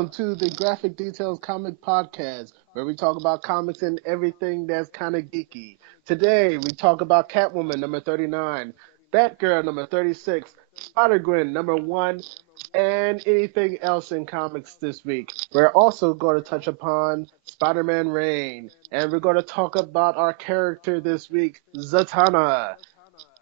welcome to the Graphic Details Comic Podcast, where we talk about comics and everything that's kind of geeky. Today, we talk about Catwoman, number 39, Batgirl, number 36, Spider-Gwen, number 1, and anything else in comics this week. We're also going to touch upon Spider-Man Reign, and we're going to talk about our character this week, Zatanna.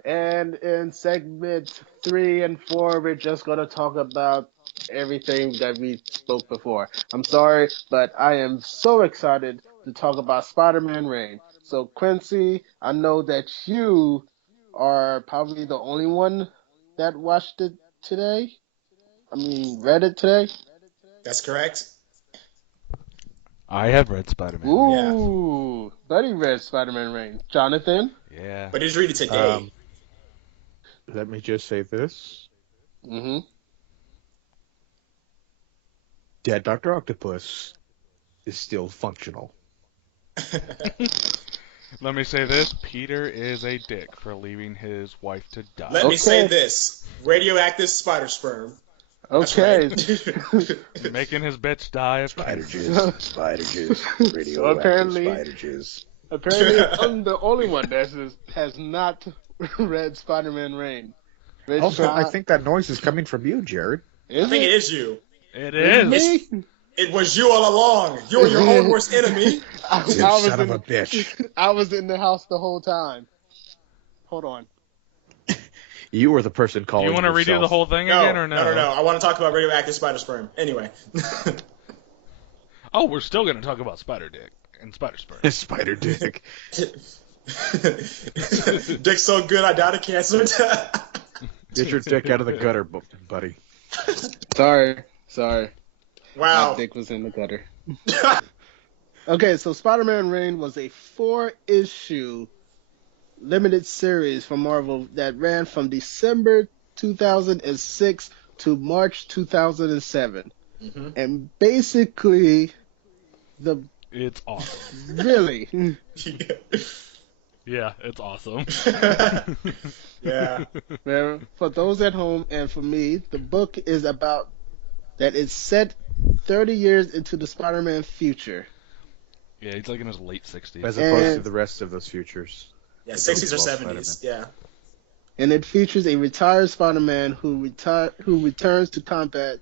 And in segment 3 and 4, we're just going to talk about everything that we spoke before. I'm sorry, but I am so excited to talk about Spider-Man Reign. So, Quincy, I know that you are probably the only one that watched it today. Read it today. That's correct. I have read Spider-Man. Ooh, Buddy read Spider-Man Reign. Jonathan? Yeah. But he's reading it today. Let me just say this. Mm-hmm. Dead Dr. Octopus is still functional. Let me say this. Peter is a dick for leaving his wife to die. Let me say this. Radioactive spider sperm. Okay. Right. Making his bitch die of Spider cancer. jizz. Spider jizz. Radioactive spider jizz. Apparently, I'm the only one that has not read Spider-Man Reign. Also, I think that noise is coming from you, Jared. I think it is you. It is. It was you all along. You're your own worst enemy. You son of a bitch. I was in the house the whole time. Hold on. You were the person calling You want to redo the whole thing again or no? No. I want to talk about radioactive spider sperm. Anyway. Oh, we're still going to talk about Spider Dick and Spider Sperm. Spider dick. Dick's so good, I died of cancer. Get your dick out of the gutter, buddy. Sorry. Wow. My dick was in the gutter. Okay, so Spider-Man Reign was a 4-issue limited series from Marvel that ran from December 2006 to March 2007. Mm-hmm. And basically, It's awesome. really... Yeah, it's awesome. Yeah. For those at home and for me, the book is about that it's set 30 years into the Spider-Man future. Yeah, he's like in his late 60s. As opposed to the rest of those futures. Yeah, 60s or 70s. Yeah. And it features a retired Spider-Man who returns to combat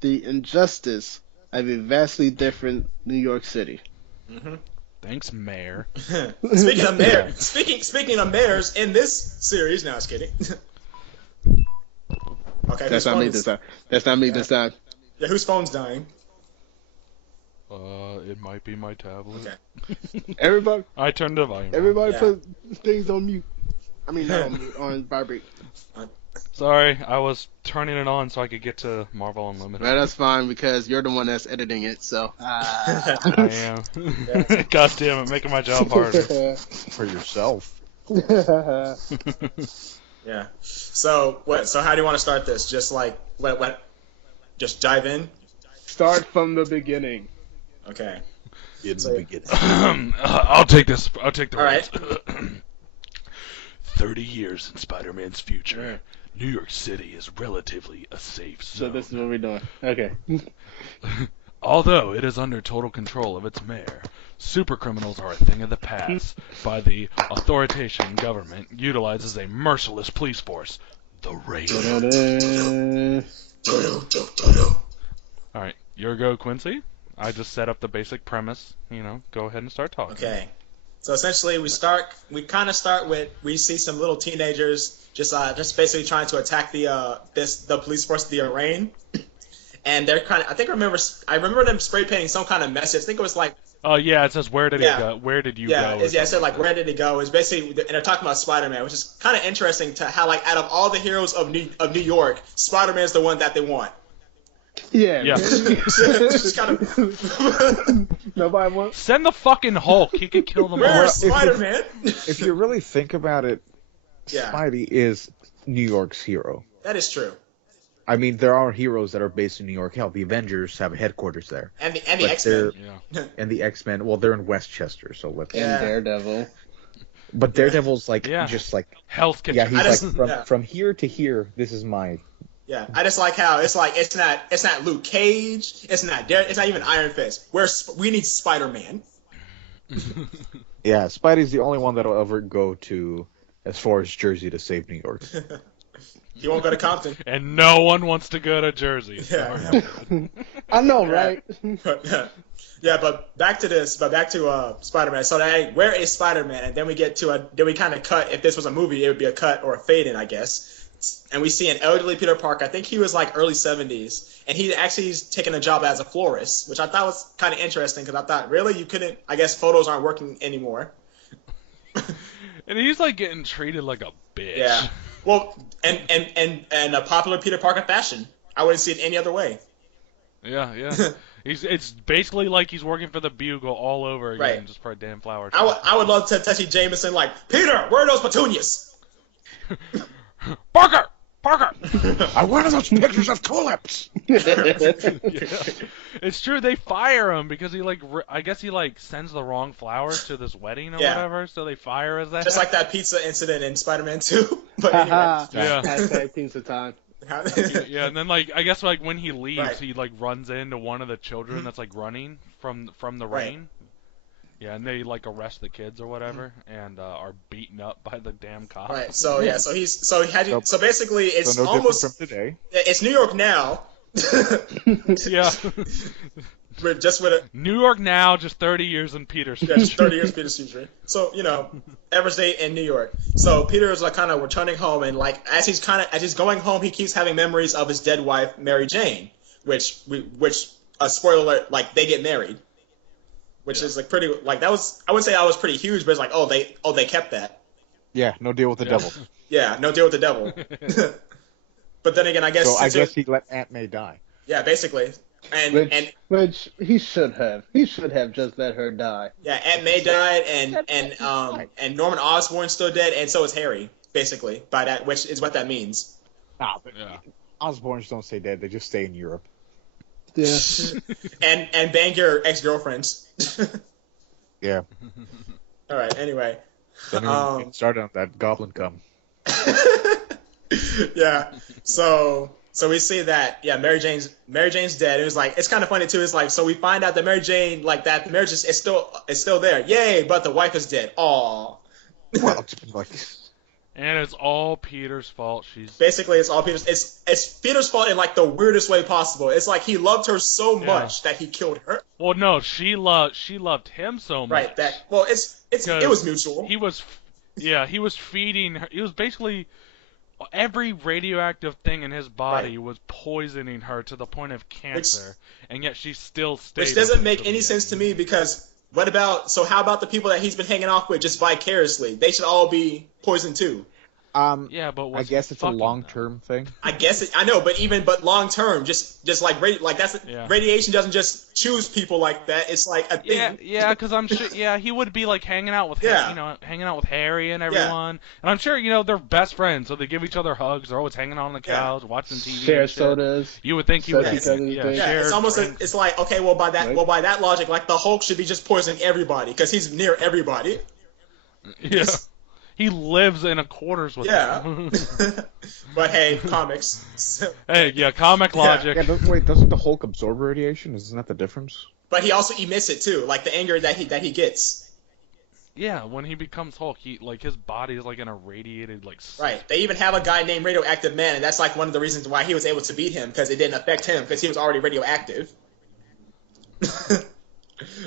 the injustice of a vastly different New York City. Mm-hmm. Thanks, Mayor. Speaking of mayor, speaking of mayors in this series, no, I was kidding. Okay, That's not me this time. That's not me this time. Yeah, whose phone's dying? It might be my tablet. Okay. Everybody, I turned the volume. everybody Yeah. put things on mute. I mean, not on mute, on vibrate. Sorry, I was turning it on so I could get to Marvel Unlimited. Well, that's fine because you're the one that's editing it. So. I am. God damn it, making my job harder. For yourself. Yeah. So what? So how do you want to start this? Just like what? Just dive in. Start from the beginning. Okay. In the beginning. I'll take this. I'll take the All right. 30 years in Spider-Man's future, New York City is relatively a safe So zone. this is what we're doing. Okay. Although it is under total control of its mayor, supercriminals are a thing of the past. By the authoritarian government utilizes a merciless police force, the Raid. Alright, your go, Quincy. I just set up the basic premise. Go ahead and start talking. Okay. So essentially, we kind of start with we see some little teenagers just basically trying to attack the police force, the Rain, and they're I remember them spray painting some kind of message. I think it was like. Oh yeah, it says where did it go? Where did you go? Yeah, it said like where did it go? It's basically, and they're talking about Spider-Man, which is kind of interesting to how like out of all the heroes of New York, Spider-Man's the one that they want. Yeah. Just kind of. Nobody wants. Send the fucking Hulk. He could kill them all. Where's Spider-Man? If you really think about it, Yeah. Spidey is New York's hero. That is true. I mean, there are heroes that are based in New York. Hell, the Avengers have a headquarters there. And the But X-Men. Yeah. And the X-Men, well, they're in Westchester, so let's... Yeah. And Daredevil. But Daredevil's like, Yeah. just like... Hell's Kitchen. Yeah, he's I just- like, yeah. from here to here, this is my Yeah, I just like how it's like it's not Luke Cage, it's not even Iron Fist. We need Spider-Man. Yeah, Spidey's the only one that'll ever go to as far as Jersey to save New York. He won't go to Compton. And no one wants to go to Jersey. Yeah. I know, right? Yeah, but back to Spider-Man. So where is Spider-Man? And then we get to then we kind of cut. If this was a movie, it would be a cut or a fade in, I guess. And we see an elderly Peter Parker. I think he was like early 70s, and he's taking a job as a florist, which I thought was kind of interesting because I thought, really, you couldn't? I guess photos aren't working anymore. And he's like getting treated like a bitch. Yeah. Well, and a popular Peter Parker fashion. I wouldn't see it any other way. Yeah. It's basically like he's working for the Bugle all over again, Right. just for a damn flower. I would love to see Jameson like, Peter, where are those petunias? Parker! I wanted those pictures of tulips! Yeah. It's true, they fire him because he I guess he sends the wrong flowers to this wedding or whatever, so they fire his ass. Just like that pizza incident in Spider-Man 2. But anyway. Yeah. Hashtag pizza time. Yeah, and then I guess when he leaves, Right. he runs into one of the children that's running from the Right. rain. Yeah, and they arrest the kids or whatever, and are beaten up by the damn cops. Right. So basically it's So no almost different from today. it's New York now. Yeah. Just with a New York now, just 30 years in Peter's yeah, just 30 years Peter's future. So every day in New York. So Peter is kind of returning home, and as he's going home, he keeps having memories of his dead wife Mary Jane, which spoiler alert, they get married. Which is pretty that was, I wouldn't say that was pretty huge, but it's they kept that. Yeah, no deal with the devil. Yeah, no deal with the devil. But then again, I guess So I guess he let Aunt May die. yeah, basically, and Which he should have. He should have just let her die. yeah, Aunt May died, and Norman Osborn's still dead, and so is Harry, basically, by that, which is what that means. Nah, but Yeah. Osborns don't stay dead; they just stay in Europe. Yeah. and bang your ex-girlfriends. Yeah. All right. Anyway. Then we get started on that goblin cum. Yeah. So we see that Mary Jane's dead. It was it's kind of funny too. It's so we find out that Mary Jane the marriage is still there. Yay! But the wife is dead. Aw. Well, And it's all Peter's fault. Basically, it's all Peter's. It's Peter's fault in the weirdest way possible. It's he loved her so much that he killed her. Well, no, she loved him so much. Right. It was mutual. He was feeding her. He was basically every radioactive thing in his body was poisoning her to the point of cancer, and yet she still stayed. Which doesn't make any sense to me because how about the people that he's been hanging off with just vicariously? They should all be poisoned too. Yeah, but I guess it's a long-term thing. I guess I know, but long-term, just radiation doesn't just choose people like that. It's a thing. Yeah, because I'm sure. Yeah, he would be hanging out with hanging out with Harry and everyone, and I'm sure they're best friends, so they give each other hugs. They're always hanging out on the couch, watching TV. Share sodas. You would think he would. It's almost it's okay. Well, by that logic, the Hulk should be just poisoning everybody because he's near everybody. Yeah. He lives in a quarters with them. But hey, comics. Hey, yeah, comic logic. Yeah, wait, doesn't the Hulk absorb radiation? Isn't that the difference? But he also emits it too, the anger that he gets. Yeah, when he becomes Hulk, his body is an irradiated Right. They even have a guy named Radioactive Man, and that's one of the reasons why he was able to beat him because it didn't affect him because he was already radioactive.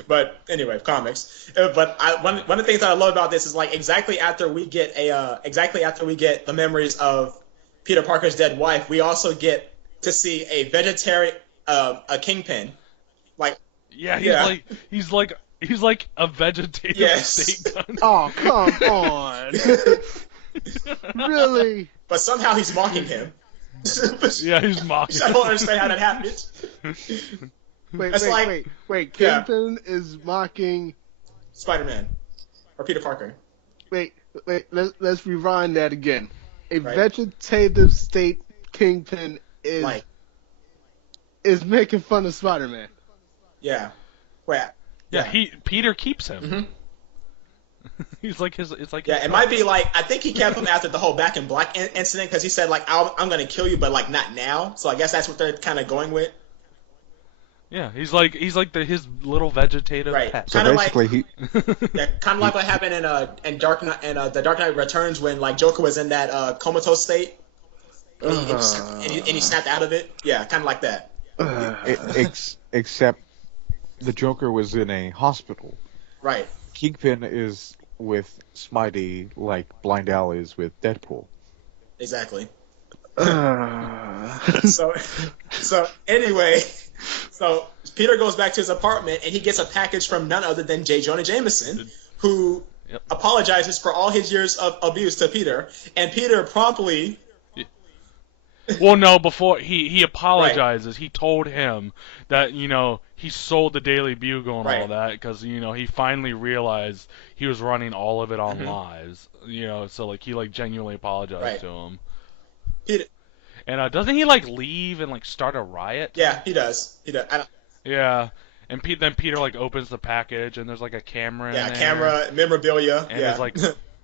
But anyway, comics. But one of the things that I love about this is exactly after we get the memories of Peter Parker's dead wife, we also get to see a vegetarian a Kingpin. He's like a vegetative steak gun. Oh, come on. Really? But somehow he's mocking him. Yeah, he's mocking. I don't understand how that happens. Wait. Kingpin is mocking Spider-Man or Peter Parker. Wait. Let's rewind that again. A Right. vegetative state Kingpin is making fun of Spider-Man. Yeah. Wait. Yeah, Peter keeps him. Mm-hmm. He's like his. It's like Yeah, it might be like I think he kept him after the whole Back in Black incident because he said like I'm gonna kill you, but like not now. So I guess that's what they're kind of going with. Yeah, he's like his little vegetative Right. pet. So Kinda basically, Yeah, kind of like what happened in Dark Knight and the Dark Knight Returns when like Joker was in that comatose state and he snapped out of it. Yeah, kind of like that. except the Joker was in a hospital. Right. Kingpin is with Spidey like Blind Al is with Deadpool. Exactly. So anyway, so Peter goes back to his apartment and he gets a package from none other than J. Jonah Jameson, who apologizes for all his years of abuse to Peter, and Peter promptly. Well, no, before he apologizes, right. He told him that, he sold the Daily Bugle and all that because, he finally realized he was running all of it on lies. So, like, he, like, genuinely apologized to him. Peter. And doesn't he, like, leave and, like, start a riot? Yeah, he does. Yeah. And then Peter, like, opens the package and there's, like, a camera in there. Yeah, camera, memorabilia. And there's, like,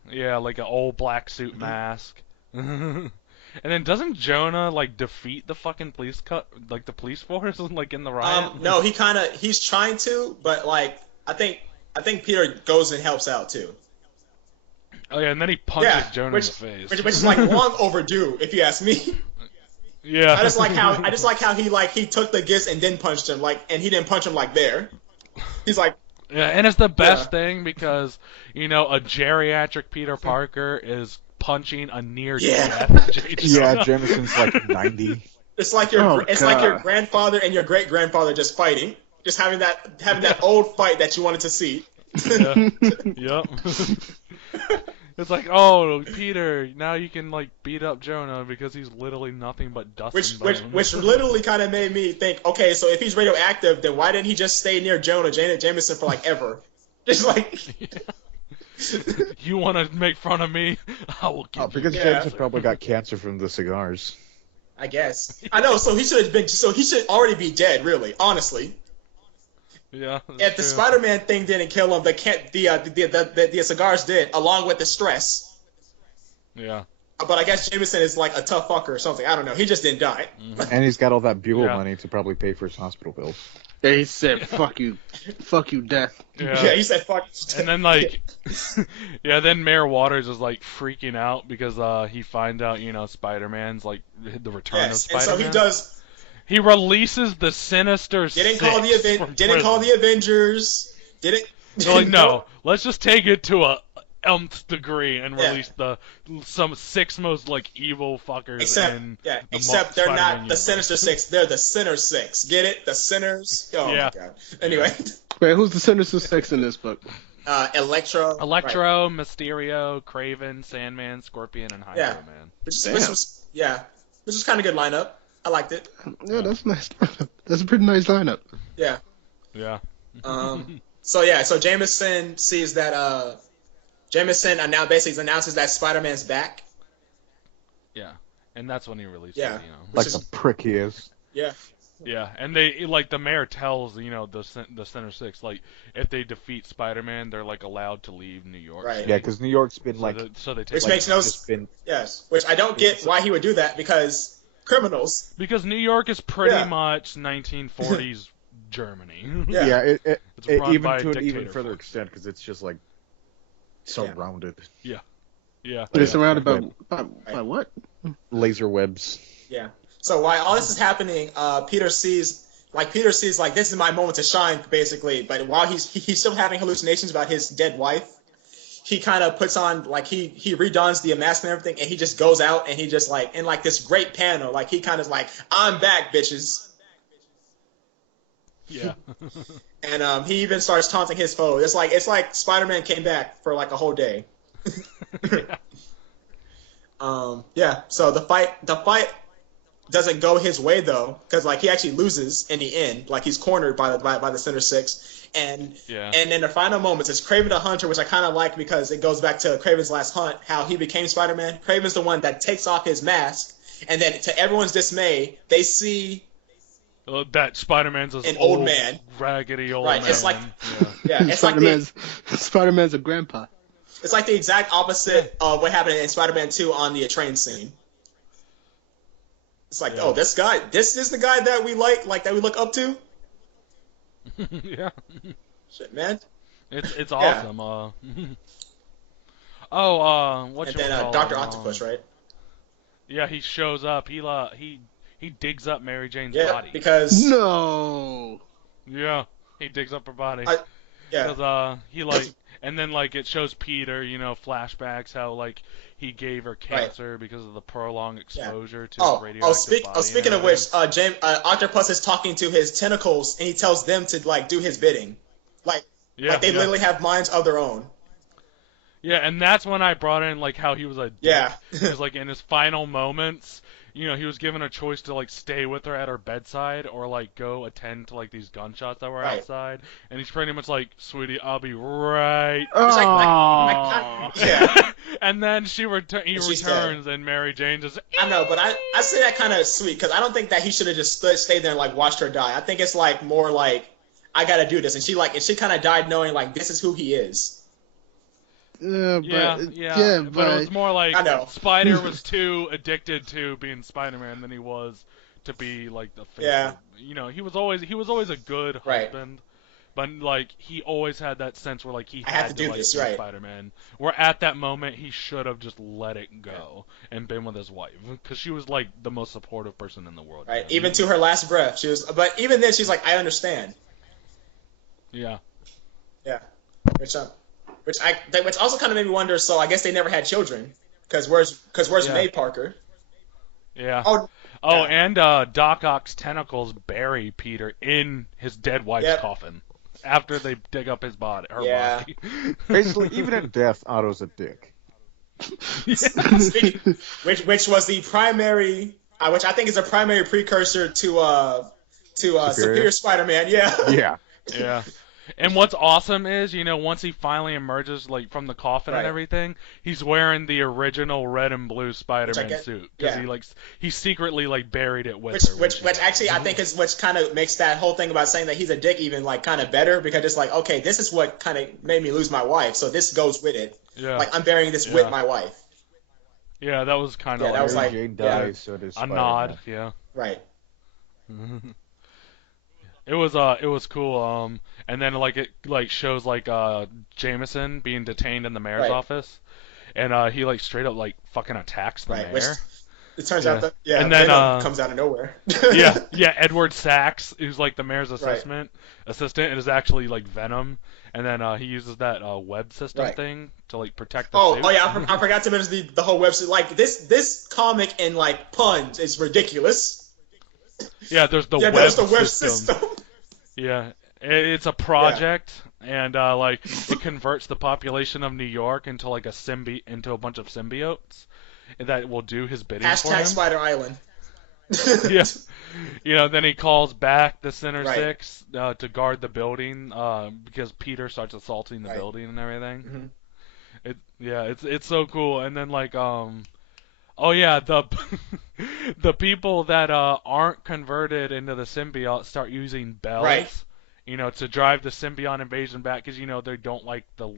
like an old black suit mask. And then doesn't Jonah like defeat the fucking police the police force like in the riot? No, he's trying to, but like I think Peter goes and helps out too. Oh yeah, and then he punches Jonah in the face, which is like long overdue, if you ask me. Yeah. I just like how he took the gifts and then punched him and he didn't punch him like there. He's like. Yeah, and it's the best thing because a geriatric Peter Parker is punching a near death. Yeah, Jameson's like 90. It's like your grandfather and your great grandfather just fighting, just having that old fight that you wanted to see. Yeah. Yep. It's like, oh, Peter, now you can like beat up Jonah because he's literally nothing but dust and bones. Which literally kind of made me think, okay, so if he's radioactive, then why didn't he just stay near Jameson for like ever? Just like. You want to make fun of me? I will kill you. Because Jameson probably got cancer from the cigars. I guess. I know. So he should already be dead. Really, honestly. Yeah. If the Spider-Man thing didn't kill him, the cigars did, along with the stress. Yeah. But I guess Jameson is like a tough fucker or something. I don't know. He just didn't die. Mm-hmm. And he's got all that Buell money to probably pay for his hospital bills. Yeah, he said, fuck you, death. Yeah, he said, fuck you. And then, like, then Mayor Waters is, like, freaking out because he finds out, Spider-Man's, like, the return of Spider-Man. And so he does... He releases the Sinister Six. Didn't call the Avengers. They're like, no, let's just take it to a nth degree and release some six most, like, evil fuckers except they're not the Sinister Six, they're the Sinner Six. Get it? The Sinners? Oh, my God. Anyway. Wait, who's the Sinister Six in this book? Electro, Mysterio, Kraven, Sandman, Scorpion, and Hydro Man. Which was kind of good lineup. I liked it. Yeah, that's a nice lineup. That's a pretty nice lineup. Yeah. Yeah. So Jameson sees that Jameson now basically announces that Spider-Man's back. Yeah, and that's when he releases it, Like the prick he is. Yeah. Yeah, and they the mayor tells the Center Six if they defeat Spider-Man, they're allowed to leave New York. Right. Yeah, because New York's been so they take which makes no sense. Yes, which I don't get why he would do that because criminals. Because New York is pretty much 1940s Germany. Yeah, even to an even force. further extent because it's just surrounded. Yeah. Yeah. But it's surrounded by what? Laser webs. Yeah. So while all this is happening, Peter sees this is my moment to shine, basically. But while he's still having hallucinations about his dead wife, he kind of puts on he redons the mask and everything, and he just goes out and he just in this great panel, he kind of I'm back, bitches. Yeah. And he even starts taunting his foe. It's like Spider-Man came back for a whole day. Yeah. So the fight doesn't go his way though, because he actually loses in the end. He's cornered by the Center Six, and in the final moments, it's Kraven the Hunter, which I kind of like because it goes back to Kraven's last hunt, how he became Spider-Man. Kraven's the one that takes off his mask, and then to everyone's dismay, they see that Spider-Man's an old man, raggedy old right? man. It's it's Spider-Man's a grandpa. It's like the exact opposite of what happened in Spider-Man 2 on the train scene. It's like, oh, this is the guy that we like that we look up to. Yeah. Shit, man. It's awesome. What's And then Doctor Octopus, right? Yeah, he shows up. He digs up Mary Jane's Yeah, body. because No. Yeah, he digs up her body. Yeah. Because and then like it shows Peter, flashbacks how like he gave her cancer because of the prolonged exposure to radioactive body. Speaking of which, Octopus is talking to his tentacles and he tells them to like do his bidding, like they literally have minds of their own. Yeah, and that's when I brought in like how he was a dick. Yeah. Because like in his final moments, he was given a choice to like stay with her at her bedside or like go attend to like these gunshots that were outside, and he's pretty much like, "Sweetie, I'll be right." Yeah. And then he returns, and Mary Jane just. I know, but I say that kind of sweet because I don't think that he should have just stayed there and like watched her die. I think it's like more like I gotta do this, and she kind of died knowing like this is who he is. But it was more like Spider was too addicted to being Spider-Man than he was to be like the face. Yeah. He was always a good husband, but like he always had that sense where like he had to do like, this, be Spider-Man. Where at that moment he should have just let it go and been with his wife because she was like the most supportive person in the world. Right. Even to her last breath, she was. But even then, she's like, "I understand." Yeah. Yeah. Which also kind of made me wonder. So I guess they never had children, because where's May Parker? Yeah. And Doc Ock's tentacles bury Peter in his dead wife's coffin after they dig up his body. Her body. Basically, even in death, Otto's a dick. which was the primary, which I think is a primary precursor to Superior Spider-Man. Yeah. Yeah. Yeah. And what's awesome is, once he finally emerges like from the coffin and everything, he's wearing the original red and blue Spider-Man suit because he secretly like buried it with her. Which actually I think is what kind of makes that whole thing about saying that he's a dick even like kind of better, because it's like, okay, this is what kind of made me lose my wife, so this goes with it. Yeah. Like I'm burying this with my wife. Yeah, that was kind of that was like Jane dies, so does a Spider-Man. nod. Yeah. Right. It was cool. And then like it like shows like Jameson being detained in the mayor's office, and he like straight up like fucking attacks the mayor. Which it turns out that and then comes out of nowhere. Edward Sachs, who's like the mayor's assistant, and is actually like Venom. And then he uses that web system thing to like protect the suit. I forgot to mention the whole website. Like this comic in like puns is ridiculous. Yeah, there's the web system. Yeah, it's a project, and like it converts the population of New York into like into a bunch of symbiotes that will do his bidding for him. Spider Island. Yeah. Then he calls back the Sinister Six to guard the building because Peter starts assaulting the building and everything. Mm-hmm. It's so cool. And then like the people that aren't converted into the symbiote start using bells. To drive the symbiote invasion back, because they don't like the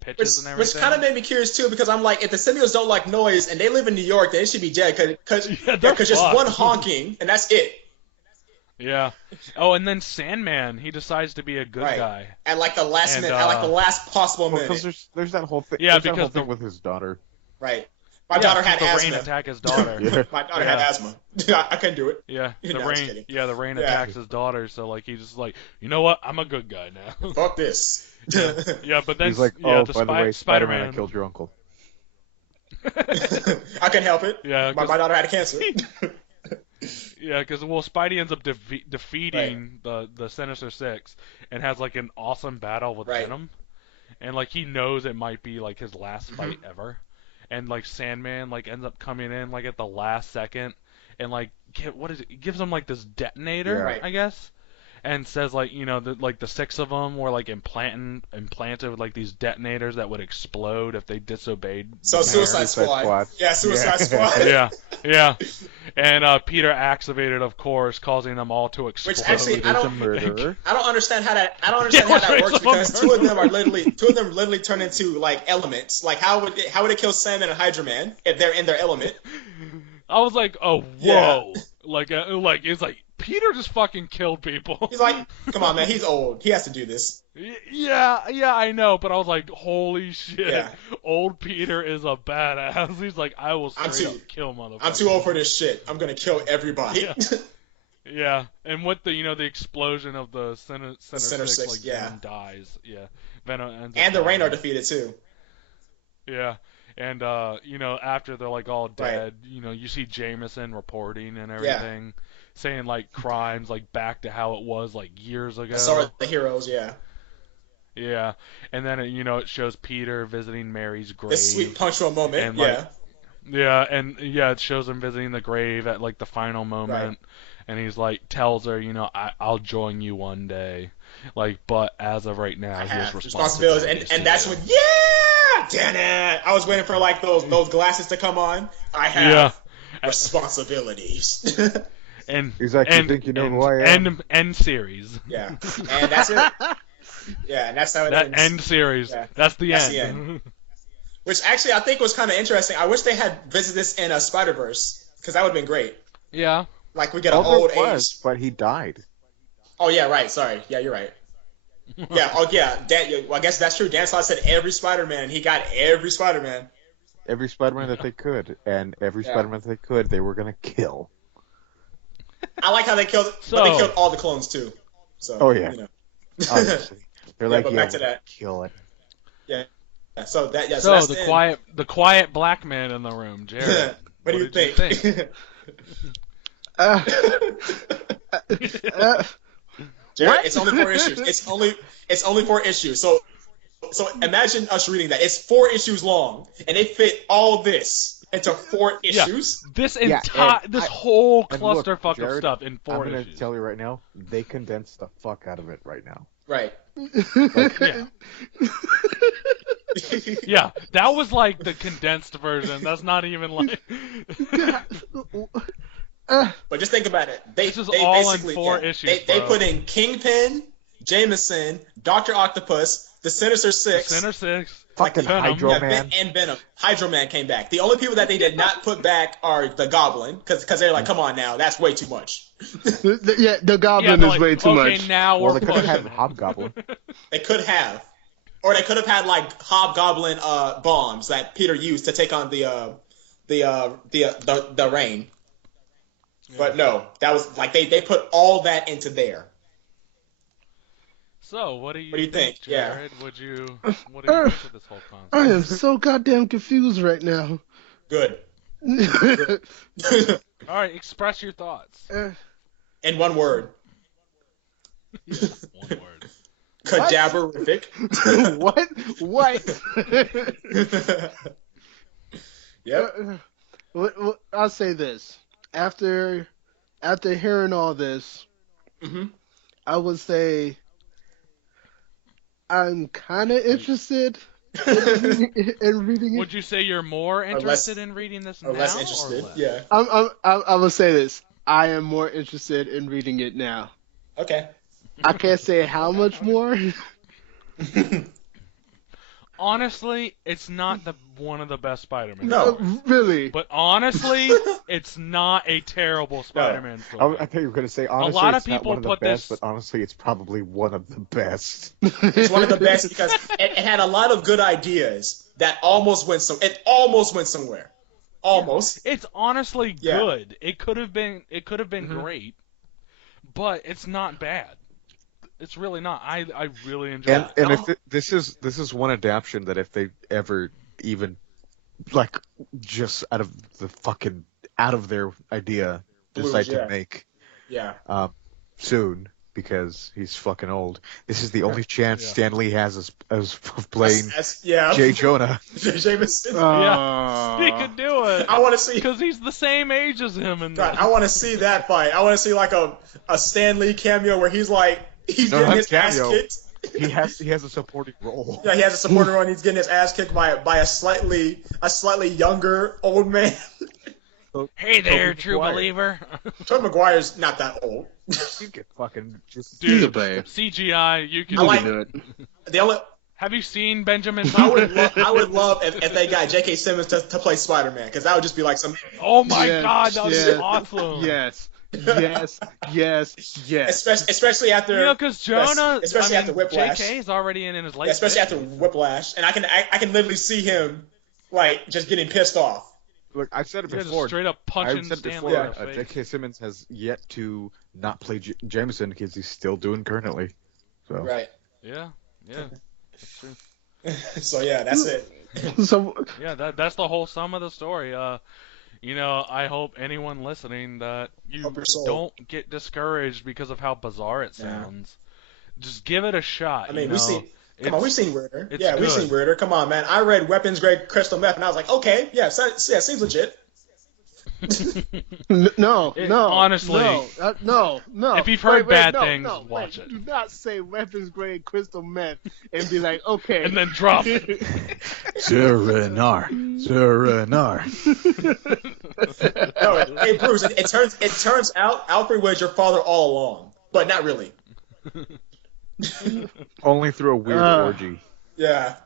pitches and everything. Which kind of made me curious too, because I'm like, if the symbiotes don't like noise and they live in New York, then it should be dead, because just one honking and that's it. Yeah. Oh, and then Sandman, he decides to be a good guy. At like the last minute, at like the last possible minute. Because there's that whole thing. Yeah, because thing with his daughter. Right. My daughter had asthma. The rain attacked his daughter. My daughter had asthma. I couldn't do it. Yeah, the rain attacks his daughter. So like he's just like, you know what? I'm a good guy now. Fuck this. Yeah, but then he's like, by the way, Spider-Man, I killed your uncle. I couldn't help it. Yeah, my daughter had cancer. Yeah, because Spidey ends up defeating the Sinister Six and has like an awesome battle with Venom, and like he knows it might be like his last fight ever. And like Sandman like ends up coming in like at the last second and like gives him like this detonator, I guess. and says like the six of them were like implanted with like these detonators that would explode if they disobeyed. So Suicide Squad. Yeah, Suicide Squad. Yeah. And Peter activated, of course, causing them all to explode. Which actually, I don't understand how that works, because two of them literally turn into like elements. Like how would it kill Sandman and Hydra Man if they're in their element? I was like, oh, whoa. Yeah. Like it's like Peter just fucking killed people. He's like, come on, man, he's old. He has to do this. Yeah, I know, but I was like, holy shit. Yeah. Old Peter is a badass. He's like, I will straight up kill motherfuckers. I'm too old for this shit. I'm gonna kill everybody. Yeah. And with the explosion of the Center Six, like Venom dies. Yeah. Venom and the Rain are defeated too. Yeah. And after they're like all dead, you see Jameson reporting and everything, saying like crimes like back to how it was like years ago. Sorry, the heroes, yeah. Yeah, and then it shows Peter visiting Mary's grave. This sweet punctual moment, and, like, it shows him visiting the grave at like the final moment, and he's like tells her, I'll join you one day, like, but as of right now, he has responsibilities, and that's when damn it! I was waiting for like those glasses to come on. I have responsibilities. And he's like, you think you know who I am? End series. Yeah, and that's it. Yeah, and that's how it ends. End series. Yeah. That's the end. Which actually I think was kind of interesting. I wish they had visited this in a Spider-Verse, because that would have been great. Yeah. Like we get an old age. But he died. Oh yeah, right. Sorry. Yeah, you're right. Yeah. Oh yeah. Well, I guess that's true. Dan Slott said every Spider-Man. He got every Spider-Man. Every Spider-Man that they could, and every Spider-Man that they could, they were gonna kill. I like how they killed, but they killed all the clones too. So. Oh yeah. Obviously. They're like, but back to that. Kill it. Yeah. So that. Yeah. So the quiet black man in the room, Jared. What do you think? Jared, it's only 4 issues. It's only 4 issues. So imagine us reading that. It's 4 issues long, and they fit all this into 4 issues. This whole clusterfuck of stuff in 4 issues. I'm gonna tell you right now, they condensed the fuck out of it right now. Right. Yeah, that was like the condensed version. That's not even like. But just think about it. This is all in 4 issues. They put in Kingpin, Jameson, Dr. Octopus, the Sinister Six. Fucking Hydro Man. And Venom. Hydro Man came back. The only people that they did not put back are the Goblin, because they're like, come on now, that's way too much. The Goblin is way too much. Now they could have had Hobgoblin. They could have. Or they could have had like Hobgoblin bombs that Peter used to take on the Rain. Yeah. But no, that was like they put all that into there. So, what do you think, Jared? Yeah. What do you think of this whole concept? I am so goddamn confused right now. Good. All right, express your thoughts. In one word. One word. Cadaverific. What? Yep. I'll say this. After hearing all this, I would say I'm kind of interested in reading it. Would you say you're more interested in reading this now? Or less interested, yeah. I will say this. I am more interested in reading it now. Okay. I can't say how much more. Honestly, it's not one of the best Spider-Man stories. No, really. But honestly, it's not a terrible Spider-Man story. I thought you were going to say, honestly, a lot it's of people not one of the best, but honestly, it's probably one of the best. It's one of the best because it had a lot of good ideas that almost went somewhere. Almost. It's honestly good. It could have been great, but it's not bad. It's really not. I really enjoy it. And this is one adaptation that if they ever even like just out of their idea decide to make soon, because he's fucking old. This is the only chance Stan Lee has of playing Yeah. J. Jonah. Jameson. He could do it. I want to see because he's the same age as him. And God, I want to see that fight. I want to see like a Stan Lee cameo where he's getting not his ass cameo. kicked. He has a supporting role. Yeah, he has a supporting role and he's getting his ass kicked by a slightly younger old man. hey there, Tobey true Maguire. believer. Tobey Maguire's not that old. You get fucking just He's a Dude, player. CGI, you can I like- do it. The only Have you seen Benjamin? I would love if they got J.K. Simmons to play Spider-Man, because that would just be like some. Oh my Yes, god, that would yes, be awesome. Yes. Especially after. You know, because Jonah, especially after Whiplash. J.K. is already in his late. Yeah, especially after 50s. Whiplash, and I can literally see him just getting pissed off. look. I've said it Yeah, just before. straight up punching I've said Stanley before. in the face. J.K. Simmons has yet to not play Jameson because he's still doing currently. So Right. Yeah, that's true. So yeah, that's it. So Yeah, that's the whole sum of the story. I hope anyone listening that you Hope you're sold. don't get discouraged because of how bizarre it sounds. Just give it a shot. I mean, you we've know? seen. Come on, we've seen Weirder. it's Yeah, we've good. seen Weirder. Come on, man. I read Weapons Grade Crystal Meth, and I was like, okay, yeah, seems legit. no. Honestly, no. if you've heard bad no, things, no, watch wait. it. Do not say weapons grade crystal meth and be like, okay. And then drop it. Serenar. No, hey Bruce, it turns out Alfred was your father all along, but not really. Only through a weird orgy. Yeah.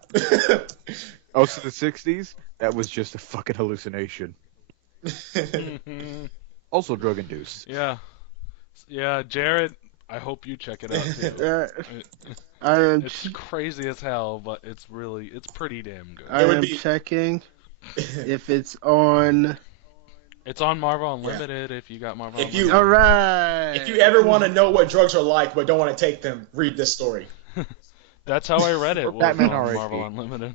Oh, so the 60s? That was just a fucking hallucination. Also drug induced. Yeah, Jared. I hope you check it out too. I am. It's crazy as hell, but it's pretty damn good. I would am be- checking if it's on. It's on Marvel Unlimited if you got Marvel If you- Unlimited. All right. If you ever want to know what drugs are like but don't want to take them, read this story. That's how I read it. Or Was Batman on RIP. Marvel Unlimited.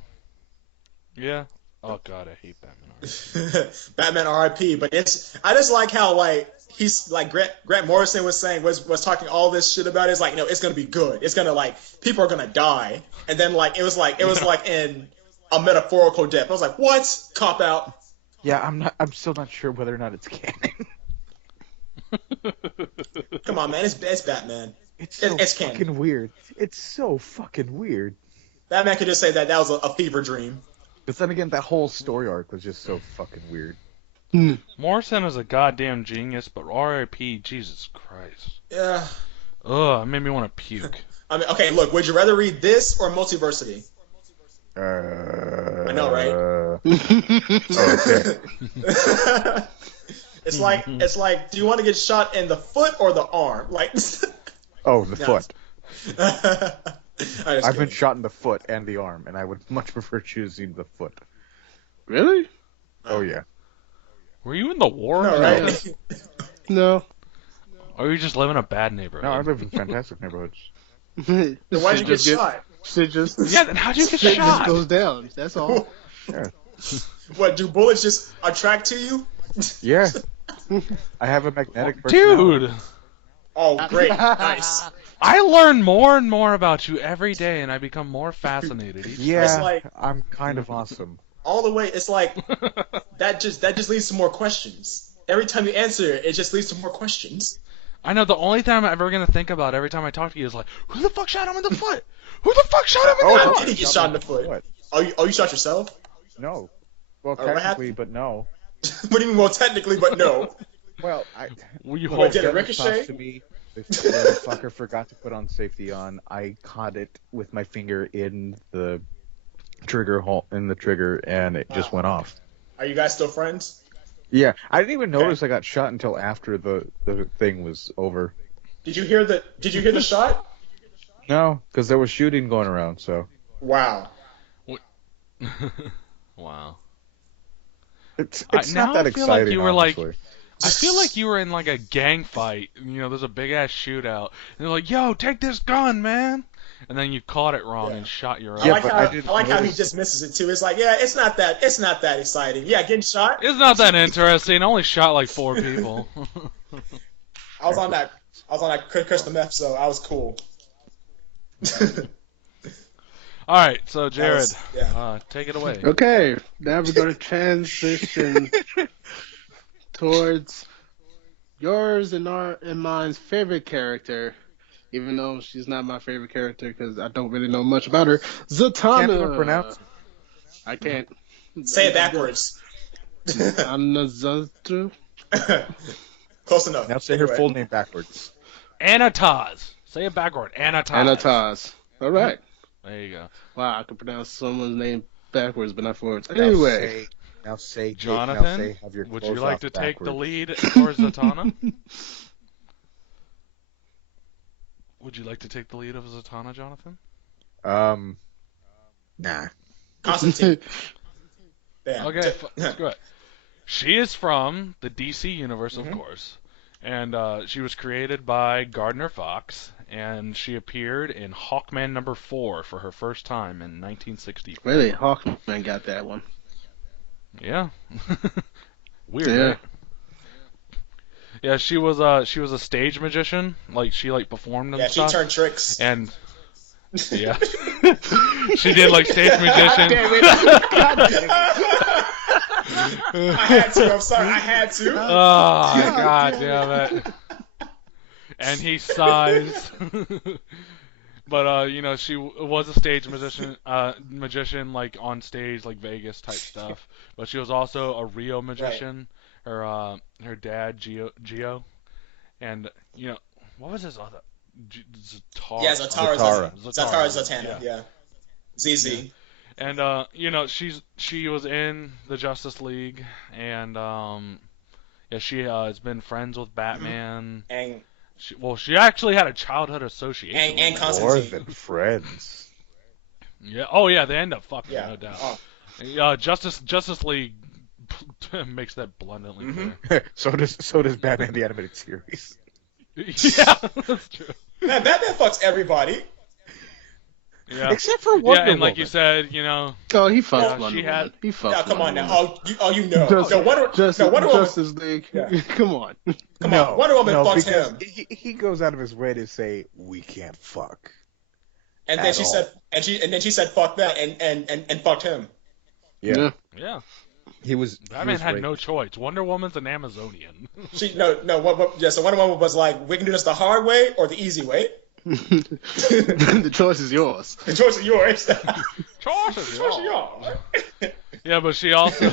Yeah. Oh god, I hate Batman RIP. Batman R.I.P. But I just like how he's like Grant Morrison was saying was talking all this shit about it. It's like, it's gonna be good. It's gonna people are gonna die, and then it was like in a metaphorical death. I was like, what? Cop out. Yeah, I'm still not sure whether or not it's canon. Come on, man. It's Batman. It's so It's canon. fucking weird. It's so fucking weird. Batman could just say that was a fever dream. But then again, that whole story arc was just so fucking weird. Morrison is a goddamn genius, but R.I.P. Jesus Christ. Yeah. Ugh, it made me want to puke. I mean, okay, look. Would you rather read this or Multiversity? I know, right? Okay. It's like, do you want to get shot in the foot or the arm? Oh, the foot. I've I've been shot in the foot and the arm, and I would much prefer choosing the foot. Really? Oh, yeah. Were you in the war? No, right? No. Or are you just living in a bad neighborhood? No, I live in fantastic neighborhoods. Then why'd you get shot? Shit just. Yeah, then how'd you get Shit just shot? goes down. That's all. Yeah. What, do bullets just attract to you? Yeah. I have a magnetic personality. Dude, Oh, great. Nice. I learn more and more about you every day, and I become more fascinated each Yeah, It's like- I'm kind of awesome. All the way, it's like, that just leads to more questions. Every time you answer it, it just leads to more questions. I know the only thing I'm ever gonna think about every time I talk to you is like, who the fuck shot him in the foot? Who the fuck shot him in the How foot? did he get shot in the foot? What? Oh, you shot yourself? No. Well, what technically, happened? but no. What do you mean, well, technically, but no? Well, I... Well, you Wait, hope did it Gun was ricochet? tossed to me. The fucker forgot to put on safety on. I caught it with my finger in the trigger hole, and it just went off. Are you guys still friends? Yeah, I didn't even notice I got shot until after the thing was over. Did you hear the shot? No, because there was shooting going around. So Wow. Wow. it's now not that I feel like exciting. you were like- honestly. I feel like you were in like a gang fight. There's a big ass shootout, and they're like, "Yo, take this gun, man!" And then you caught it wrong Yeah. and shot your own. I Yeah, like but how I didn't how he notice- dismisses it too. It's like, yeah, it's not that exciting. Yeah, getting shot. It's not that interesting. I only shot like 4 people. I was on that I was on like crystal meth, so I was cool. All right, so Jared, was- yeah. take it away. Okay, now we're going to transition towards yours and mine's favorite character, even though she's not my favorite character because I don't really know much about her. Zatanna. Can't even pronounce it. I can't. Say it backwards. Anazatu. Close enough. Now say her full name backwards. Anataz. Say it backward. Anataz. Anataz. All right. There you go. Wow, I can pronounce someone's name backwards, but not forwards. Anyway. Now say Jonathan, now say, have your would clothes you like off to take the backwards. lead for Zatanna? Would you like to take the lead of Zatanna, Jonathan? Nah. Constantine. Bam. Okay, screw it. She is from the DC universe, of Mhm. course, and she was created by Gardner Fox, and she appeared in Hawkman #4 for her first time in 1964. Really, Hawkman got that one. Yeah. Weird. Yeah. Right? Yeah, she was a stage magician. Like she performed and Yeah, she stuff. turned tricks. And yeah, she did like stage magician. God damn it. I had to. I'm sorry. I had to. Oh God damn it! And he sighs. But she was a stage magician like on stage, like Vegas type stuff. But she was also a Rio magician. Right. Her dad Geo, and what was his other? Zatara. Yeah, Zatara. Zatara. Zatanna. Yeah. ZZ. Yeah. And she was in the Justice League, and she has been friends with Batman. And She actually had a childhood association. and with Constantine. More than friends. Yeah. Oh yeah, they end up fucking, Yeah. no doubt. Oh. Justice League makes that abundantly clear. so does Batman the Animated Series. Yeah, that's true. Man, Batman fucks everybody. Yeah. Except for Wonder Yeah, and like Woman. you said, Oh, he fucked Yeah, Wonder she had- Woman. He fucked Yeah, come on Wonder now. Woman. You know. Just- No, Wonder Woman. Justice League. Yeah. Come on. Come on. Wonder Woman fucks because him. he goes out of his way to say we can't fuck. And then At she all. said, and then she said, "Fuck that," and fucked him. Yeah. yeah, He was. Batman had no choice. Wonder Woman's an Amazonian. So Wonder Woman was like, "We can do this the hard way or the easy way. The choice is yours. The choice is yours." Choice is yours. Yeah, but she also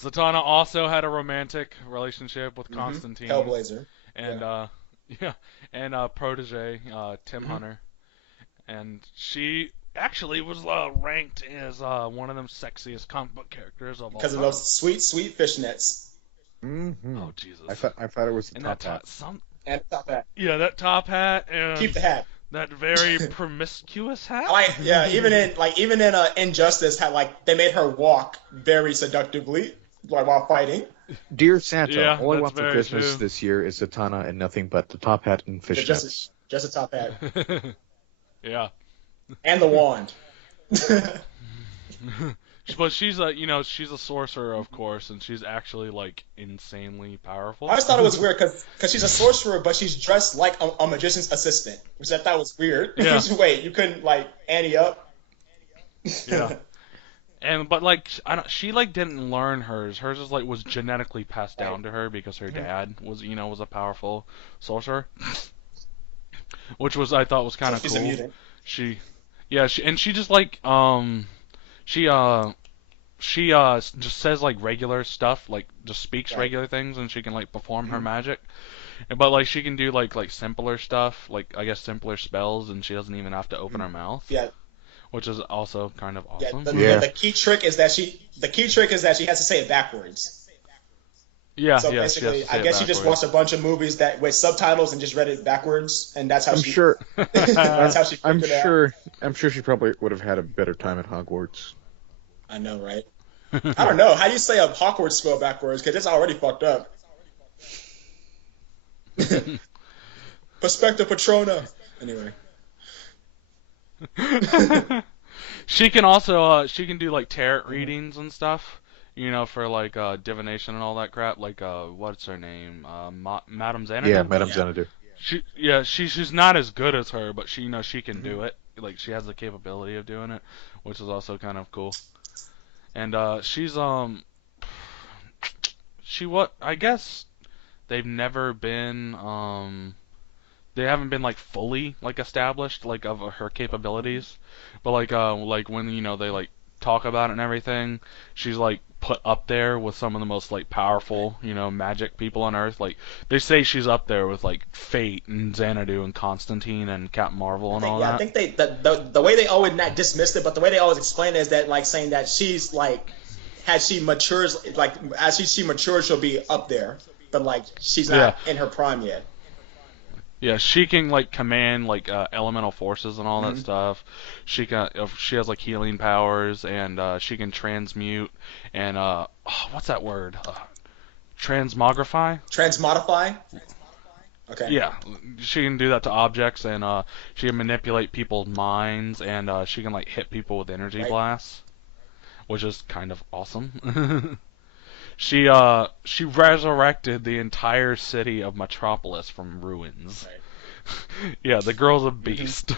Zatanna also had a romantic relationship with Constantine. Hellblazer. And and protege Tim Hunter, and she actually was ranked as one of them sexiest comic book characters of all Because of time. those sweet fishnets. Mm-hmm. Oh Jesus! I thought it was the and top that hat. And top hat. that top hat and Keep the hat. that very promiscuous hat. Even in Injustice, they made her walk very seductively, while fighting. Dear Santa, Yeah, all I that's want for very Christmas true. this year is Zatanna and nothing but the top hat and fishnets. Just a top hat Yeah. and the wand. But she's a sorcerer, of course, and she's actually insanely powerful. I just thought it was weird because she's a sorcerer, but she's dressed like a magician's assistant, which I thought was weird. Yeah. Wait, you couldn't ante up? Yeah. But she didn't learn hers. Hers was genetically passed down to her because her dad was a powerful sorcerer, which I thought was kind of She's cool. a mutant. She just says regular stuff, just speaks Right. regular things, and she can perform her magic. But she can do simpler stuff, I guess simpler spells, and she doesn't even have to open her mouth. Yeah. Which is also kind of Yeah. awesome. The key trick is that she has to say it backwards. Yeah, So yeah. basically, I I guess she just watched a bunch of movies with subtitles and just read it backwards, and that's how I'm she. sure. That's how she. I'm figured it out. sure. I'm sure she probably would have had a better time at Hogwarts. I know, right? I don't know. How do you say a Hogwarts spell backwards? Because it's already fucked up. Perspective Patrona. Anyway. She can also she can do tarot readings and stuff, for divination and all that crap. What's her name? Madame Xanadu. Yeah, Madame Yeah. Xanadu. She's not as good as her, but she can do it. Like she has the capability of doing it, which is also kind of cool. And I guess they've never been they haven't been like fully like established like of her capabilities, but like when they like talk about it and everything, she's like put up there with some of the most like powerful magic people on Earth. Like they say she's up there with like Fate and Xanadu and Constantine and Captain Marvel and all that. I think the way they always not dismissed it, but the way they always explain it is that like saying that she's like as she matures, like as she matures, she'll be up there, but like she's not in her prime yet. Yeah, she can like command like elemental forces and all that stuff. She has like healing powers, and she can transmute and what's that word? Transmogrify? Transmodify? Okay. Yeah, she can do that to objects, and she can manipulate people's minds, and she can like hit people with energy blasts, which is kind of awesome. She resurrected the entire city of Metropolis from ruins. Right. Yeah, the girl's a beast.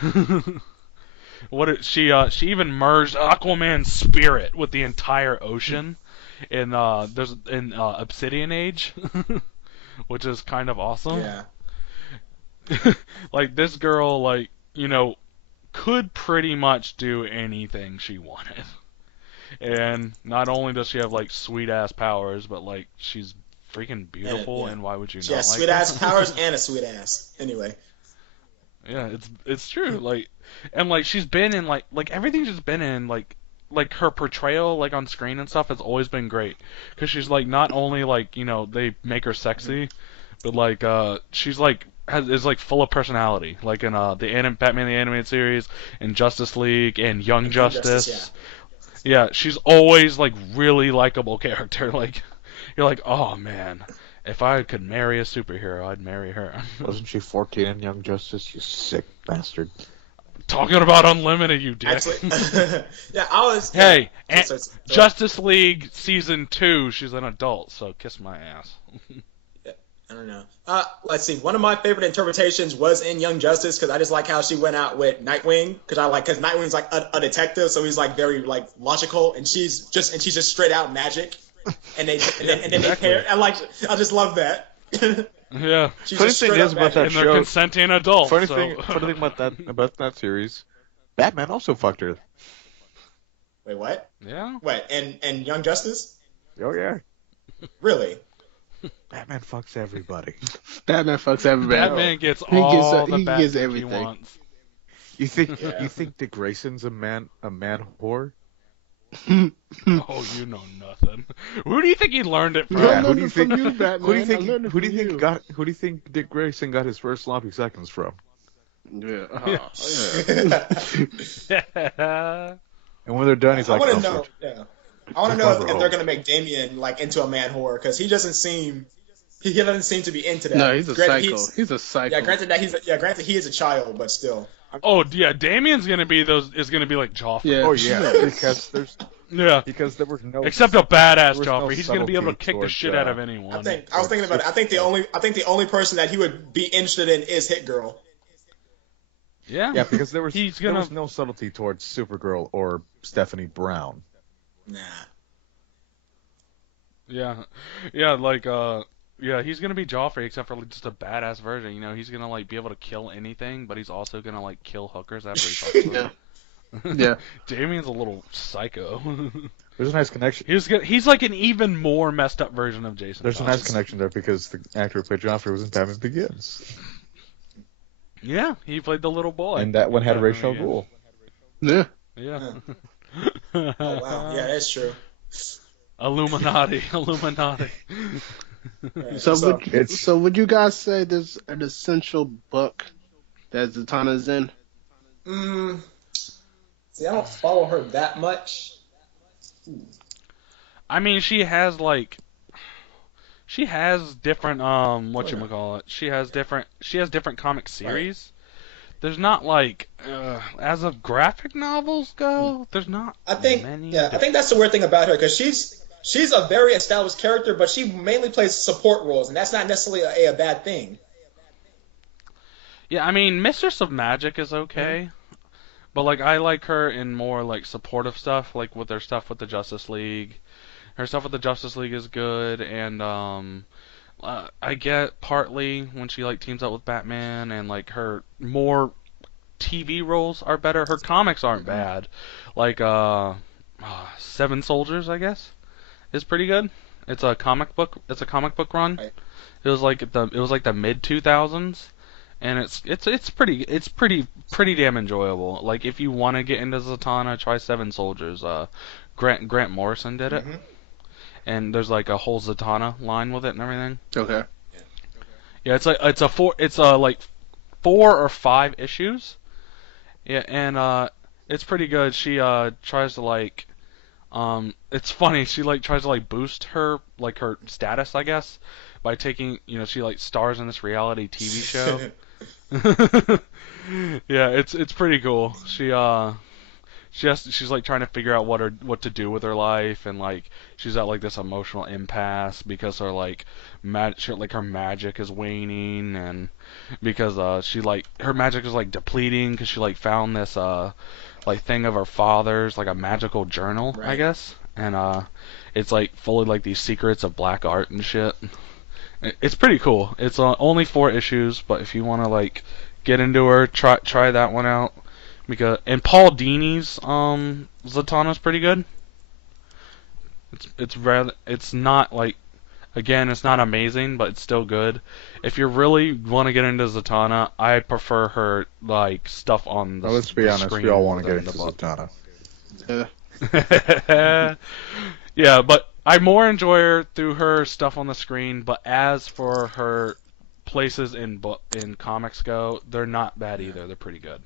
She even merged Aquaman's spirit with the entire ocean in Obsidian Age, which is kind of awesome. Yeah. Like this girl, like could pretty much do anything she wanted. And not only does she have like sweet ass powers, but like she's freaking beautiful. And why would you not? She has sweet ass powers and a sweet ass. Anyway. Yeah, it's true. Like, and like she's been in like everything she's been in like her portrayal like on screen and stuff has always been great because she's like not only like they make her sexy, but like she's like is like full of personality. Like in Batman the Animated Series, and Justice League, and Young Justice. Yeah, she's always like really likable character. Like you're like, oh man, if I could marry a superhero, I'd marry her. Wasn't she 14 in Young Justice? You sick bastard. Talking about Unlimited, you dick. Actually, yeah, I was. Hey, Justice League season 2, she's an adult, so kiss my ass. I don't know. Let's see. One of my favorite interpretations was in Young Justice because I just like how she went out with Nightwing because Nightwing's like a detective, so he's like very like logical, and she's just straight out magic, and then they pair. I just love that. Yeah. Funny thing is about that show, they're consenting adults. Funny thing about that series, Batman also fucked her. Wait, what? Yeah. Wait, and Young Justice? Oh yeah. Really? Batman fucks everybody. Batman fucks everybody. Batman gets all the Batman everything he wants. You think Dick Grayson's a man whore? Oh, you know nothing. Who do you think he learned it from? Yeah, who do you think? Who do you think Dick Grayson got his first sloppy seconds from? Yeah. And when they're done, he's like, I want to know. Yeah. I want to know if they're going to make Damian like into a man whore because he doesn't seem to be into that. No, he's a psycho. He's a psycho. Yeah, granted he is a child, but still. Oh yeah, Damian's gonna be like Joffrey. Yeah. Oh yeah, because there was no except a badass Joffrey. No He's gonna be able to kick the shit out of anyone. I was thinking about it. I think the only person that he would be interested in is Hit Girl. Yeah. Yeah, because there was no subtlety towards Supergirl or Stephanie Brown. Nah. Yeah, like he's gonna be Joffrey except for like, just a badass version. He's gonna like be able to kill anything, but he's also gonna like kill hookers after he fucks them. Yeah. Damian's a little psycho. There's a nice connection. He's like an even more messed up version of Jason. There's a nice connection there because the actor who played Joffrey was in Batman Begins. Yeah, he played the little boy. And that one had Ra's al Ghul. Yeah. Yeah. Oh wow, yeah, that's true. Illuminati. Right. So would you guys say there's an essential book that Zatanna's in? See, I don't follow her that much. I mean, she has different whatchamacallit. She has different comic series. Right. There's not like as of graphic novels go, there's not many. I think that's the weird thing about her because she's a very established character, but she mainly plays support roles, and that's not necessarily a bad thing. Yeah, I mean, Mistress of Magic is okay, but like I like her in more like supportive stuff, like with her stuff with the Justice League. Her stuff with the Justice League is good, and I get partly when she like teams up with Batman, and like her more TV roles are better. Her comics aren't bad. Like Seven Soldiers, I guess, is pretty good. It's a comic book. It's a comic book run. Right. It was like the mid 2000s, and it's pretty damn enjoyable. Like if you want to get into Zatanna, try Seven Soldiers. Grant Morrison did it, and there's like a whole Zatanna line with it and everything. Okay. Yeah, it's like 4 or 5 issues. Yeah, and it's pretty good. She tries to like it's funny. She like tries to like boost her status, I guess, by taking she like stars in this reality TV show. Yeah, it's pretty cool. She's like trying to figure out what to do with her life, and like she's at like this emotional impasse because her like her magic is waning, and because her magic is like depleting because she like found this like thing of her father's, like a magical journal, I guess, and it's like full of like these secrets of black art and shit. It's pretty cool. It's only 4 issues, but if you want to like get into her, try that one out. And Paul Dini's Zatanna's pretty good. It's not like, again, it's not amazing, but it's still good. If you really want to get into Zatanna, I prefer her like stuff on the Well, let's be honest, screen we all want to get than into the book. Zatanna. Yeah, but I more enjoy her through her stuff on the screen. But as for her places in comics go, they're not bad either. They're pretty good.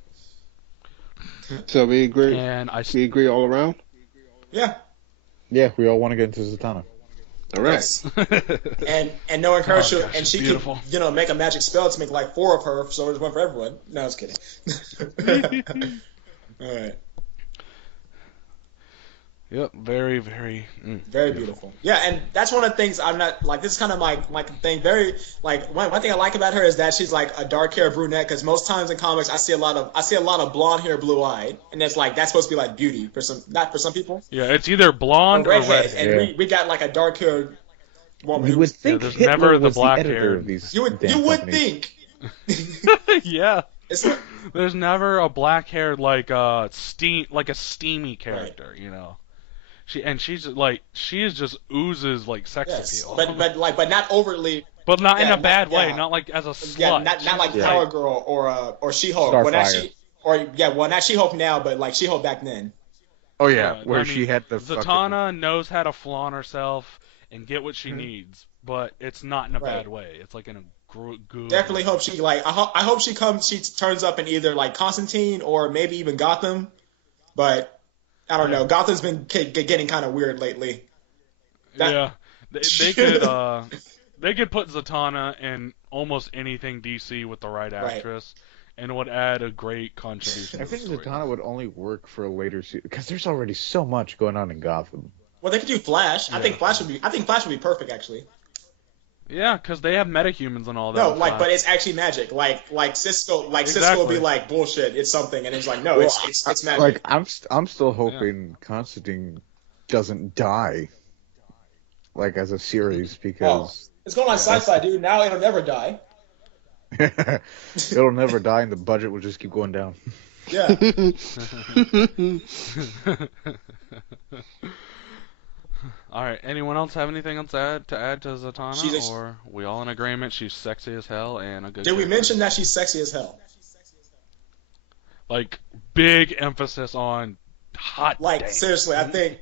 So we agree. And We agree all around. Yeah. Yeah, we all want to get into Zatanna. All right. Yes. and knowing her, Oh, gosh, and she beautiful. could, make a magic spell to make like 4 of her, so there's one for everyone. No, I was kidding. All right. Yep, very, very, Very beautiful. Yeah, and that's one of the things I'm not like. This is kind of my thing. Very like one thing I like about her is that she's like a dark hair brunette. Because most times in comics, I see a lot of blonde hair, blue eyed, and it's like that's supposed to be like beauty for not for some people. Yeah, it's either blonde or redhead, redhead. and we got like a dark haired woman. You would think there's Hitler never the was the editor black-haired. of these. You would companies. think. Yeah. It's not, There's never a black-haired like a steamy character, She just oozes like sex appeal. but not overtly. But not in a not- bad way, yeah. not like as a slut. Yeah, not like She's Power Girl or She-Hulk. Starfire. Not She-Hulk now, but like She-Hulk back then. Oh yeah, where she had the Zatanna knows how to flaunt herself and get what she needs, but it's not in a bad way. It's like in a good. Definitely hope she I hope she turns up in either like Constantine or maybe even Gotham, but I don't know. Gotham's been getting kind of weird lately. Yeah, they could put Zatanna in almost anything DC with the right actress, and it would add a great contribution. I think Zatanna would only work for a later season because there's already so much going on in Gotham. Well, they could do Flash. Yeah. I think Flash would be perfect actually. Yeah, because they have metahumans and all that. No, but it's actually magic. Like Cisco will be like bullshit. It's something, and it's like no, it's magic. Like I'm still hoping Constantine doesn't die, like as a series because it's going on sci-fi, dude. Now it'll never die. It'll never die, and the budget will just keep going down. Yeah. All right. Anyone else have anything else to add to Zatanna, or we all in agreement? She's sexy as hell and a good. Did we mention that she's sexy as hell? Like big emphasis on hot. Like seriously, I think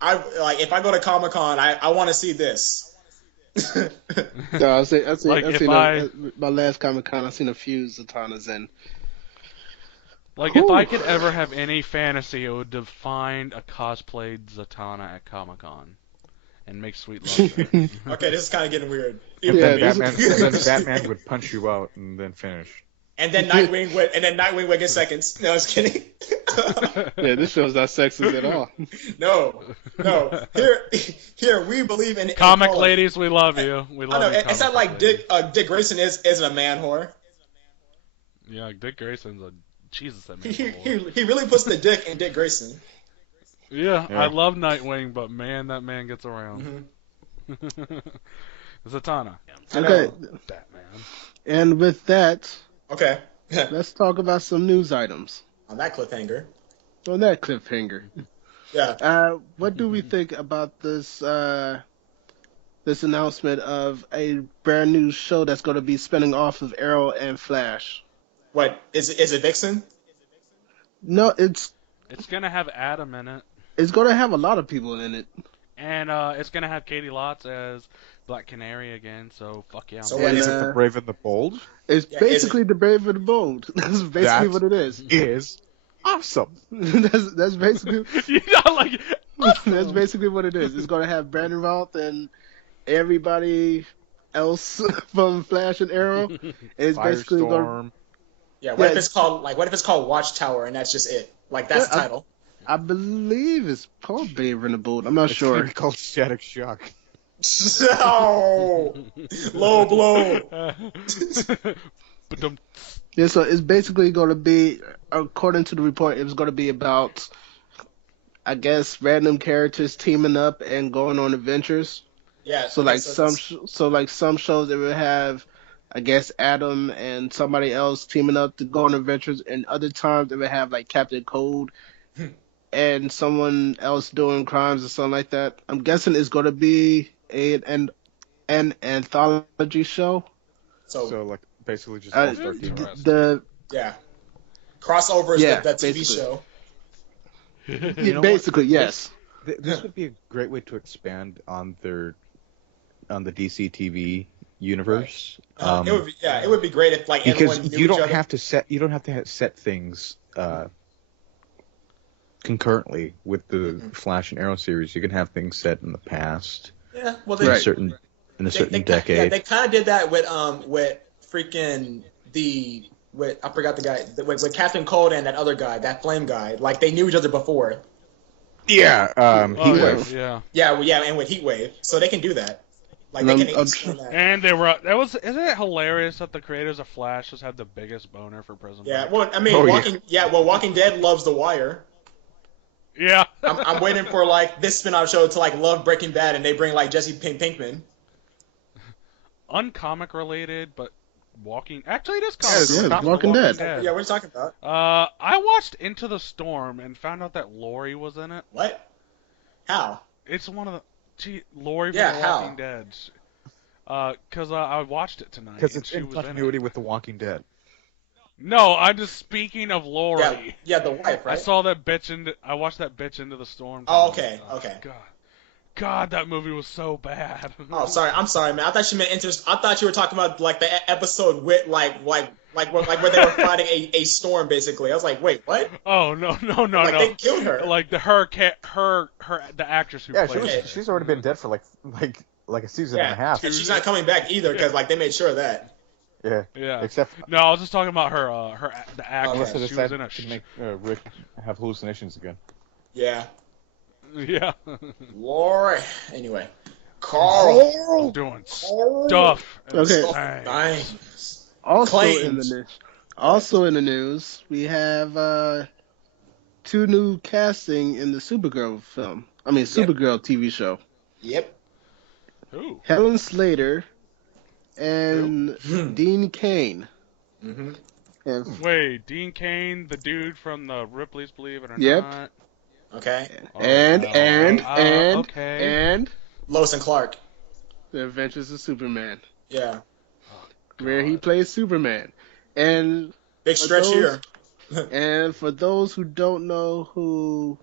if I go to Comic-Con, I want to see this. No, I've seen my last Comic-Con. I've seen a few Zatannas in. Like, if I could ever have any fantasy, it would define a cosplayed Zatanna at Comic-Con and make sweet love to her. Okay, this is kind of getting weird. And then Batman would punch you out and then finish. And then Nightwing would get seconds. No, I was kidding. Yeah, this show's not sexist at all. No. Here we believe in comic ladies. We love you. We love you. It's not like Dick Grayson isn't a man whore. Yeah, Dick Grayson's a Jesus that He, man. he really puts the dick in Dick Grayson. Yeah, Yeah. I love Nightwing, but man, that man gets around. Mm-hmm. Zatanna. I Okay, know. Batman. and with that, Okay. let's talk about some news items. On that cliffhanger. On that cliffhanger, Yeah. what do we think about this announcement of a brand new show that's going to be spinning off of Arrow and Flash? What is it? Vixen? No, it's It's gonna have Adam in it, going to have a lot of people in it. and it's gonna have Katie Lotz as Black Canary again. So fuck yeah. So I'm what And is Is it? it the Brave and the Bold? it's Yeah, basically the Brave and the Bold. That's basically That what it is. is awesome. That's basically you know, like that's basically what it is. It's going to have Brandon Routh and everybody else from Flash and Arrow. And it's basically going. Firestorm. Yeah. What Yeah, if it's called what if it's called Watchtower and that's just it? Like that's the Yeah, title. I believe it's called Brave and the Bold. I'm not It's gonna sure. be called Static Shock. Oh, low blow. But Yeah, so it's basically going to be, according to the report, it was going to be about, I guess, random characters teaming up and going on adventures. Yeah. So okay, like some shows it would have, I guess, Adam and somebody else teaming up to go on adventures, and other times it would have like Captain Cold and someone else doing crimes or something like that. I'm guessing it's going to be an anthology show. so like basically just Uh, All-Star Team. Interesting. the yeah, crossovers Yeah, the TV basically. show. You know what? basically yes. This would be a great way to expand on the DC TV universe. It would be great if like Because everyone knew you each don't other. have to set things concurrently with the Flash and Arrow series. You can have things set in the past, Yeah, well, in they, a certain decade. Yeah, they kind of did that with freaking I forgot the guy with Captain Cold and that other guy, that Flame guy. Like they knew each other before. Yeah, oh, Heatwave. yeah. Yeah, and with Heatwave, so they can do that. Like And they I'm can explain that. And isn't it hilarious that the creators of Flash just had the biggest boner for Prison Yeah, Break? well, I mean, Oh, Walking Dead loves The Wire. Yeah. I'm waiting for like this spin-off show to like love Breaking Bad, and they bring like Jesse Pinkman. Uncomic related, but actually it is Yeah, comic it's related. Yeah, Walking Dead. Yeah, what are you talking about? I watched Into the Storm and found out that Lori was in it. What? How? It's one of the Lori from Yeah, The how? Walking Dead. Because I watched it tonight. Because and it's she in was in continuity it. with The Walking Dead. No, I'm just speaking of Lori. Yeah, the wife, right? I saw that bitch I watched that bitch Into the Storm. Oh, okay, okay. God, that movie was so bad. Oh, sorry. I'm sorry, man. I thought you meant interest. I thought you were talking about like the episode with like where they were fighting a storm, basically. I was like, wait, what? Oh no Like they killed her. Like the actress who Yeah, played her. she's already been dead for like a season and a half. And she's not coming back either because like they made sure of that. Yeah. Yeah. Except No, I was just talking about the unless actress. they She was decide in a to make Rick have hallucinations again. Yeah. Yeah. Lord. Anyway, Carl. Doing stuff. Okay. Dang. Also in the news, we have two new casting in the Supergirl film. I mean, Supergirl TV show. Yep. Who? Helen Slater and Dean Cain. Mm-hmm. And, Wait, Dean Cain, the dude from the Ripley's Believe It or Yep. Not. Okay. and Lois and Clark. The Adventures of Superman, Yeah. where he plays Superman. And Big stretch here. and for those who don't know who,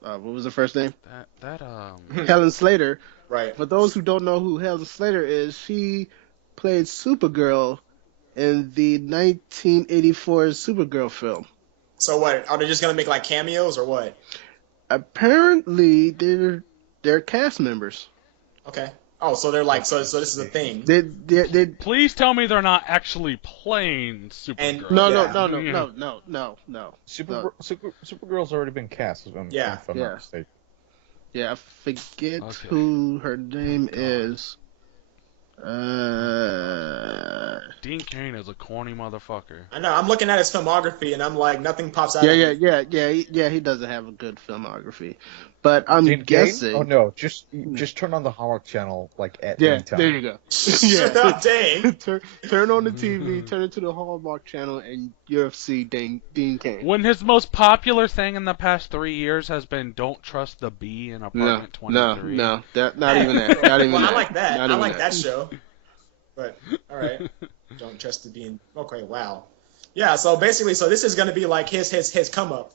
what was the first name? Helen Slater. Right. For those who don't know who Helen Slater is, she played Supergirl in the 1984 Supergirl film. So what? Are they just gonna make like cameos or what? Apparently, they're cast members. Okay. Oh, so they're like so this is a thing. They Please tell me they're not actually playing Supergirl. No. Supergirl's already been cast. If I'm not mistaken. Yeah, I forget Okay. who her name is. Dean Cain is a corny motherfucker. I know. I'm looking at his filmography, and I'm like, nothing pops out. Yeah, at me. he doesn't have a good filmography, but I'm Dean Cain? guessing. Oh no, just turn on the Hallmark channel like at Yeah, any time. there you go. Oh, dang. turn on the TV, turn it to the Hallmark channel, and you'll see Dean Cain. When his most popular thing in the past 3 years has been "Don't Trust the Bee" in Apartment 23. No, not even that. Not even Well, that. I like that. Not I even like that show. But all right, don't trust the being. Okay, wow. Yeah. So basically, so this is gonna be like his come up.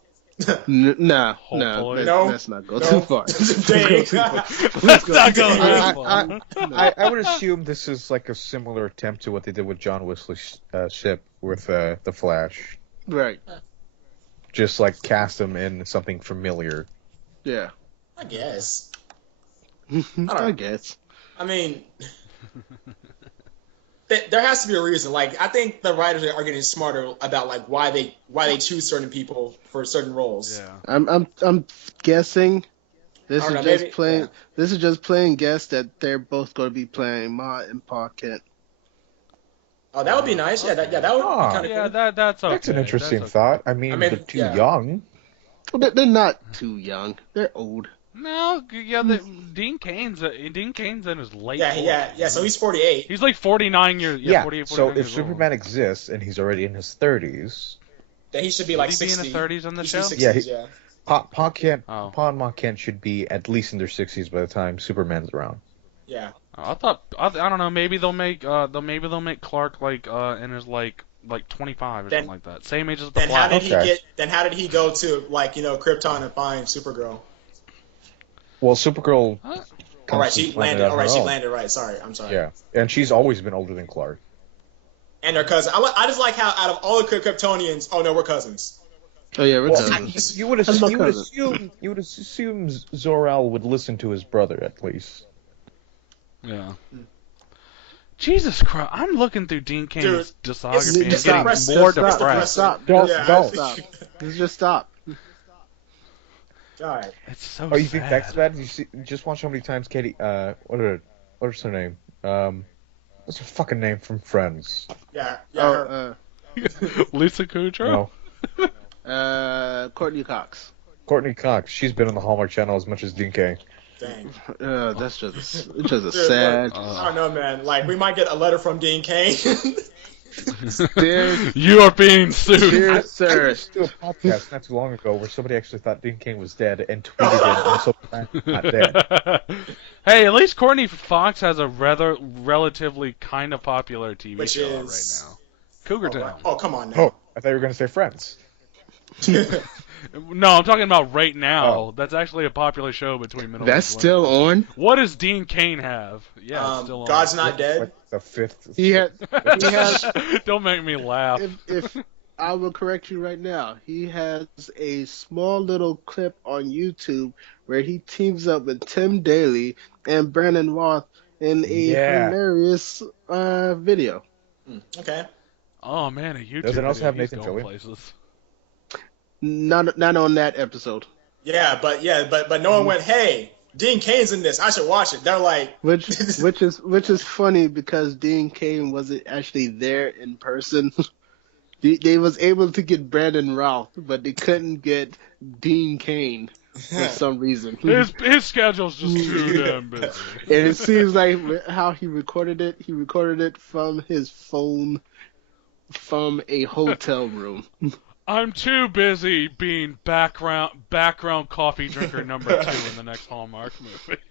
No, Hopefully. let's not go too far. Dang. Let's not go that I, far. I would assume this is like a similar attempt to what they did with John Wesley's ship with the Flash. Right. Just like cast him in something familiar. Yeah. I guess. I guess. I mean, there has to be a reason. Like, I think the writers are getting smarter about like why they choose certain people for certain roles. Yeah. I'm guessing this I is don't know, just maybe- playing. yeah. This is just playing guess that they're both going to be playing Ma and Pa Kent. Oh, that would be nice. Yeah, that would Ah. be kind of Yeah, cool. that's okay. That's an interesting That's okay. thought. I mean, they're too yeah. young. Well, they're not too young. They're old. No, yeah, Dean Cain's in his late. Yeah, 40s. yeah. So he's 48. He's like 49 years. Yeah, 48, So 49 if years old. Superman exists and he's already in his 30s, Then he should be like Would he be in 60. his 30s on the He show? should be 60s, Yeah, yeah. Pa and Ma Kent should be at least in their 60s by the time Superman's around. Yeah. I don't know. Maybe they'll make Clark like in his like 25 or Then- something like that. Same age as the Then how Flash. did Okay. he get? Then how did he go to like Krypton and find Supergirl? Well, Supergirl. Huh? All right, she landed. on All right, her she own. landed right. Sorry, I'm sorry. Yeah, and she's always been older than Clark. And her cousin. I just like how out of all the Kryptonians, oh no, we're cousins. Oh yeah, we're Well, cousins. you would That's my assume Zor-El would listen to his brother at least. Yeah. Jesus Christ! I'm looking through Dean Cain's discography and it's getting depressing. more It's depressing. depressed. Stop. Don't- Just don't. stop. Just stop. All right. It's so Oh, you sad. think that's bad? Just watch how many times Katie. What's her name? What's her fucking name from Friends? Yeah. Yeah. her. Oh, Lisa Kudrow? No, Courtney Cox. Courtney Cox. She's been on the Hallmark Channel as much as Dean Cain. Dang. That's just it's just a Dude, sad. I don't know, man. Like we might get a letter from Dean Cain. Dear, You are being sued. dear sir. I listened to a podcast not too long ago where somebody actually thought Dean Cain was dead and tweeted it. I'm so glad he's not dead. Hey, at least Courtney Fox has a relatively kind of popular TV Which show out is- right now. Cougar Town. Oh, come on now. Oh, I thought you were going to say Friends. No, I'm talking about right now. Oh. That's actually a popular show between middle. That's and still on. What does Dean Cain have? Yeah, it's still on. God's Not Dead. Like the fifth. He has. Don't make me laugh. If I will correct you right now, he has a small little clip on YouTube where he teams up with Tim Daly and Brandon Roth in a hilarious video. Okay. Oh man, a YouTube Does it also video. have He's Nathan going Fillion? places. Not on that episode. Yeah, but no one went, hey, Dean Cain's in this. I should watch it. They're like, Which is funny because Dean Cain wasn't actually there in person. They was able to get Brandon Routh, but they couldn't get Dean Cain for some reason. His schedule's just too damn busy. And it seems like how he recorded it from his phone from a hotel room. I'm too busy being background coffee drinker number 2 in the next Hallmark movie.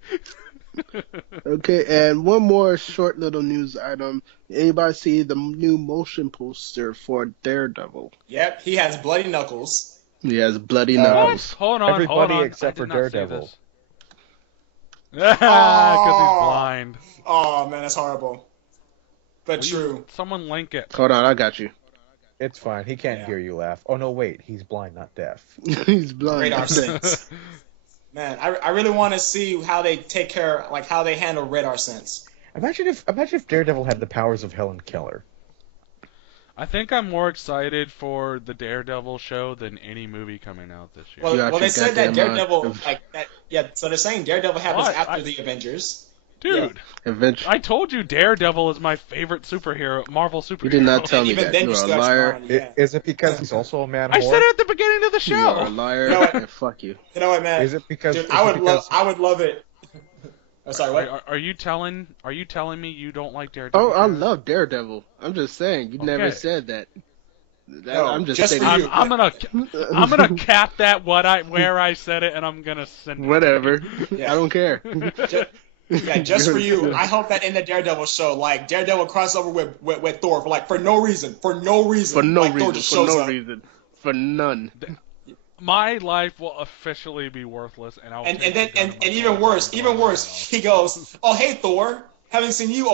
Okay, and one more short little news item. Anybody see the new motion poster for Daredevil? yep, he has bloody knuckles. He has bloody What? knuckles. Hold on, Everybody hold on. except I did for not see Daredevil. this. Because he's blind. Oh, man, that's horrible. But Will you- true. Someone link it. Hold on, I got you. It's fine. He can't Yeah. hear you laugh. Oh, no, wait. He's blind, not deaf. He's blind. Radar sense. Man, I really want to see how they take care, like how they handle radar sense. Imagine if Daredevil had the powers of Helen Keller. I think I'm more excited for the Daredevil show than any movie coming out this year. Well, You they actually said got that that in Daredevil, mind. like that. Yeah, so they're saying Daredevil happens What? after the Avengers. Dude, Eventually, I told you Daredevil is my favorite Marvel superhero. you did not tell And me even that. then, You you are a still out your liar. mind. Yeah. Is it because he's also a man I whore? said it at the beginning of the You are a show. liar. You know what? And fuck you. You know what, man? Is it because? Dude, is I it would because, love it. Oh, sorry, what? Are you telling me you don't like Daredevil? Oh, I Jared? love Daredevil. I'm just saying. You never Okay. said that. No, I'm just just for stating. you. I'm gonna cap that where I said it, and I'm gonna send it. Whatever. Yeah. I don't care. Just for you. I hope that in the Daredevil show, like Daredevil crossover with Thor for no reason. For no reason. For no like, Thor reason. just For shows no up. reason. For none. My life will officially be worthless, and I'll. And take then the gun and to my even father worse, he goes, "Oh hey Thor, haven't seen you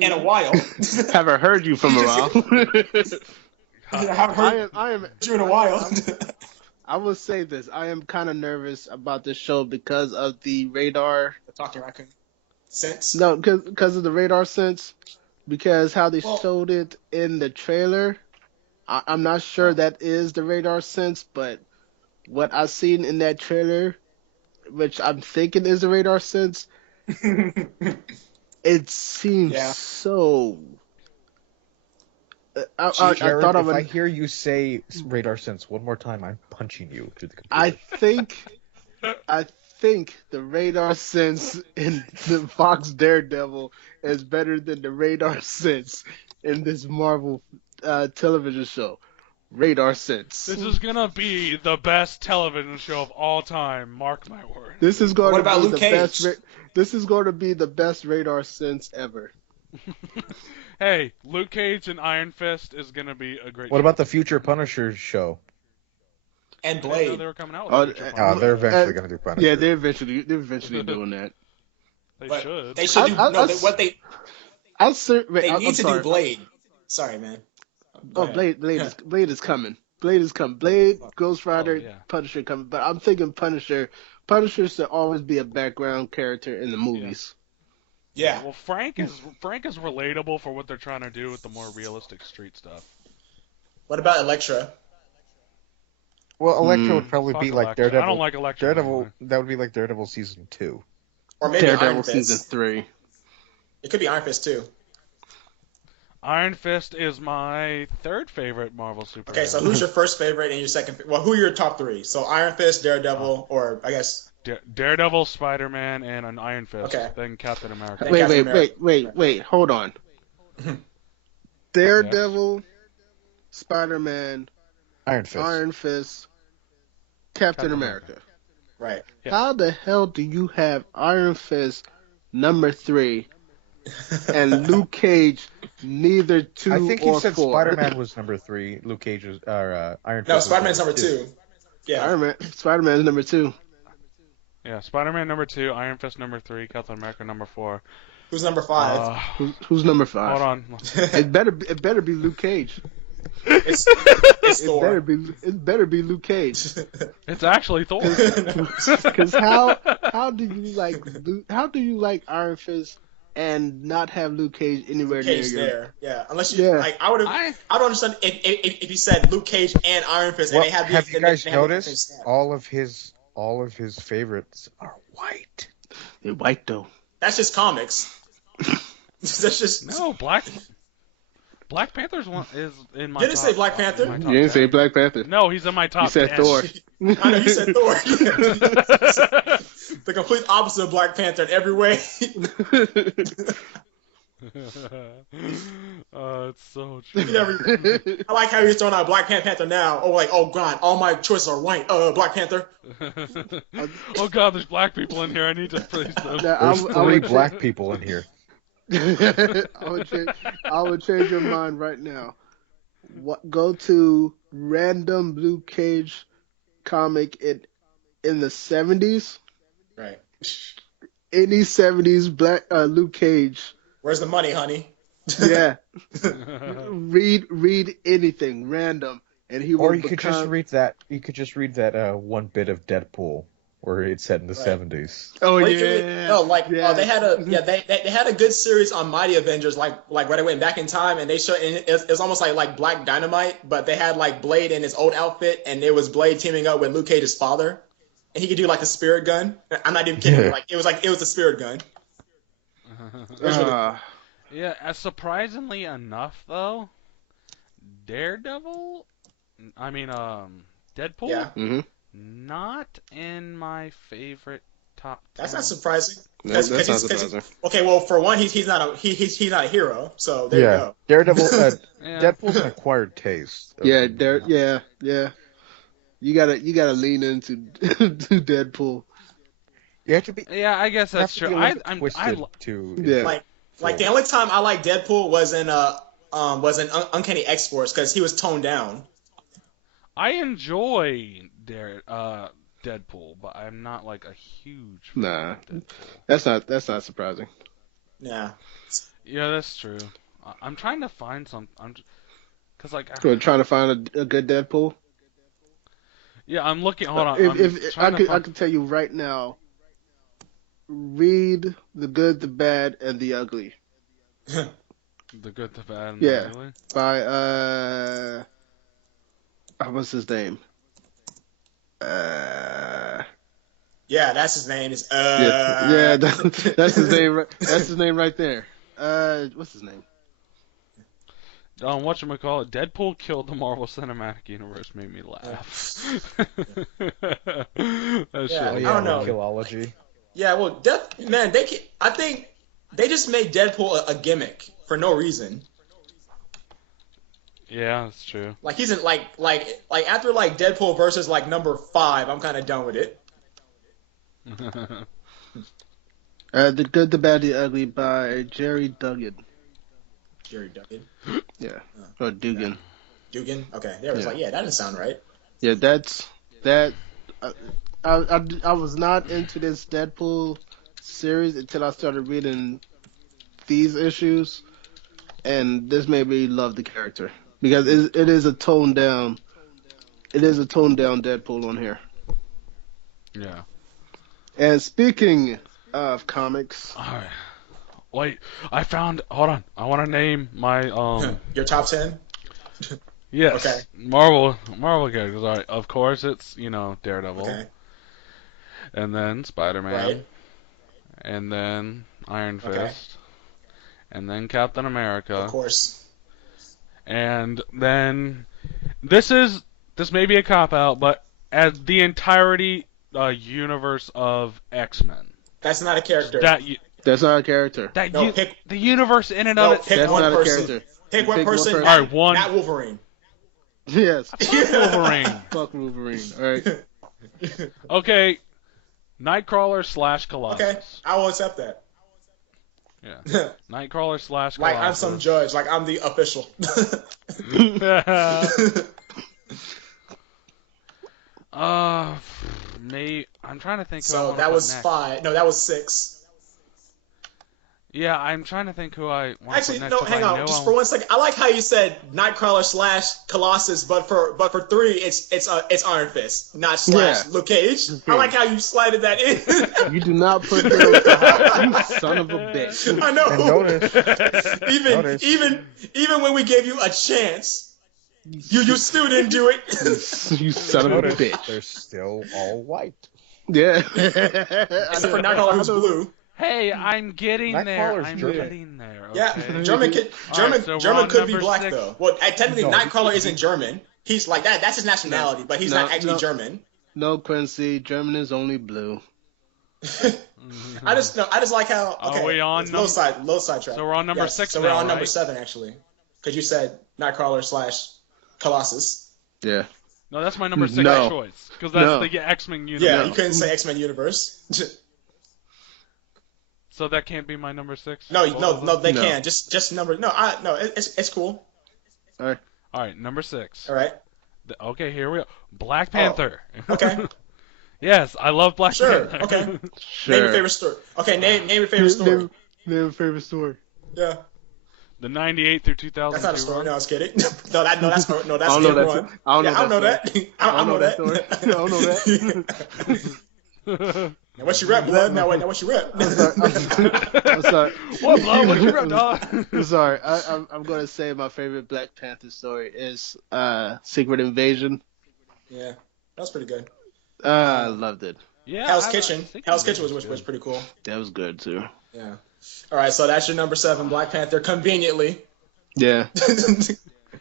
in a while. Haven't heard you from a while. haven't heard I am. you in a while." I will say this. I am kind of nervous about this show because of the radar. The talking raccoon. Sense. No, because of the radar sense. Because how they Well- showed it in the trailer. I'm not sure that is the radar sense, but what I've seen in that trailer, which I'm thinking is the radar sense, it seems Yeah. so. I Jared, thought I if would. I hear you say radar sense one more time, I'm punching you through the computer. I think the radar sense in the Fox Daredevil is better than the radar sense in this Marvel television show. Radar sense. This is gonna be the best television show of all time. Mark my word. This is going What to about be Luke the Cage? best. This is going to be the best radar sense ever. Hey, Luke Cage and Iron Fist is gonna be a great. What show. about the future Punisher show? And I didn't know Blade. they were coming out Oh, with a future Punisher. They're eventually going to do Punisher. Yeah, they're eventually doing that. They But should. They should do what they need to do Blade. Sorry, man. Go ahead. Blade is coming. Blade is coming. Blade, Ghost Rider, yeah. Punisher coming. But I'm thinking Punisher should always be a background character in the movies. Yeah. Well, Frank is relatable for what they're trying to do with the more realistic street stuff. What about Elektra? Well, Elektra would probably Fuck be like Elektra. Daredevil. I don't like Elektra. Daredevil. Anyway. That would be like Daredevil season 2. Or maybe Daredevil Iron Fist. season 3. It could be Iron Fist too. Iron Fist is my third favorite Marvel superhero. Okay, so who's your first favorite and your second? Well, who are your top three? So Iron Fist, Daredevil, or I guess. Daredevil, Spider-Man, and an Iron Fist. Okay. Then Captain America. Then Captain America. Wait, hold on. Daredevil, Spider-Man, Iron Fist. Captain America. Right. Yeah. How the hell do you have Iron Fist number 3 and Luke Cage neither 2 I think or he said 4? Spider-Man was number 3. Luke Cage was Iron Fist. No, was Spider-Man's number 2. Yeah. Spider-Man is number 2. Yeah, Spider-Man number 2, Iron Fist number 3, Captain America number 4. Who's number 5? Who's number 5? Hold on. It better be Luke Cage. It's It Thor. better be Luke Cage. It's actually Thor. Because how do you like Iron Fist and not have Luke Cage anywhere Cage near you? there. Yeah. Unless you Yeah. like, I would understand if you said Luke Cage and Iron Fist and Well, they had have you guys they have the same noticed stamp. all of his favorites are white? They're white though. That's just comics. That's just No, Black Panther's one is in my. Didn't top, say Black Panther. my top You didn't 10. say Black Panther. No, he's in my top. You said 10. Thor. I know you said Thor. The complete opposite of Black Panther in every way. It's so true. I like how he's throwing out Black Panther now. Oh, like, oh god, all my choices are white. Black Panther. Oh god, there's black people in here. I need to praise them. There's 3 black people in here. I would change your mind right now. Go to random Luke Cage comic in the 70s. Right. Any 70s black Luke Cage. Where's the money, honey? Yeah. read anything random, and he will. Or you could just read that. You could just read that one bit of Deadpool where it's set in the 70s. Oh Or yeah. they had a good series on Mighty Avengers, like right away back in time, and they showed it's almost like Black Dynamite, but they had like Blade in his old outfit, and it was Blade teaming up with Luke Cage's father, and he could do like the spirit gun. I'm not even kidding. Yeah. Like it was the spirit gun. Yeah, surprisingly enough, though, Daredevil, Deadpool, Yeah, Mm-hmm. not in my favorite top 10. that's not surprising. That's not He's surprising. okay. Well, for one, he's not a hero. So there you go. Daredevil. Yeah. Deadpool's an acquired taste. Yeah, yeah. You gotta lean into to Deadpool. You have to be. Yeah, I guess You have that's to true. be a little bit I'm twisted to. Yeah. Like the only time I liked Deadpool was in Uncanny X-Force because he was toned down. I enjoy Deadpool, but I'm not like a huge fan Nah, of Deadpool. that's not surprising. Yeah. Yeah, that's true. I'm trying to find some. Cause like. We're trying to find a good Deadpool. Yeah, I'm looking. Hold on. If I could tell you right now, read The Good, the Bad, and the Ugly. The Good, the Bad, and Yeah. the Ugly. By what's his name? Yeah, that's his name. Is yeah, that's his name. That's his name right there. What's his name? Whatchamacallit, Deadpool killed the Marvel Cinematic Universe made me laugh. That shit I was don't know. funny. Killology. Yeah, well, I think they just made Deadpool a gimmick for no reason. Yeah, that's true. Like he's in like after like Deadpool versus like number 5, I'm kind of done with it. The Good, the Bad, the Ugly by Jerry Duggan. Jerry Duggan. Yeah, or Dugan. Dugan. Okay, there was that doesn't sound right. Yeah, that's that. I was not into this Deadpool series until I started reading these issues, and this made me love the character because it is a toned down. It is a toned down Deadpool on here. Yeah. And speaking of comics, All right. Wait, hold on. I want to name my Your top 10? yes, Okay. Marvel characters. All right. Of course, it's Daredevil, Okay. and then Spider-Man, Right. and then Iron Fist, Okay. and then Captain America, Of course. and then this may be a cop out, but as the entirety universe of X-Men. That's not a character. that's not a character. The universe in and of itself. Pick That's one not a person. character. Pick one Pick one person. person. All right, one. Not Wolverine. Yes, Wolverine. fuck Wolverine. All right. Okay, Nightcrawler / Colossus. Okay, I will accept that. Yeah. Nightcrawler / Colossus. Like I'm some judge. Like I'm the official. I'm trying to think. Who I So wanna that put was next. 5. No, that was 6. Yeah, I'm trying to think who I want Actually, to put no. next. Hang on, just for 1 second. I like how you said Nightcrawler / Colossus, but for 3, it's Iron Fist, not / Luke Cage. I like how you slided that in. You do not put those to hide. You son of a bitch. I know. And notice, even when we gave you a chance, you still didn't do it. You son of a bitch. they're still all white. Yeah. Except for Nightcrawler, who's blue. Hey, I'm getting there. Nightcrawler's I'm German. getting there. Okay? Yeah, German could be number black 6. though. Well, technically, No, Nightcrawler isn't German. He's like that. That's his nationality, but he's not actually German. No, Quincy. German is only blue. I just like how. Okay, Are we on it's low side track. So we're on number 6 So now, we're on number right? 7 actually, because you said Nightcrawler / Colossus. Yeah. No, that's my number 6 No. choice because that's No. the X-Men universe. Yeah, you couldn't say X-Men Universe. So that can't be my number 6. No, they No. can't. Just number. No, it's cool. All right. All right, number 6. All right. Okay, here we go. Black Panther. Okay. Yes, I love Black Sure. Panther. Okay. Sure. Name your favorite story. Okay. Name your favorite story. Name a favorite story. Yeah. The 98 through 2002. That's not a story. No, I was kidding. that's I don't know game that. 1. I don't know I don't know that. that. I don't know that. story. I don't know that. Now what's your rep, blood? Now what's your rep? I'm sorry. What, blood? What you wrote, dog? I'm sorry. I'm going to say my favorite Black Panther story is Secret Invasion. Yeah, that was pretty good. I loved it. Yeah. Hell's I Kitchen. think Hell's it Kitchen was pretty cool. That was good too. Yeah. All right, so that's your number 7, Black Panther, conveniently. Yeah.